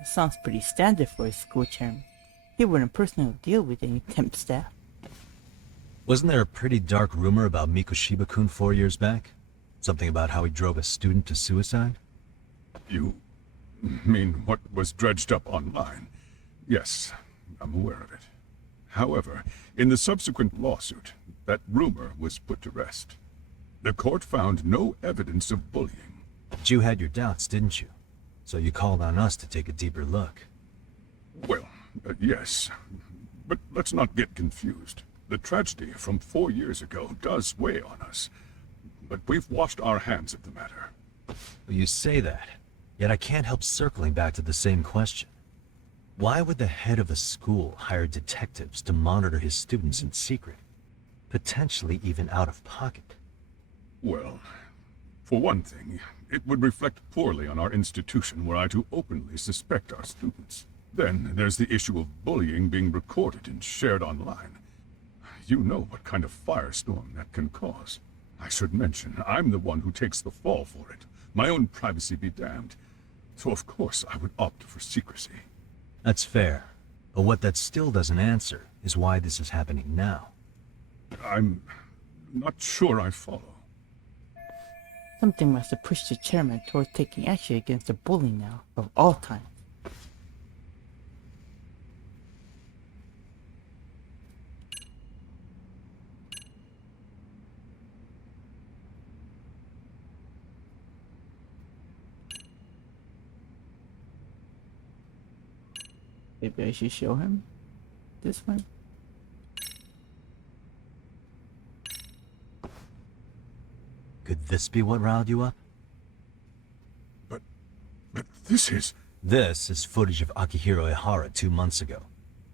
That sounds pretty standard for a school chairman. He wouldn't personally deal with any temp staff. Wasn't there a pretty dark rumor about Mikoshiba-kun 4 years back? Something about how he drove a student to suicide? You mean what was dredged up online? Yes, I'm aware of it. However, in the subsequent lawsuit, that rumor was put to rest. The court found no evidence of bullying. But you had your doubts, didn't you? So you called on us to take a deeper look. Well, yes. But let's not get confused. The tragedy from 4 years ago does weigh on us. But we've washed our hands of the matter. Well, you say that, yet I can't help circling back to the same question. Why would the head of a school hire detectives to monitor his students in secret? Potentially even out of pocket. Well, for one thing, it would reflect poorly on our institution were I to openly suspect our students. Then there's the issue of bullying being recorded and shared online. You know what kind of firestorm that can cause. I should mention, I'm the one who takes the fall for it. My own privacy be damned. So of course I would opt for secrecy. That's fair. But what that still doesn't answer is why this is happening now. I'm not sure I follow. Something must have pushed the chairman towards taking action against the bully now, of all time. Maybe I should show him this one. Could this be what riled you up? But this is... This is footage of Akihiro Ihara 2 months ago,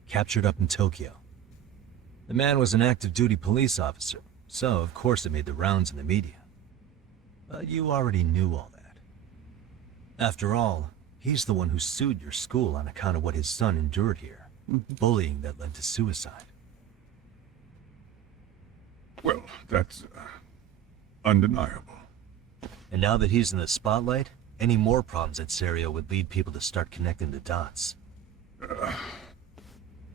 captured up in Tokyo. The man was an active duty police officer, so of course it made the rounds in the media. But you already knew all that. After all, he's the one who sued your school on account of what his son endured here. Bullying that led to suicide. Well, that's undeniable. And now that he's in the spotlight, any more problems at Serio would lead people to start connecting the dots.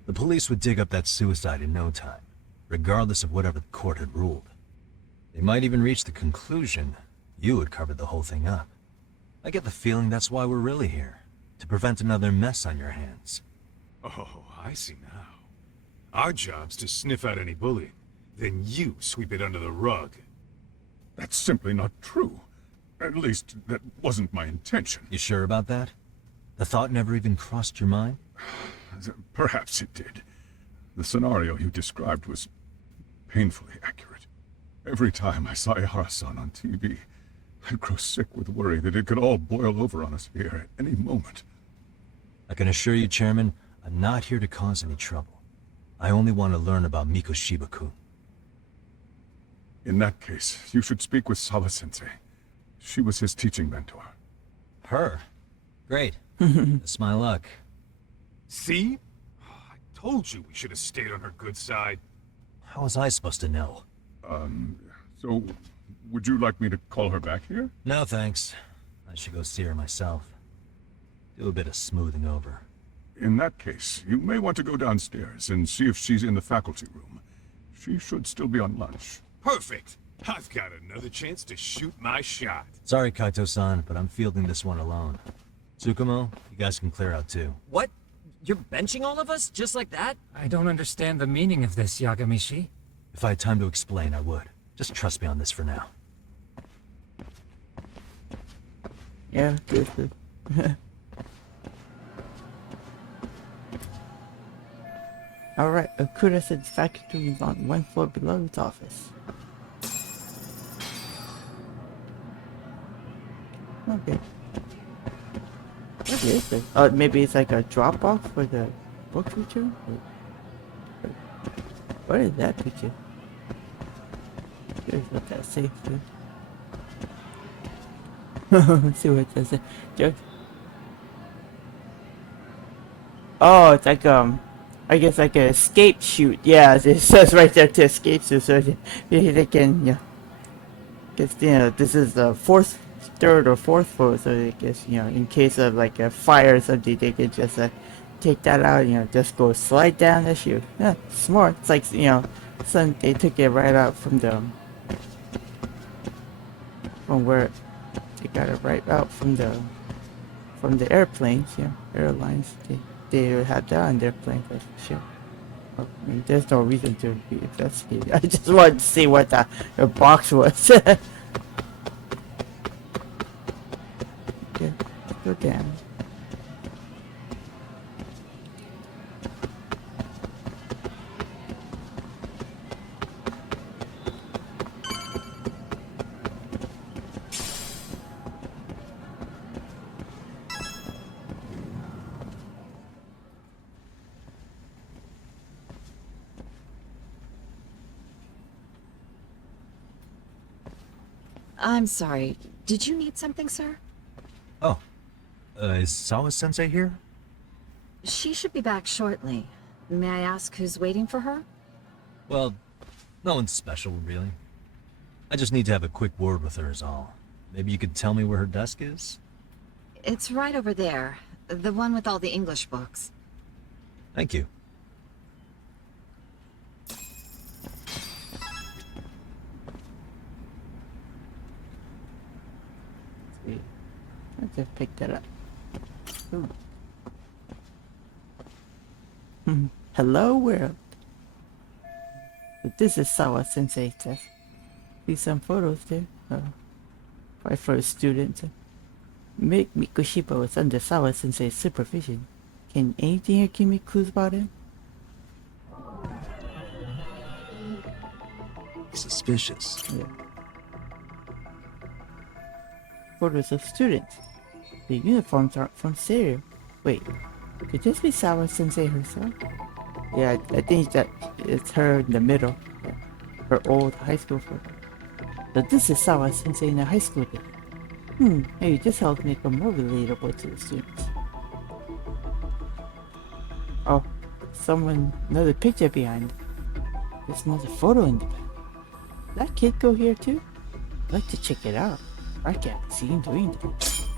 The police would dig up that suicide in no time, regardless of whatever the court had ruled. They might even reach the conclusion you had covered the whole thing up. I get the feeling that's why we're really here, to prevent another mess on your hands. Oh, I see now. Our job's to sniff out any bullying, then you sweep it under the rug. That's simply not true. At least, that wasn't my intention. You sure about that? The thought never even crossed your mind? Perhaps it did. The scenario you described was painfully accurate. Every time I saw Ihara-san on TV, I'd grow sick with worry that it could all boil over on us here at any moment. I can assure you, Chairman, I'm not here to cause any trouble. I only want to learn about Mikoshiba-kun. In that case, you should speak with Sawa-sensei. She was his teaching mentor. Her? Great. That's my luck. See? I told you we should have stayed on her good side. How was I supposed to know? So, would you like me to call her back here? No, thanks. I should go see her myself. Do a bit of smoothing over. In that case, you may want to go downstairs and see if she's in the faculty room. She should still be on lunch. Perfect! I've got another chance to shoot my shot. Sorry, Kaito-san, but I'm fielding this one alone. Tsukumo, you guys can clear out too. What? You're benching all of us? Just like that? I don't understand the meaning of this, Yagamishi. If I had time to explain, I would. Just trust me on this for now. Yeah, good. Alright, Okuda said the factory is on one floor below his office. Okay. What is this? Oh, maybe it's like a drop-off for the book return? What is that picture? Here's what that says, dude. Let's see what that says. Joke. Oh, it's like, I guess like an escape chute. Yeah, it says right there to escape chute, so they can, yeah. Guess, you know, this is the third or fourth floor, so I guess, you know, in case of like a fire or something, they could just take that out, you know, just go slide down the chute. Yeah, smart. It's like, you know, they took it right out from where they got it right out from the airplanes, yeah, airlines. They had that on their plane for sure. I mean, there's no reason to be investigating. I just wanted to see what the box was. Okay, let's go down. I'm sorry. Did you need something, sir? Oh, is Sawa-sensei here? She should be back shortly. May I ask who's waiting for her? Well, no one's special, really. I just need to have a quick word with her is all. Maybe you could tell me where her desk is? It's right over there. The one with all the English books. Thank you. Let's just pick that up. Hello world. But this is Sawa-sensei test. See some photos there. Right for a student. Mikoshima was under Sawa-sensei's supervision. Can anything here give me clues about him? Suspicious. Yeah. Photos of students. The uniforms aren't from stereo. Wait, could this be Sawa-sensei herself? Yeah, I think that it's her in the middle. Yeah. Her old high school photo. But this is Sawa-sensei in the high school day. Maybe this helps make her more relatable to the students. Oh, another picture behind. There's another photo in the back. That kid go here too? I'd like to check it out. I can't see him doing that.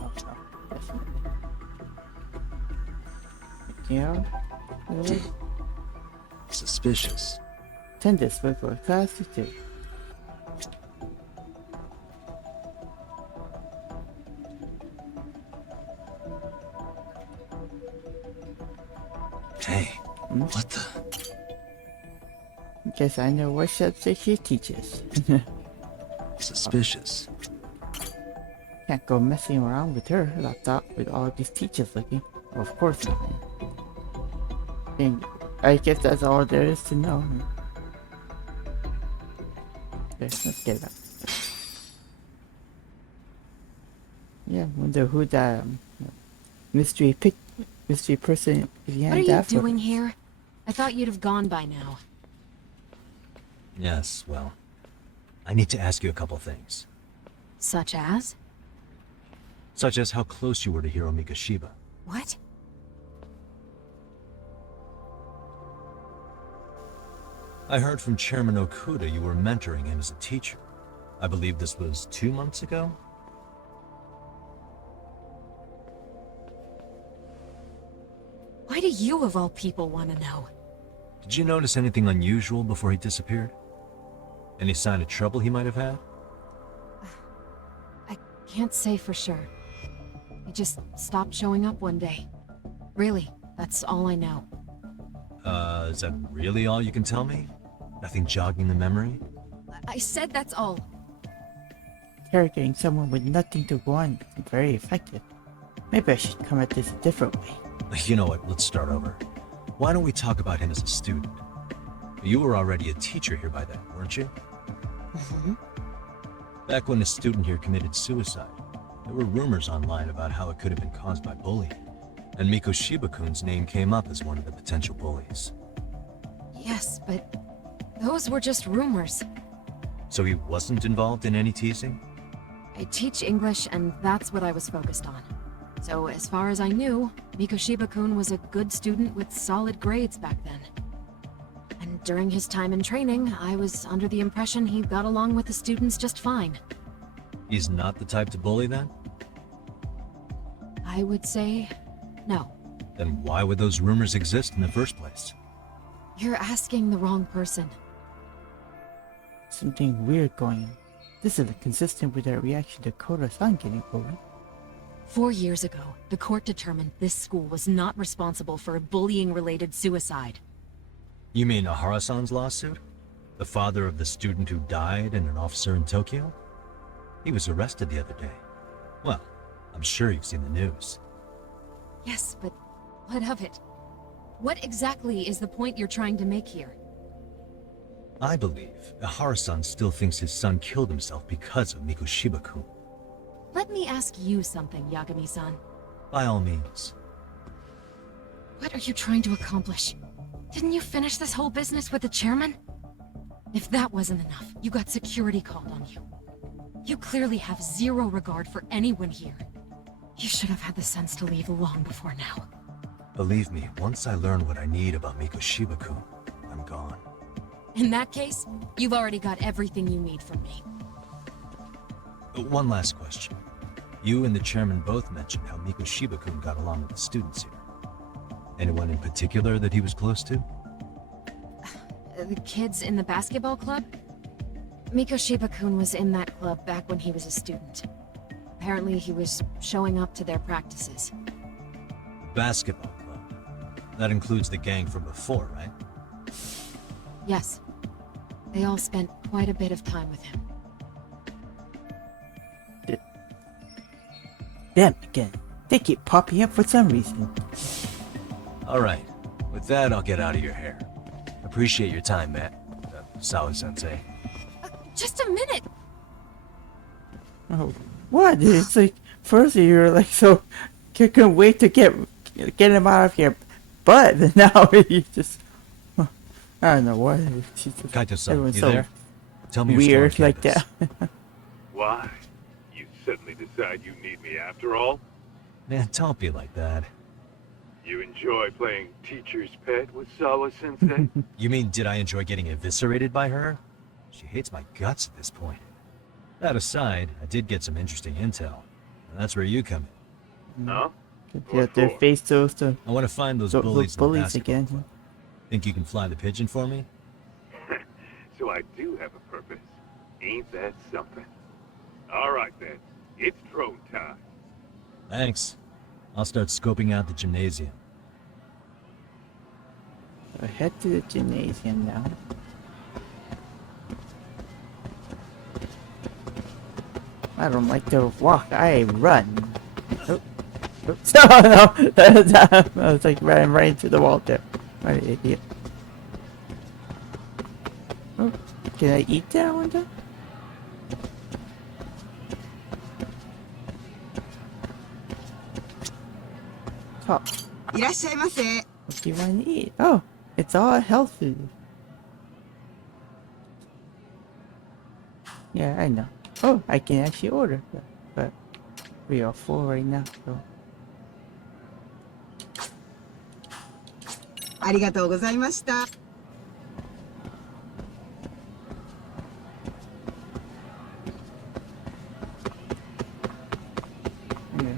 Oh, no, definitely. Yeah. Suspicious. Attendance book for class 2. Hey, what the? Guess I know what subject she teaches. Suspicious. Can't go messing around with her laptop with all these teachers looking. Well, of course not. And I guess that's all there is to know. Okay, let's get it out. Yeah, wonder who that mystery person is behind What are you that photo. doing here? I thought you'd have gone by now. Yes, well, I need to ask you a couple things. Such as? Such as how close you were to Hiro Mikoshiba. What? I heard from Chairman Okuda you were mentoring him as a teacher. I believe this was 2 months ago? Why do you, of all people, want to know? Did you notice anything unusual before he disappeared? Any sign of trouble he might have had? I can't say for sure. He just stopped showing up one day. Really, that's all I know. Is that really all you can tell me? Nothing jogging the memory? I said that's all. Interrogating someone with nothing to go on isn't very effective. Maybe I should come at this a different way. You know what, let's start over. Why don't we talk about him as a student? You were already a teacher here by then, weren't you? Mm-hmm. Back when a student here committed suicide, there were rumors online about how it could have been caused by bullying, and Miko Shiba-kun's name came up as one of the potential bullies. Yes, but those were just rumors. So he wasn't involved in any teasing? I teach English, and that's what I was focused on. So as far as I knew, Miko Shiba-kun was a good student with solid grades back then. And during his time in training, I was under the impression he got along with the students just fine. He's not the type to bully then? I would say no. Then why would those rumors exist in the first place? You're asking the wrong person. Something weird going on. This isn't consistent with our reaction to Kota-san getting bullied. 4 years ago, the court determined this school was not responsible for a bullying-related suicide. You mean Ahara-san's lawsuit? The father of the student who died and an officer in Tokyo? He was arrested the other day. Well, I'm sure you've seen the news. Yes, but what of it? What exactly is the point you're trying to make here? I believe Ahara-san still thinks his son killed himself because of Miko Shiba-kun. Let me ask you something, Yagami-san. By all means. What are you trying to accomplish? Didn't you finish this whole business with the chairman? If that wasn't enough, you got security called on you. You clearly have zero regard for anyone here. You should have had the sense to leave long before now. Believe me, once I learn what I need about Miko Shiba-kun, I'm gone. In that case, you've already got everything you need from me. One last question. You and the chairman both mentioned how Miko Shiba-kun got along with the students here. Anyone in particular that he was close to? The kids in the basketball club? Miko Shiba-kun was in that club back when he was a student. Apparently he was showing up to their practices. Basketball club. That includes the gang from before, right? Yes. They all spent quite a bit of time with him. Them again. They keep popping up for some reason. Alright. With that, I'll get out of your hair. Appreciate your time, Matt. Sawa-sensei. Just a minute! Oh, what? It's like, first you're like, so, you couldn't wait to get him out of here. But now you just, I don't know what. Kaito-san, Everyone's you so there? Tell me weird like that. Why? You suddenly decide you need me after all? Man, don't be like that. You enjoy playing teacher's pet with Sawa-sensei? You mean, did I enjoy getting eviscerated by her? She hates my guts at this point. That aside, I did get some interesting intel. And that's where you come in. Huh? Yeah, their face those to. I want to find those bullies in the basketball again. club. Think you can fly the pigeon for me? So I do have a purpose. Ain't that something? Alright then, it's drone time. Thanks. I'll start scoping out the gymnasium. So head to the gymnasium now. I don't like to walk, I run. Oh. Oops. No, no, I was like running right into the wall there. What an idiot. Oh, can I eat that one though? Oh. What do you want to eat? Oh, it's all health food. Yeah, I know. Oh, I can actually order, but we are full right now, so. ありがとうございました。 Okay,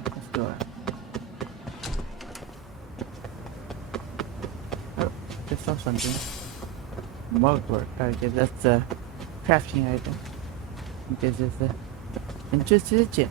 let's do it. Oh, just saw something. Mugwort. Okay, that's a crafting item. This is the entrance to the gym.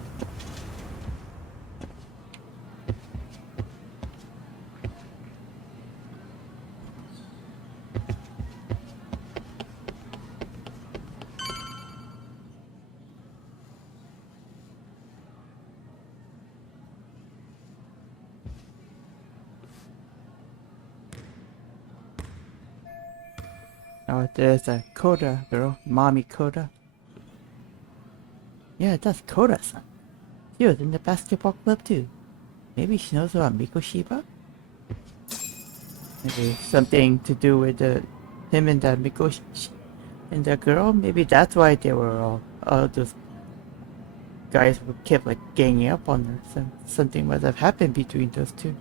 Oh, there's a Koda girl, Mommy Koda. Yeah, that's Koda-san. She was in the basketball club too. Maybe she knows about Mikoshiba? Maybe something to do with him and that Mikoshi and the girl? Maybe that's why they were all those guys who kept like ganging up on her. So something must have happened between those two.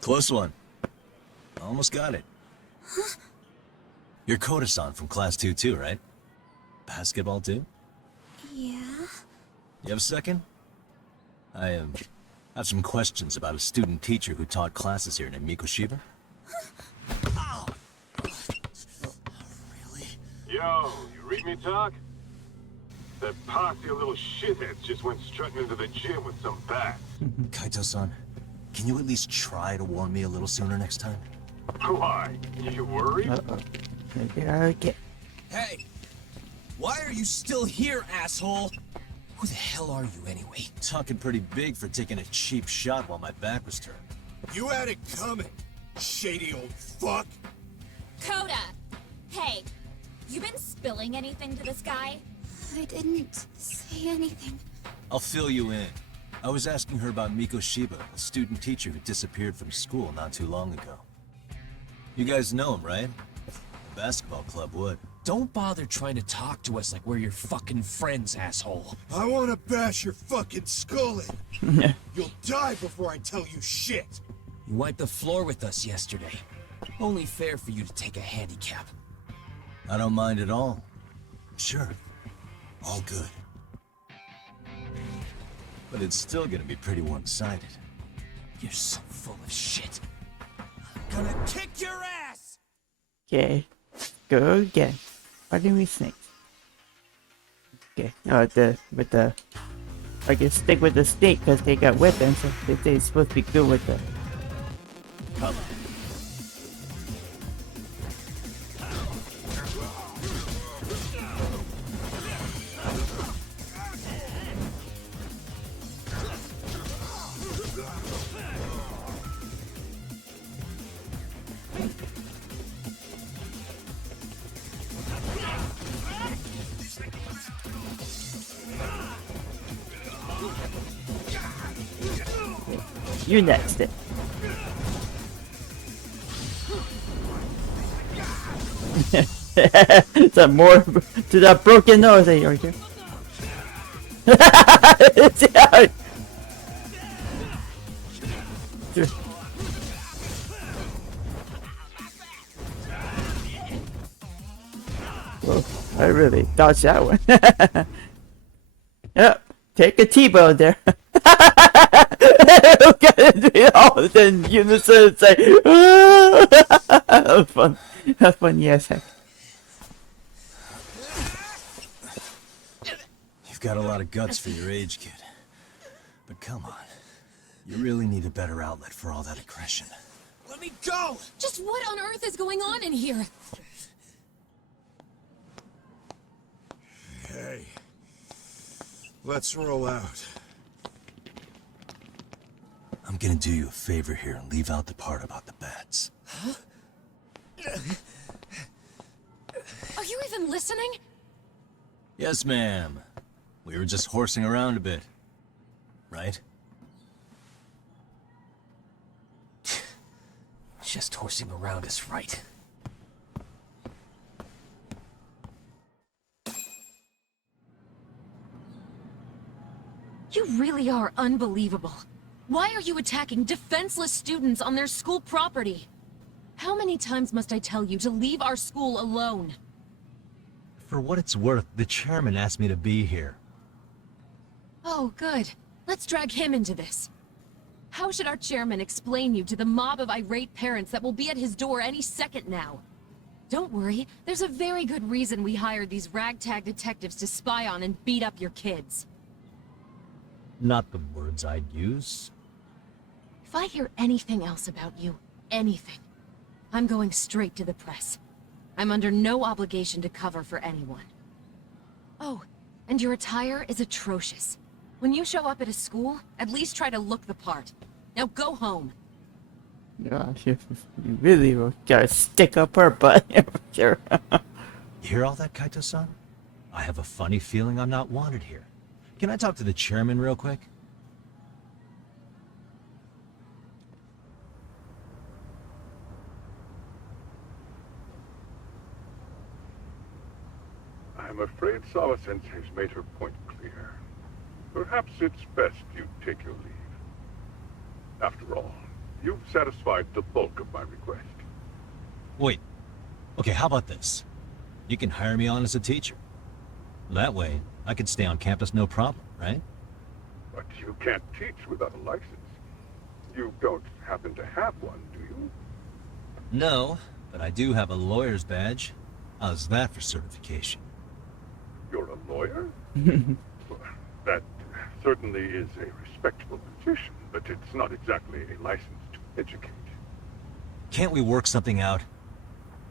Close one. Almost got it. You're Koda-san from Class 2 too, right? Basketball too? Yeah? You have a second? I have some questions about a student teacher who taught classes here named Mikoshiba. Yo, you read me talk? That posse of little shitheads just went strutting into the gym with some bats. Kaito-san, can you at least try to warn me a little sooner next time? Why? You worried? Uh-oh. Okay. Hey! Why are you still here, asshole? Who the hell are you anyway? Talking pretty big for taking a cheap shot while my back was turned. You had it coming, shady old fuck. Coda! Hey, you been spilling anything to this guy? I didn't say anything. I'll fill you in. I was asking her about Mikoshiba, a student teacher who disappeared from school not too long ago. You guys know him, right? The basketball club would. Don't bother trying to talk to us like we're your fucking friends, asshole. I wanna bash your fucking skull in. You'll die before I tell you shit. You wiped the floor with us yesterday. Only fair for you to take a handicap. I don't mind at all. Sure. All good. But it's still gonna be pretty one-sided. You're so full of shit. I'm gonna kick your ass! Okay. Go again. Fighting with snakes. Okay. I can stick with the snake because they got weapons. So they're supposed to be good with the. Come on. You next it. Some more to that broken nose that you're here. Whoa, I really dodged that one. Yep, take a T-bone there. All in unison, say, that was fun. That's fun, yes. Heck. You've got a lot of guts for your age, kid. But come on. You really need a better outlet for all that aggression. Let me go! Just what on earth is going on in here? Hey, let's roll out. I'm gonna do you a favor here and leave out the part about the bats. Huh? Are you even listening? Yes, ma'am. We were just horsing around a bit. Right? Just horsing around is right. You really are unbelievable. Why are you attacking defenseless students on their school property? How many times must I tell you to leave our school alone? For what it's worth, the chairman asked me to be here. Oh, good. Let's drag him into this. How should our chairman explain you to the mob of irate parents that will be at his door any second now? Don't worry, there's a very good reason we hired these ragtag detectives to spy on and beat up your kids. Not the words I'd use. I hear anything else about you, anything, I'm going straight to the press. I'm under no obligation to cover for anyone. Oh, and your attire is atrocious. When you show up at a school, at least try to look the part. Now go home. Gosh, if you really gotta stick up her butt for sure. You hear all that, Kaito-san? I have a funny feeling I'm not wanted here. Can I talk to the chairman real quick? I'm afraid Sawa-sensei's made her point clear. Perhaps it's best you take your leave. After all, you've satisfied the bulk of my request. Wait. Okay, how about this? You can hire me on as a teacher. That way, I can stay on campus no problem, right? But you can't teach without a license. You don't happen to have one, do you? No, but I do have a lawyer's badge. How's that for certification? You're a lawyer? Well, that certainly is a respectable position, but it's not exactly a license to educate. Can't we work something out?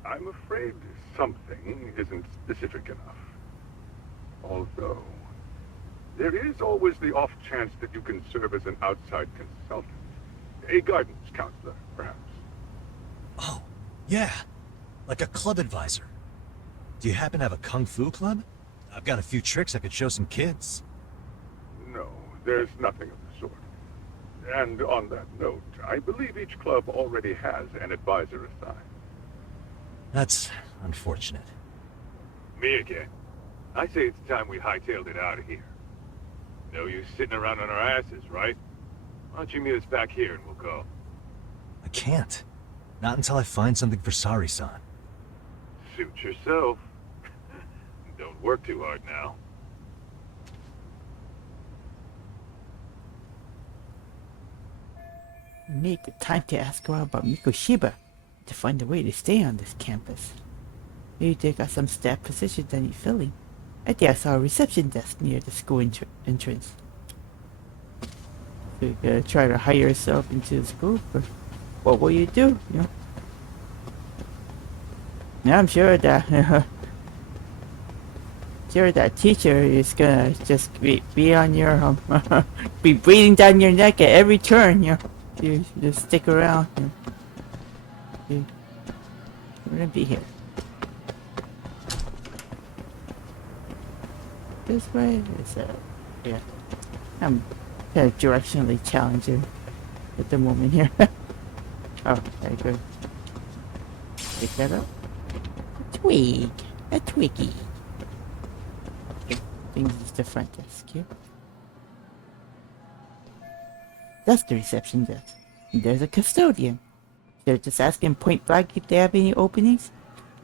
I'm afraid something isn't specific enough. Although, there is always the off chance that you can serve as an outside consultant. A guidance counselor, perhaps. Oh, yeah. Like a club advisor. Do you happen to have a kung fu club? I've got a few tricks I could show some kids. No, there's nothing of the sort. And on that note, I believe each club already has an advisor assigned. That's unfortunate. Me again. I say it's time we hightailed it out of here. No use sitting around on our asses, right? Why don't you meet us back here and we'll go? I can't. Not until I find something for Sari-san. Suit yourself. Don't work too hard now. Make the time to ask around about Mikoshiba to find a way to stay on this campus. Maybe they got some staff positions that need filling. I think I saw a reception desk near the school entrance. So you gotta try to hire yourself into the school, or what will you do? You know? Now I'm sure that sure that teacher is gonna just be on your be breathing down your neck at every turn. You know, you just stick around. You know? We're gonna be here. This way is yeah. I'm kind of directionally challenging at the moment here. Oh, very good. Pick that up. A twig. A twiggy. Okay, things is the front desk here. That's the reception desk. And there's a custodian. They're just asking point blank if they have any openings.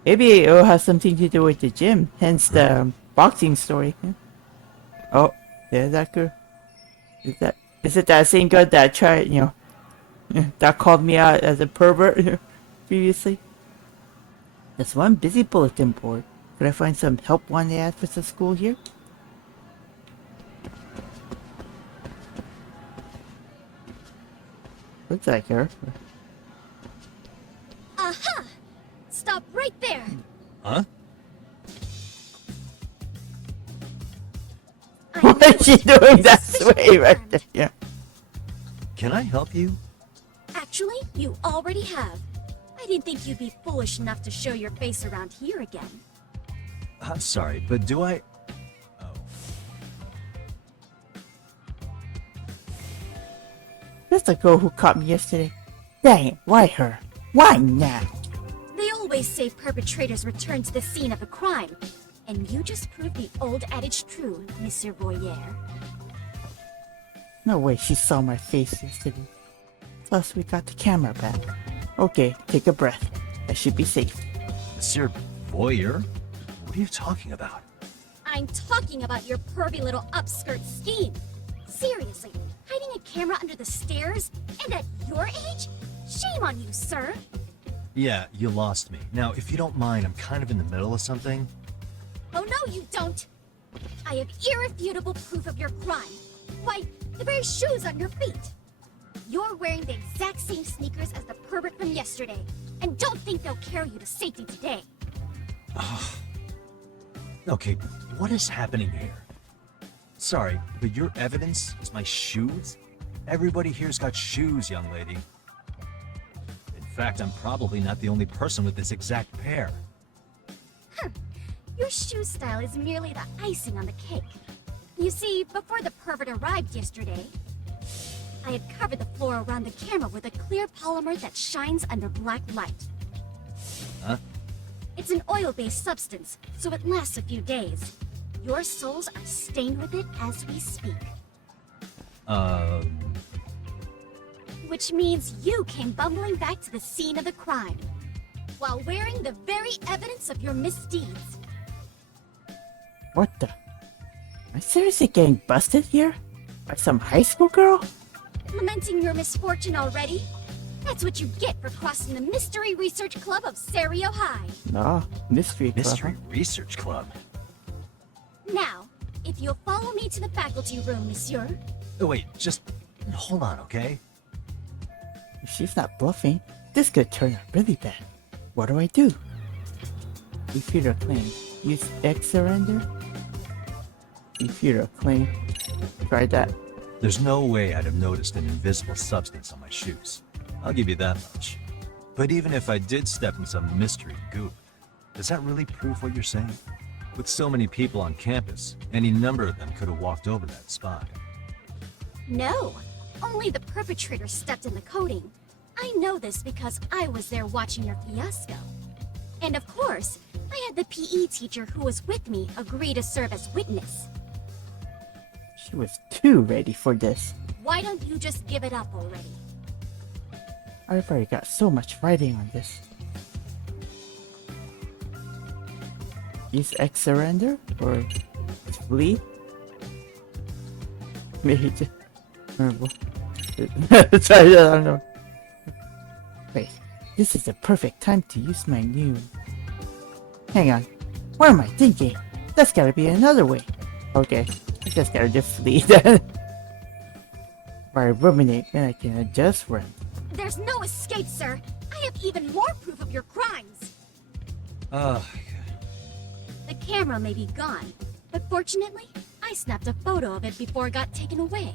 Maybe it'll have something to do with the gym, hence the boxing story. Yeah. Oh, there's that girl. Is it that same girl that tried, you know, that called me out as a pervert previously? There's one busy bulletin board. Could I find some help wanted ads for the school here? Looks like her. Aha! Stop right there! Huh? What's she doing that way right there? Yeah. Can I help you? Actually, you already have. I didn't think you'd be foolish enough to show your face around here again. I'm sorry, but do I... Oh. That's the girl who caught me yesterday. Dang it, why her? Why now? They always say perpetrators return to the scene of a crime. And you just proved the old adage true, Monsieur Voyer. No way she saw my face yesterday. Plus, we got the camera back. Okay, take a breath. I should be safe. Monsieur Voyer? What are you talking about? I'm talking about your pervy little upskirt scheme. Seriously, hiding a camera under the stairs? And at your age? Shame on you, sir. Yeah, you lost me. Now, if you don't mind, I'm kind of in the middle of something. Oh no, you don't! I have irrefutable proof of your crime. Why, the very shoes on your feet. You're wearing the exact same sneakers as the pervert from yesterday, and don't think they'll carry you to safety today. Okay, what is happening here? Sorry, but your evidence is my shoes? Everybody here's got shoes, young lady. In fact, I'm probably not the only person with this exact pair. Your shoe style is merely the icing on the cake. You see, before the pervert arrived yesterday, I had covered the floor around the camera with a clear polymer that shines under black light. Huh? It's an oil-based substance, so it lasts a few days. Your soles are stained with it as we speak. Which means you came bumbling back to the scene of the crime, while wearing the very evidence of your misdeeds. What the? Am I seriously getting busted here? By some high school girl? Lamenting your misfortune already? That's what you get for crossing the Mystery Research Club of Serio High. No, Mystery Club. Mystery Research Club? Now, if you'll follow me to the faculty room, monsieur. Oh, wait, just hold on, okay? If she's not bluffing, this could turn out really bad. What do I do? Refute her claim. Use X surrender? Refute her claim. Try that. There's no way I'd have noticed an invisible substance on my shoes. I'll give you that much. But even if I did step in some mystery goop, does that really prove what you're saying? With so many people on campus, any number of them could have walked over that spot. No, only the perpetrator stepped in the coating. I know this because I was there watching your fiasco. And of course, I had the PE teacher who was with me agree to serve as witness. She was too ready for this. Why don't you just give it up already? I've already got so much writing on this. Use X surrender or flee? Maybe just sorry, I don't know. Wait, this is the perfect time to use my new. Hang on, what am I thinking? That's gotta be another way. Okay, I just gotta just flee then. If I ruminate, then I can just run. There's no escape, sir. I have even more proof of your crimes. The camera may be gone, but fortunately, I snapped a photo of it before it got taken away.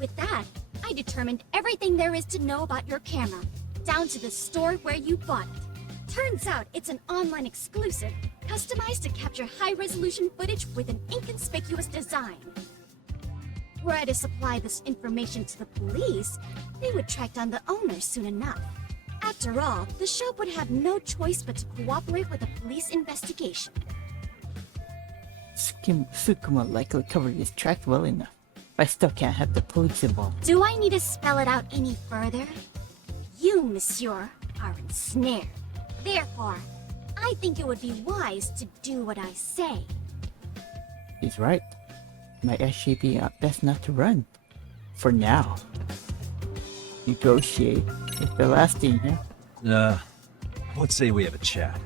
With that, I determined everything there is to know about your camera, down to the store where you bought it. Turns out it's an online exclusive, customized to capture high-resolution footage with an inconspicuous design. Were I to supply this information to the police, they would track down the owner soon enough. After all, the shop would have no choice but to cooperate with the police investigation. Sukuma likely covered his track well enough. I still can't have the police involved. Do I need to spell it out any further? You, monsieur, are ensnared. Therefore, I think it would be wise to do what I say. He's right. Might actually be best not to run. For now. Negotiate with the last thing here. Let's say we have a chat.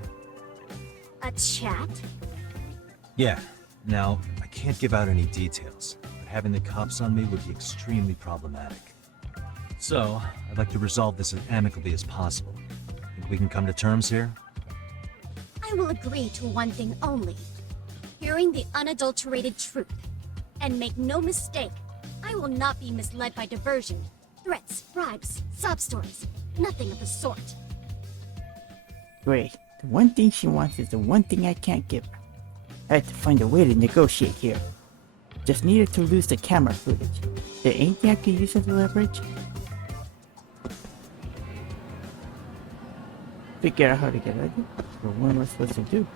A chat? Yeah. Now, I can't give out any details, but having the cops on me would be extremely problematic. So, I'd like to resolve this as amicably as possible. Think we can come to terms here? I will agree to one thing only. Hearing the unadulterated truth. And make no mistake, I will not be misled by diversion, threats, bribes, sob stories. Nothing of the sort. Great. The one thing she wants is the one thing I can't give her. I had to find a way to negotiate here. Just needed to lose the camera footage. There anything I could use as leverage? Figure out how to get out of it? Or what am I supposed to do?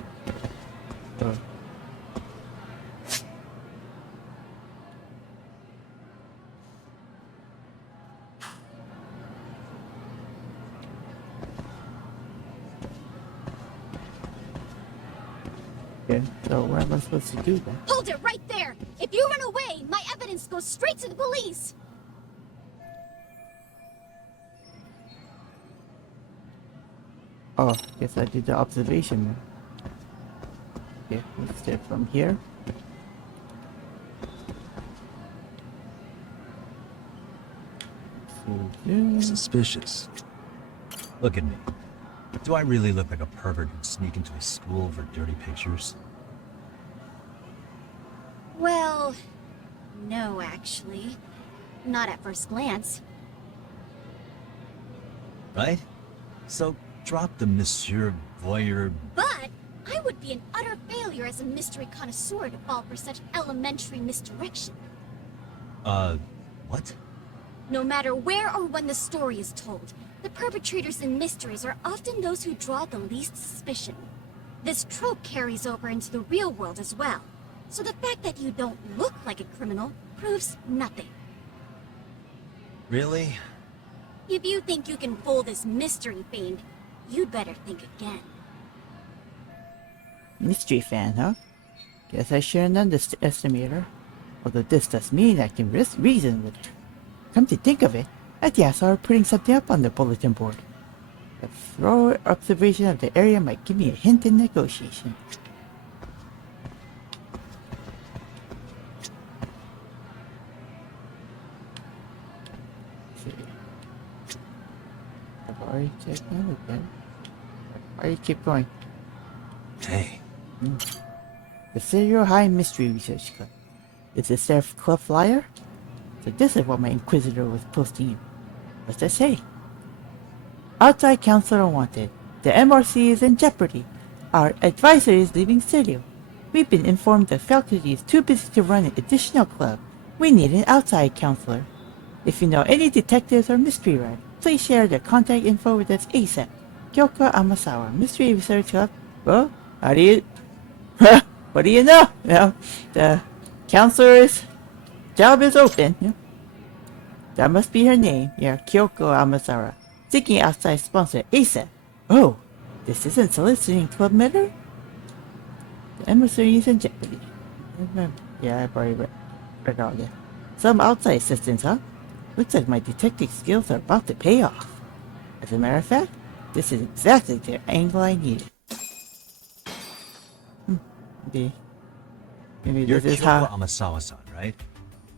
Okay, so what am I supposed to do then? Hold it right there! If you run away, my evidence goes straight to the police! Oh, guess I did the observation. Okay, let's start from here. Let's see. Suspicious. Look at me. Do I really look like a pervert who'd sneak into a school for dirty pictures? Well, no, actually. Not at first glance. Right? So, drop the Monsieur Voyeur. But I would be an utter failure as a mystery connoisseur to fall for such elementary misdirection. What? No matter where or when the story is told, the perpetrators in mysteries are often those who draw the least suspicion. This trope carries over into the real world as well, so the fact that you don't look like a criminal proves nothing. Really? If you think you can fool this mystery fiend, you'd better think again. Mystery fan, huh? Guess I shouldn't underestimate her. Although this does mean I can reason with her. Come to think of it, I think I saw her putting something up on the bulletin board. A thorough observation of the area might give me a hint in negotiation. I've already checked out again. Why do you keep going? Hey. The Serial High Mystery Research Club. Is this their club flyer? So this is what my Inquisitor was posting. What's that say? Outside counselor wanted. The MRC is in jeopardy. Our advisor is leaving studio. We've been informed the faculty is too busy to run an additional club. We need an outside counselor. If you know any detectives or mystery writers, please share their contact info with us ASAP. Kyoko Amasawa, Mystery Research Club. Well, how do you... what do you know? The counselor's job is open. That must be her name. Yeah, Kyoko Amasawa. Seeking outside sponsor ASAP. Oh, this isn't soliciting club matter? The emissary is in jeopardy. Yeah, I've already read all that. Some outside assistance, huh? Looks like my detective skills are about to pay off. As a matter of fact, this is exactly the angle I needed. Maybe You're this is Kyoko how... Amasawa-san, right?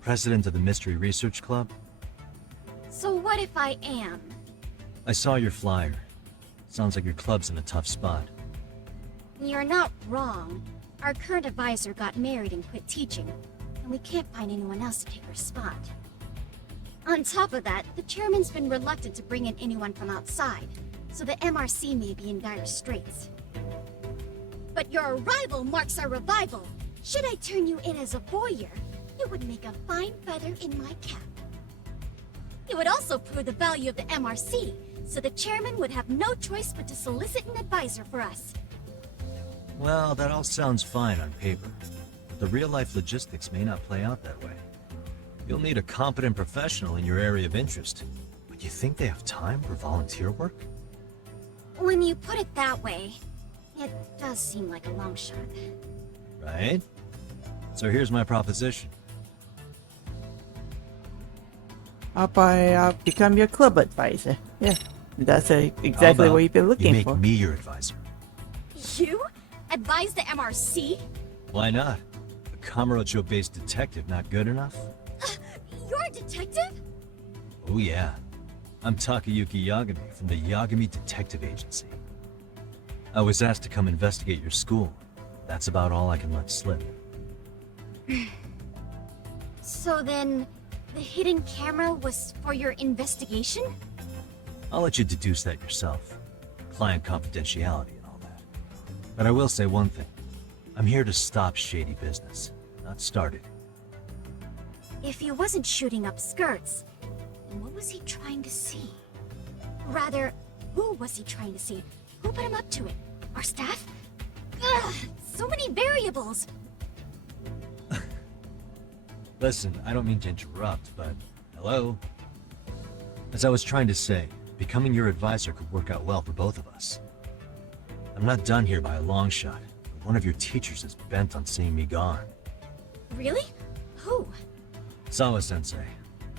President of the Mystery Research Club? So what if I am? I saw your flyer. Sounds like your club's in a tough spot. You're not wrong. Our current advisor got married and quit teaching, and we can't find anyone else to take her spot. On top of that, the chairman's been reluctant to bring in anyone from outside, so the MRC may be in dire straits. But your arrival marks our revival. Should I turn you in as a voyeur, it would make a fine feather in my cap. It would also prove the value of the MRC, so the chairman would have no choice but to solicit an advisor for us. Well, that all sounds fine on paper, but the real-life logistics may not play out that way. You'll need a competent professional in your area of interest, but you think they have time for volunteer work? When you put it that way, it does seem like a long shot. Right? So here's my proposition. I'll become your club advisor. Yeah, that's exactly what you've been looking for. You make me your advisor. You? Advise the MRC? Why not? A Kamurocho-based detective not good enough? You're a detective? Oh yeah. I'm Takayuki Yagami from the Yagami Detective Agency. I was asked to come investigate your school. That's about all I can let slip. So then, the hidden camera was for your investigation? I'll let you deduce that yourself. Client confidentiality and all that. But I will say one thing. I'm here to stop shady business, not start it. If he wasn't shooting up skirts, then what was he trying to see? Rather, who was he trying to see? Who put him up to it? Our staff? Ugh, so many variables! Listen, I don't mean to interrupt, but hello? As I was trying to say, becoming your advisor could work out well for both of us. I'm not done here by a long shot, but one of your teachers is bent on seeing me gone. Really? Who? Sawa-sensei.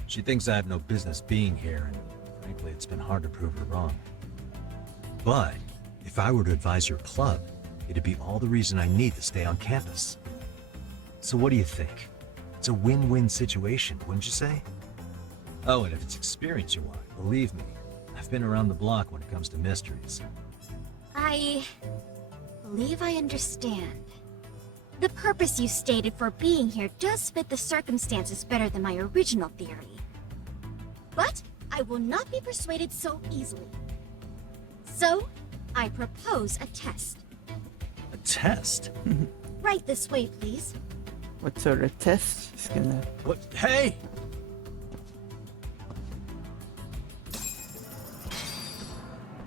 She thinks I have no business being here, and frankly, it's been hard to prove her wrong. But if I were to advise your club, it'd be all the reason I need to stay on campus. So what do you think? It's a win-win situation, wouldn't you say? Oh, and if it's experience you want, believe me, I've been around the block when it comes to mysteries. I believe I understand. The purpose you stated for being here does fit the circumstances better than my original theory. But I will not be persuaded so easily. So, I propose a test. A test? Right this way, please. What sort of test? Just gonna... What? Hey!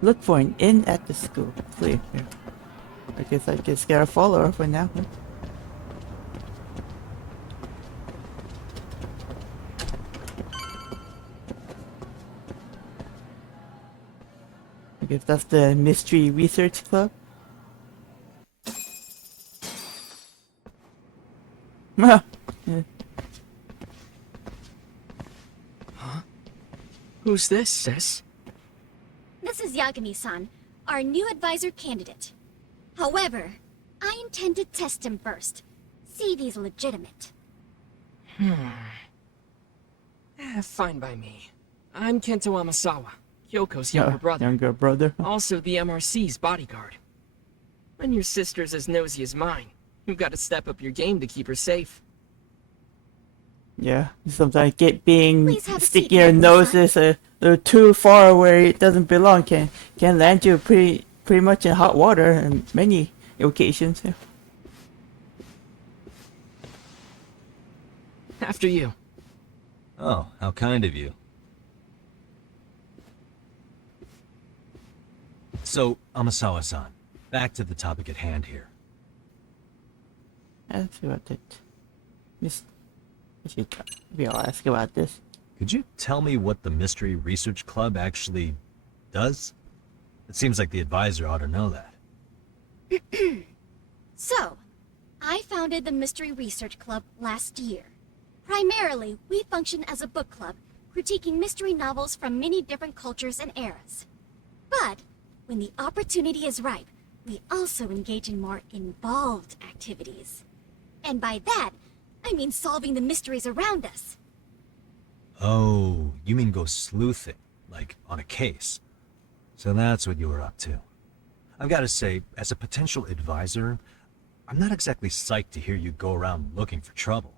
Look for an inn at the school. Please. Yeah. I guess I just gotta follow her for now. I guess that's the Mystery Research Club. Yeah. Huh? Who's this, sis? This is Yagami-san, our new advisor candidate. However, I intend to test him first. See if he's legitimate. Fine by me. I'm Kento Amasawa, Kyoko's younger brother. Younger brother. Also the MRC's bodyguard. When your sister's as nosy as mine, you've got to step up your game to keep her safe. Yeah, sometimes being Please have a sticking seat, your Yagami-san. nose is a little too far where it doesn't belong can land you pretty much in hot water on many occasions. Yeah. After you. Oh, how kind of you. So, Amasawa-san, back to the topic at hand here. Ask about it. Maybe I'll ask about this. Could you tell me what the Mystery Research Club actually does? It seems like the advisor ought to know that. So, I founded the Mystery Research Club last year. Primarily, we function as a book club, critiquing mystery novels from many different cultures and eras. But, when the opportunity is ripe, we also engage in more involved activities. And by that, I mean solving the mysteries around us. Oh, you mean go sleuthing, like on a case. So that's what you were up to. I've got to say, as a potential advisor, I'm not exactly psyched to hear you go around looking for trouble.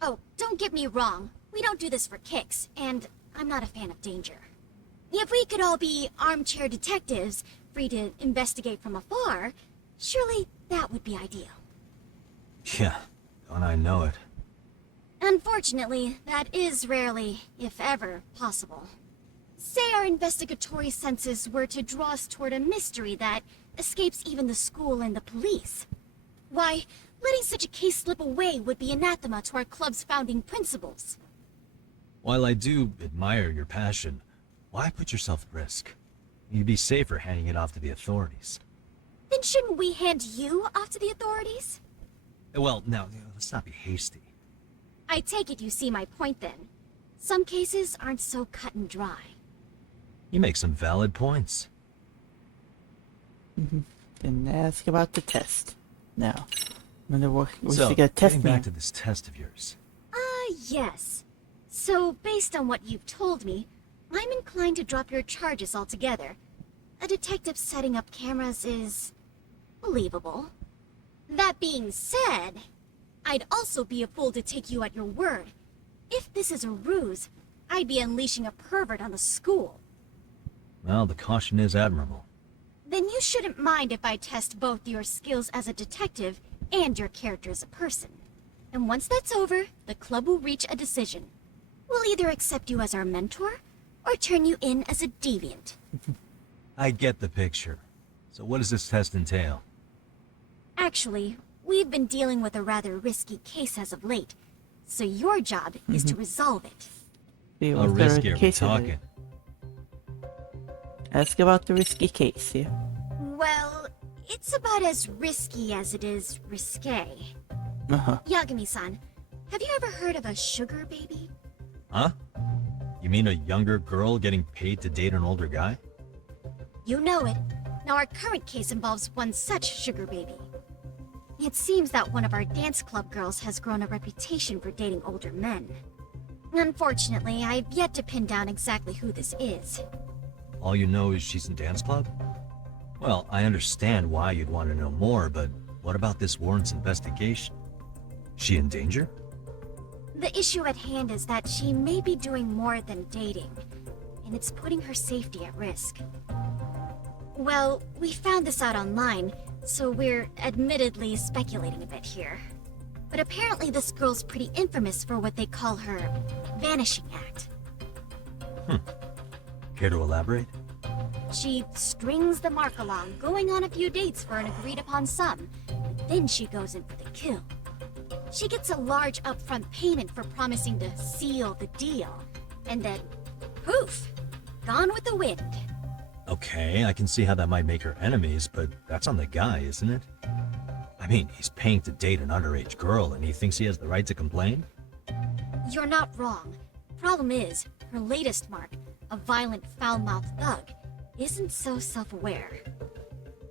Oh, don't get me wrong. We don't do this for kicks, and I'm not a fan of danger. If we could all be armchair detectives, free to investigate from afar, surely that would be ideal. Yeah, don't I know it. Unfortunately, that is rarely, if ever, possible. Say our investigatory senses were to draw us toward a mystery that escapes even the school and the police. Why, letting such a case slip away would be anathema to our club's founding principles. While I do admire your passion, why put yourself at risk? You'd be safer handing it off to the authorities. Then shouldn't we hand you off to the authorities? Well, now, let's not be hasty. I take it you see my point then. Some cases aren't so cut and dry. You make some valid points. Then ask about the test. Now, wonder what's So, gonna test getting me. back to this test of yours. Yes. So, based on what you've told me, I'm inclined to drop your charges altogether. A detective setting up cameras is believable. That being said, I'd also be a fool to take you at your word. If this is a ruse, I'd be unleashing a pervert on the school. Well, the caution is admirable. Then you shouldn't mind if I test both your skills as a detective and your character as a person. And once that's over, the club will reach a decision. We'll either accept you as our mentor, or turn you in as a deviant. I get the picture. So what does this test entail? Actually, we've been dealing with a rather risky case as of late, so your job is to resolve it. See How what the risky are we case is. talking? Ask about the risky case, yeah. Well, it's about as risky as it is risque. Yagami-san, have you ever heard of a sugar baby? Huh? You mean a younger girl getting paid to date an older guy? You know it. Now our current case involves one such sugar baby. It seems that one of our dance club girls has grown a reputation for dating older men. Unfortunately, I've yet to pin down exactly who this is. All you know is she's in dance club? Well, I understand why you'd want to know more, but what about this warrants investigation? She in danger? The issue at hand is that she may be doing more than dating, and it's putting her safety at risk. Well, we found this out online, so we're admittedly speculating a bit here. But apparently this girl's pretty infamous for what they call her vanishing act. Care to elaborate? She strings the mark along, going on a few dates for an agreed-upon sum, but then she goes in for the kill. She gets a large upfront payment for promising to seal the deal, and then, poof, gone with the wind. Okay, I can see how that might make her enemies, but that's on the guy, isn't it? I mean, he's paying to date an underage girl, and he thinks he has the right to complain? You're not wrong. Problem is, her latest mark, a violent, foul-mouthed thug, isn't so self-aware.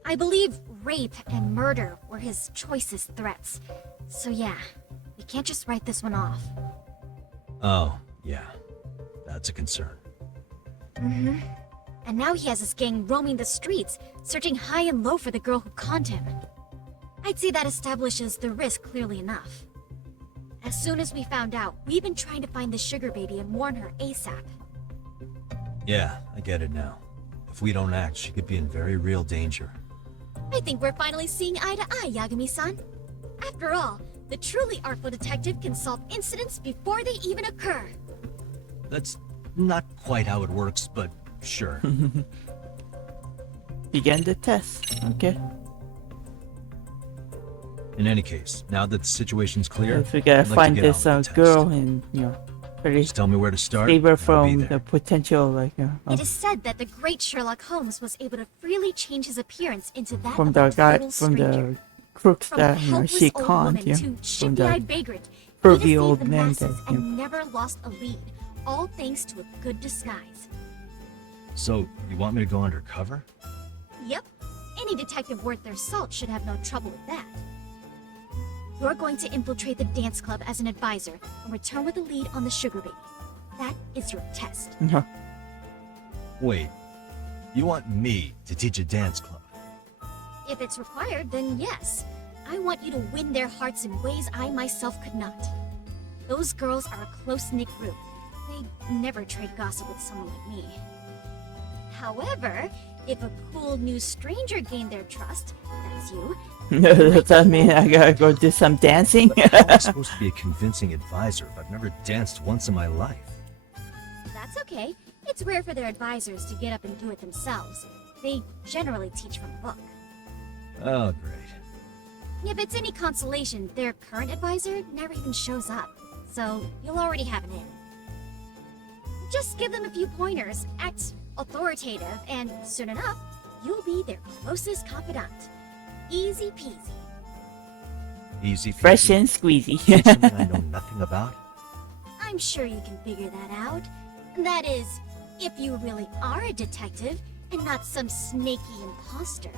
I believe rape and murder were his choicest threats. So yeah, we can't just write this one off. Oh, yeah. That's a concern. Mm-hmm. And now he has his gang roaming the streets, searching high and low for the girl who conned him. I'd say that establishes the risk clearly enough. As soon as we found out, we've been trying to find the sugar baby and warn her ASAP. Yeah, I get it now. If we don't act, she could be in very real danger. I think we're finally seeing eye to eye, Yagami-san. After all, the truly artful detective can solve incidents before they even occur. That's not quite how it works, but sure. Begin the test, okay? In any case, now that the situation's clear, If we gotta I'd like to find get this on with the girl and, you know, Just tell me where to start. save her and I'll be from there. the potential, like, It is said that the great Sherlock Holmes was able to freely change his appearance into that from of the a guy, total from stranger. the crooks From that, a you know, helpless she old conned, woman yeah, to from shifty-eyed the vagrant, he pervy deceived old the man masses that, yeah. and never lost a lead, all thanks to a good disguise. So, you want me to go undercover? Yep, any detective worth their salt should have no trouble with that. You're going to infiltrate the dance club as an advisor and return with a lead on the sugar baby. That is your test. Wait, you want me to teach a dance club? If it's required, then yes. I want you to win their hearts in ways I myself could not. Those girls are a close-knit group. They never trade gossip with someone like me. However, if a cool new stranger gained their trust, that's you, Does that mean I gotta go do some dancing? How am I supposed to be a convincing advisor if I've never danced once in my life? that's okay. It's rare for their advisors to get up and do it themselves. They generally teach from a book. Oh, great. If it's any consolation, their current advisor never even shows up, so you'll already have an in. Just give them a few pointers, act authoritative, and soon enough, you'll be their closest confidant. Easy peasy. Easy. Fresh peasy. and squeezy. Is it something I know nothing about? I'm sure you can figure that out. That is, if you really are a detective and not some snaky imposter.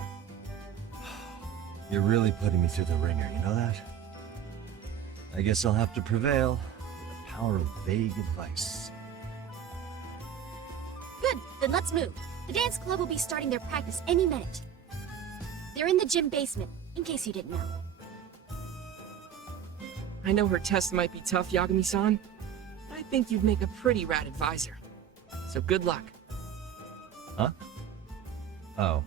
You're really putting me through the ringer, you know that? I guess I'll have to prevail with the power of vague advice. Good, then let's move. The dance club will be starting their practice any minute. They're in the gym basement, in case you didn't know. I know her test might be tough, Yagami-san, but I think you'd make a pretty rad advisor. So good luck. Huh? Oh,